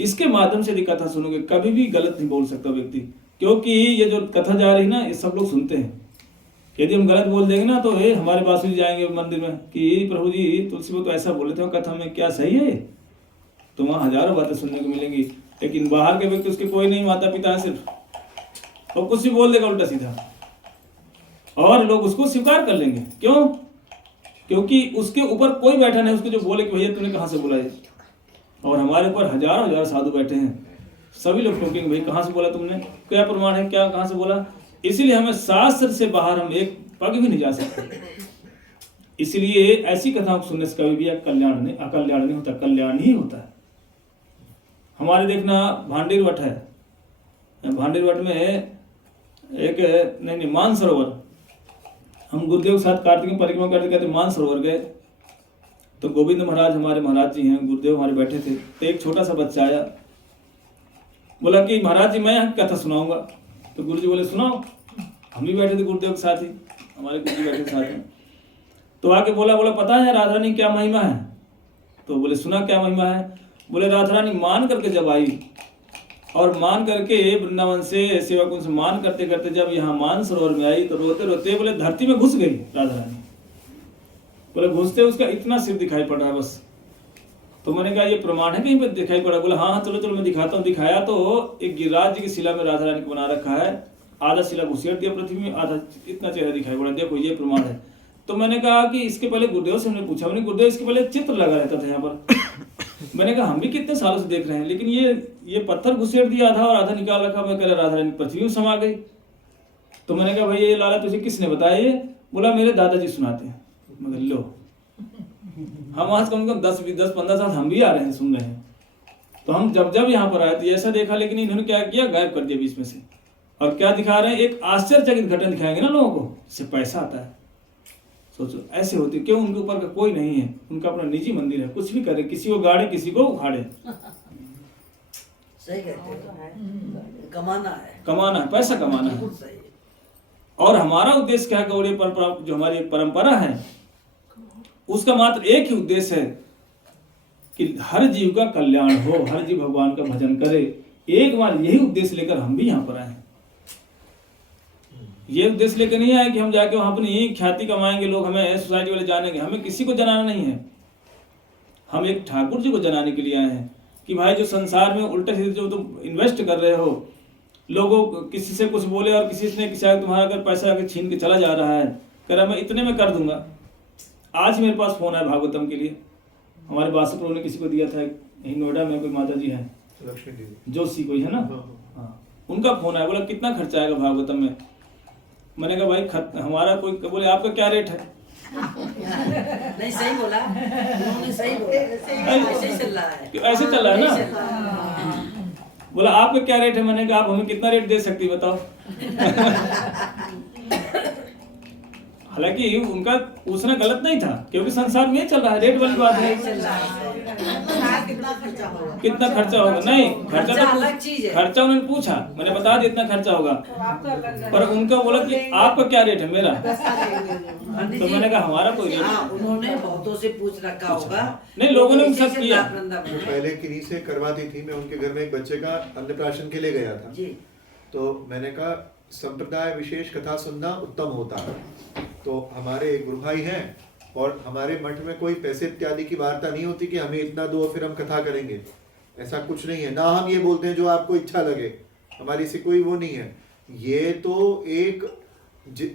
इसके माध्यम से यदि कथा सुनोगे कभी भी गलत नहीं बोल सकता व्यक्ति, क्योंकि ये जो कथा जा रही ना, ये सब लोग सुनते हैं। यदि हम गलत बोल देंगे ना तो ये हमारे पास भी जाएंगे मंदिर में कि प्रभु जी तुलसी में तो ऐसा बोले थे कथा में, क्या सही है? तो वहाँ हजारों बातें सुनने को मिलेंगी। लेकिन बाहर के व्यक्ति, उसके कोई नहीं, माता पिता है सिर्फ, और कुछ भी बोल देगा उल्टा सीधा, और लोग उसको स्वीकार कर लेंगे। क्यों? क्योंकि उसके ऊपर कोई बैठा नहीं उसको जो बोले कि भैया तूने कहाँ से बोला ये। और हमारे ऊपर हजारों हजार साधु बैठे हैं, सभी लोग टोकेंगे भाई कहाँ से बोला तुमने, क्या प्रमाण है, क्या कहाँ से बोला। इसीलिए हमें शास्त्र से बाहर हम एक पग भी नहीं जा सकते। इसलिए ऐसी कथाओं को सुनने से कभी भी अकल्याण नहीं होता, कल्याण ही होता है। हमारे देखना भांडीर वट है, भांडीर वट में एक नहीं मानसरोवर, हम गुरुदेव के साथ कार्तिक में परिक्रमा करते करते मानसरोवर गए, तो गोविंद महाराज हमारे महाराज जी हैं, गुरुदेव हमारे बैठे थे, तो एक छोटा सा बच्चा आया, बोला कि महाराज जी मैं यहाँ कथा सुनाऊंगा। तो गुरु जी बोले सुनाओ। हम भी बैठे थे गुरुदेव के साथ ही, हमारे गुरु जी बैठे साथ हैं। तो आके बोला पता है राधा रानी क्या महिमा है? तो बोले सुना क्या महिमा है? बोले राधा रानी मान करके जब आई, और मान करके वृंदावन से सेवा कुंज से मान करते करते जब यहाँ मानसरोवर में आई, तो रोते रोते बोले धरती में घुस गई राधा रानी। बोले घुसते उसका इतना सिर दिखाई पड़ रहा है बस। तो मैंने कहा ये प्रमाण है कहीं पे दिखाई पड़ा? बोला हाँ चलो मैं दिखाता हूँ। दिखाया तो एक गिरिराज जी की शिला में राधा रानी को बना रखा है, आधा शिला घुसेड़ दिया पृथ्वी में, आधा इतना चेहरा दिखाई पड़ा, देखो ये प्रमाण है। तो मैंने कहा कि इसके पहले गुरुदेव से हमने पूछा, मैंने गुरुदेव इसके पहले चित्र लगा रहता था यहाँ पर। मैंने कहा हम भी कितने सालों से देख रहे हैं, लेकिन ये पत्थर घुसेड़ दिया आधा और आधा निकाल रखा। मैं कह रहा राधा रानी पृथ्वी में समा गई। तो मैंने कहा भाई ये लाला तुझे किसने बताया ये? बोला मेरे दादाजी सुनाते हैं। मगर लो, हम आज कम से कम 10-15 साल हम भी आ रहे हैं, सुन रहे हैं। तो हम जब यहाँ पर आए तो ऐसा देखा, लेकिन इन्होंने क्या किया, गायब कर दिया बीच में से। और क्या दिखा रहे हैं? एक आश्चर्यचकित घटना दिखाएंगे ना लोगों को, इससे पैसा आता है। सोचो ऐसे होती क्यों? उनके ऊपर का कोई नहीं है, उनका अपना निजी मंदिर है, कुछ भी करे, किसी को गाड़े किसी को उखाड़े। सही कहते हो, कमाना है, पैसा कमाना है। और हमारा उद्देश्य क्या है? गौड़ीय परंपरा जो हमारी एक परंपरा है, उसका मात्र एक ही उद्देश्य है कि हर जीव का कल्याण हो, हर जीव भगवान का भजन करे। एक बार यही उद्देश्य लेकर हम भी यहाँ पर आए हैं। ये उद्देश्य लेके नहीं आए कि हम जाके वहाँ अपनी ख्याति कमाएंगे, लोग हमें सोसाइटी वाले जानेंगे। हमें किसी को जनाना नहीं है, हम एक ठाकुर जी को जनाने के लिए आए हैं कि भाई जो संसार में उल्टे सीधे जो तुम इन्वेस्ट कर रहे हो, लोगों किसी से कुछ बोले और किसी ने किसी तुम्हारा अगर पैसा आके छीन के चला जा रहा है, कह रहा मैं इतने में कर दूंगा। आज मेरे पास फोन है भागवतम के लिए, हमारे बासुप्रो ने किसी को दिया था, यहीं नोएडा में कोई माता जी है जोशी कोई है ना, हाँ, उनका फोन है, बोला कितना खर्चा आएगा भागवतम में। मैंने कहा भाई हमारा कोई, बोले आपका क्या रेट है? नहीं सही बोला उन्होंने, सही बोला, ऐसे ही चल रहा है, ऐसे चल रहा है ना। बोला आपका क्या रेट है? मैंने कहा आप हमें कितना रेट दे सकती बताओ। हालांकि उनका पूछना गलत नहीं था, क्योंकि संसार में चल रहा है, रेट वाली बात है। कितना खर्चा होगा? नहीं, खर्चा तो अलग चीज है। खर्चा उन्होंने पूछा, मैंने बता दिया इतना खर्चा होगा, पर उनका बोला कि आपका क्या रेट है मेरा, तो मैंने कहा हमारा कोई रेट नहीं। उन्होंने बहुतों से पूछ रखा होगा, नहीं लोगों ने सब किया। पहले किन्हीं से करवाती थी, मैं उनके घर में एक बच्चे का अन्नप्राशन के लिए गया था जी। तो मैंने कहा संप्रदाय विशेष कथा सुनना उत्तम होता है। तो हमारे एक गुरु भाई हैं और हमारे मठ में कोई पैसे इत्यादि की वार्ता नहीं होती कि हमें इतना दो फिर हम कथा करेंगे, ऐसा कुछ नहीं है। ना हम ये बोलते हैं जो आपको इच्छा लगे, हमारी से कोई वो नहीं है। ये तो एक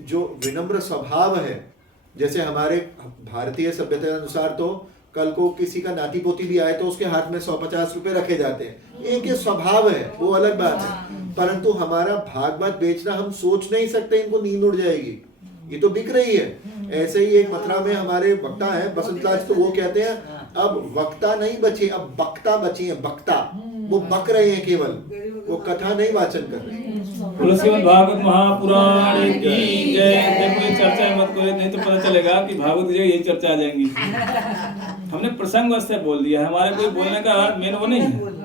जो विनम्र स्वभाव है, जैसे हमारे भारतीय सभ्यता के अनुसार तो कल को किसी का नाती पोती भी आए तो उसके हाथ में 150 रुपए रखे जाते हैं, एक ये स्वभाव है, वो अलग बात है। परंतु हमारा भागवत बेचना हम सोच नहीं सकते, इनको नींद उड़ जाएगी, ये तो बिक रही है। ऐसे ही एक मथुरा में हमारे वक्ता है बसंतराज, तो वो कहते हैं अब वक्ता नहीं बचे, अब बक्ता बचे हैं, बक्ता वो बक रहे हैं, केवल वो कथा नहीं वाचन कर रहे हैं। श्रीमद् भागवत महापुराण की जय। देखो ये चर्चा मत करो, नहीं तो पता चलेगा कि भागवत जगह यही चर्चा आ जाएंगी। हमने प्रसंग वास्ते बोल दिया, हमारे कोई बोलने का मेन वो नहीं है।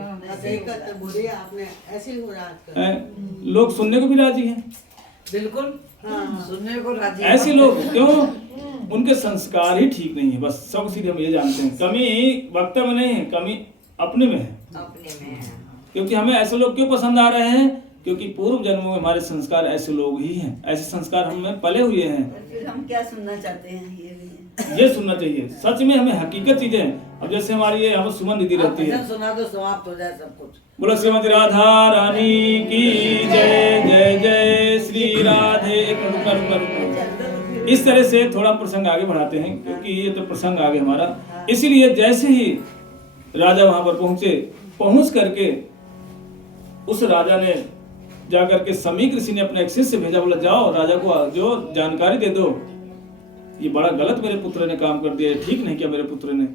लोग सुनने को भी राजी हैं, बिल्कुल सुनने को राजी। ऐसे लोग क्यों? उनके संस्कार ही ठीक नहीं है, बस सब सीधे हम ये जानते हैं। कमी वक्ता में नहीं है, कमी अपने में है। क्योंकि हमें ऐसे लोग क्यों पसंद आ रहे हैं? क्योंकि पूर्व जन्मों में हमारे संस्कार ऐसे लोग ही हैं, ऐसे संस्कार हमें पले हुए हैं। फिर हम क्या सुनना चाहते हैं? ये सुनना चाहिए, सच में हमें हकीकत चीजें। अब जैसे हमारी ये यहाँ सुमन दीदी रहती है, सुना दो समाप्त हो जाए सब कुछ। बोलो श्रीमती राधा रानी की जय। जय जय श्री राधे। एक मिनट रुकना। इस तरह से थोड़ा प्रसंग आगे बढ़ाते हैं, क्योंकि ये तो प्रसंग आगे हमारा। इसीलिए जैसे ही राजा वहां पर पहुंचे, पहुंच करके उस राजा ने जाकर के समीक ऋषि ने अपने एक शिष्य भेजा, बोला जाओ राजा को जो जानकारी दे दो, ये बड़ा गलत मेरे पुत्र ने काम कर दिया, ठीक नहीं किया मेरे पुत्र ने।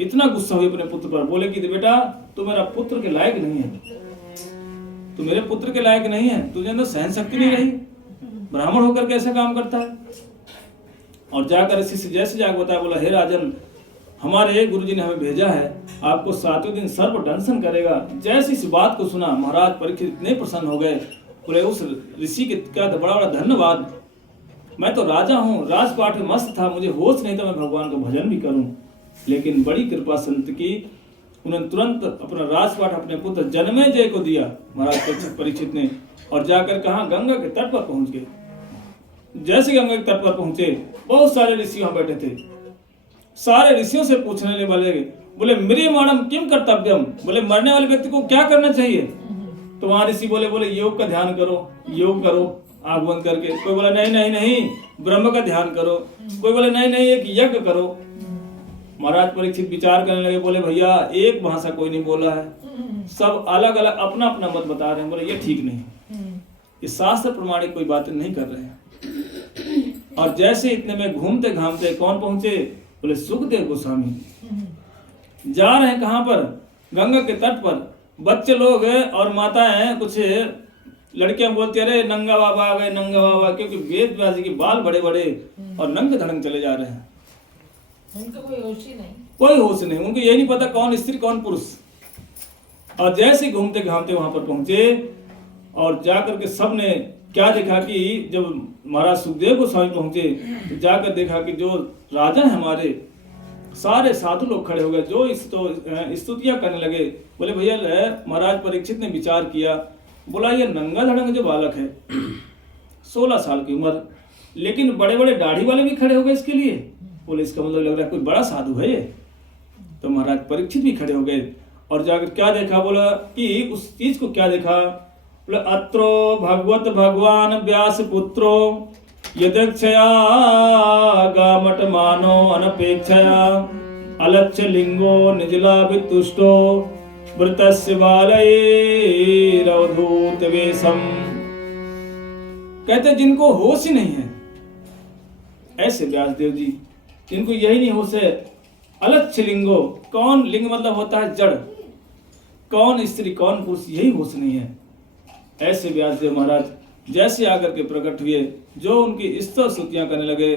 इतना गुस्सा हुई अपने पुत्र पर, बोले कि बेटा तू मेरा पुत्र के लायक नहीं है, तू मेरे पुत्र के लायक नहीं है, तुझे अंदर सहन शक्ति नहीं रही, ब्राह्मण होकर कैसे काम करता है। और जाकर शिष्य जैसे जाकर बताया, बोला हे राजन, हमारे गुरुजी ने हमें भेजा है, आपको 7वें दिन सर्प दंशन करेगा। जैसे इस बात को सुना महाराज परीक्षित इतने प्रसन्न हो गए, बोले उस ऋषि का बड़ा बड़ा धन्यवाद, मैं तो राजा हूँ, राजपाट में मस्त था, मुझे होश नहीं था मैं भगवान का भजन भी करूं, लेकिन बड़ी कृपा संत की, उन्होंने तुरंत अपना राजपाट अपने पुत्र जन्मेजय को दिया महाराज परीक्षित ने। और जाकर कहा गंगा के तट पर पहुंच गए। जैसे गंगा के तट पर पहुंचे, बहुत सारे ऋषि वहां बैठे थे। सारे ऋषियों से पूछने वाले, बोले म्रियमाणम किम कर्तव्यम, बोले मरने वाले व्यक्ति को क्या करना चाहिए। तो वहां ऋषि बोले योग का ध्यान करो, योग करो आंख बंद करके। कोई बोला नहीं नहीं नहीं ब्रह्म का ध्यान करो, कोई बोले नहीं नहीं एक यज्ञ करो। महाराज परीक्षित विचार करने लगे, बोले भैया एक भाषा कोई नहीं बोला है, सब अलग अलग अपना अपना मत बता रहे हैं। बोले ये ठीक नहीं, ये शास्त्र प्रमाणिक कोई बातें नहीं कर रहे हैं। और जैसे इतने में घूमते घामते कौन पहुंचे, बोले सुखदेव गोस्वामी। जा रहे हैं कहां पर? गंगा के तट पर। बच्चे लोग और माताएं, कुछ लड़कियां बोलती अरे नंगा बाबा आ गए, नंगा बाबा, क्योंकि वेद व्यास जी के बाल बड़े बड़े और नंग धड़ंग चले जा रहे हैं। उनको कोई होश ही नहीं, कोई होश नहीं, उनको ये नहीं पता कौन स्त्री कौन पुरुष। और जैसे घूमते घामते वहां पर पहुंचे और जाकर के सबने क्या देखा कि जब महाराज सुखदेव गोस्वामी पहुंचे तो जाकर देखा कि जो राजा है हमारे, सारे साधु लोग खड़े हो गए, जो स्तुतियां करने लगे। बोले भैया महाराज परीक्षित ने विचार किया, बोला ये नंगा धड़ंग जो बालक है 16 साल की उम्र, लेकिन बड़े बड़े दाढ़ी वाले भी खड़े हो गए इसके लिए। बोले इसका मतलब लग रहा है कोई बड़ा साधु है ये। तो महाराज परीक्षित भी खड़े हो गए और जाकर क्या देखा, बोला कि उस चीज को क्या देखा, बोले अत्रो भगवत भगवान व्यास पुत्रो यदक्षया गामट मानो अनपेक्षया अलक्ष्य लिंगो निजलाभितुष्टो वृतस्य बालैरवधूत वेशम। कहते जिनको होश ही नहीं है, ऐसे व्यासदेव जी जिनको यही नहीं होश है, अलक्ष्य लिंगो, कौन लिंग मतलब होता है जड़, कौन स्त्री कौन पुरुष यही होश नहीं है, ऐसे व्यासदेव महाराज जैसे आकर के प्रकट हुए, जो उनकी स्तुति स्तुतियां करने लगे।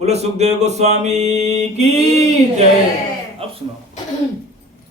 बोलो सुखदेव गोस्वामी की जय। अब सुनाओ।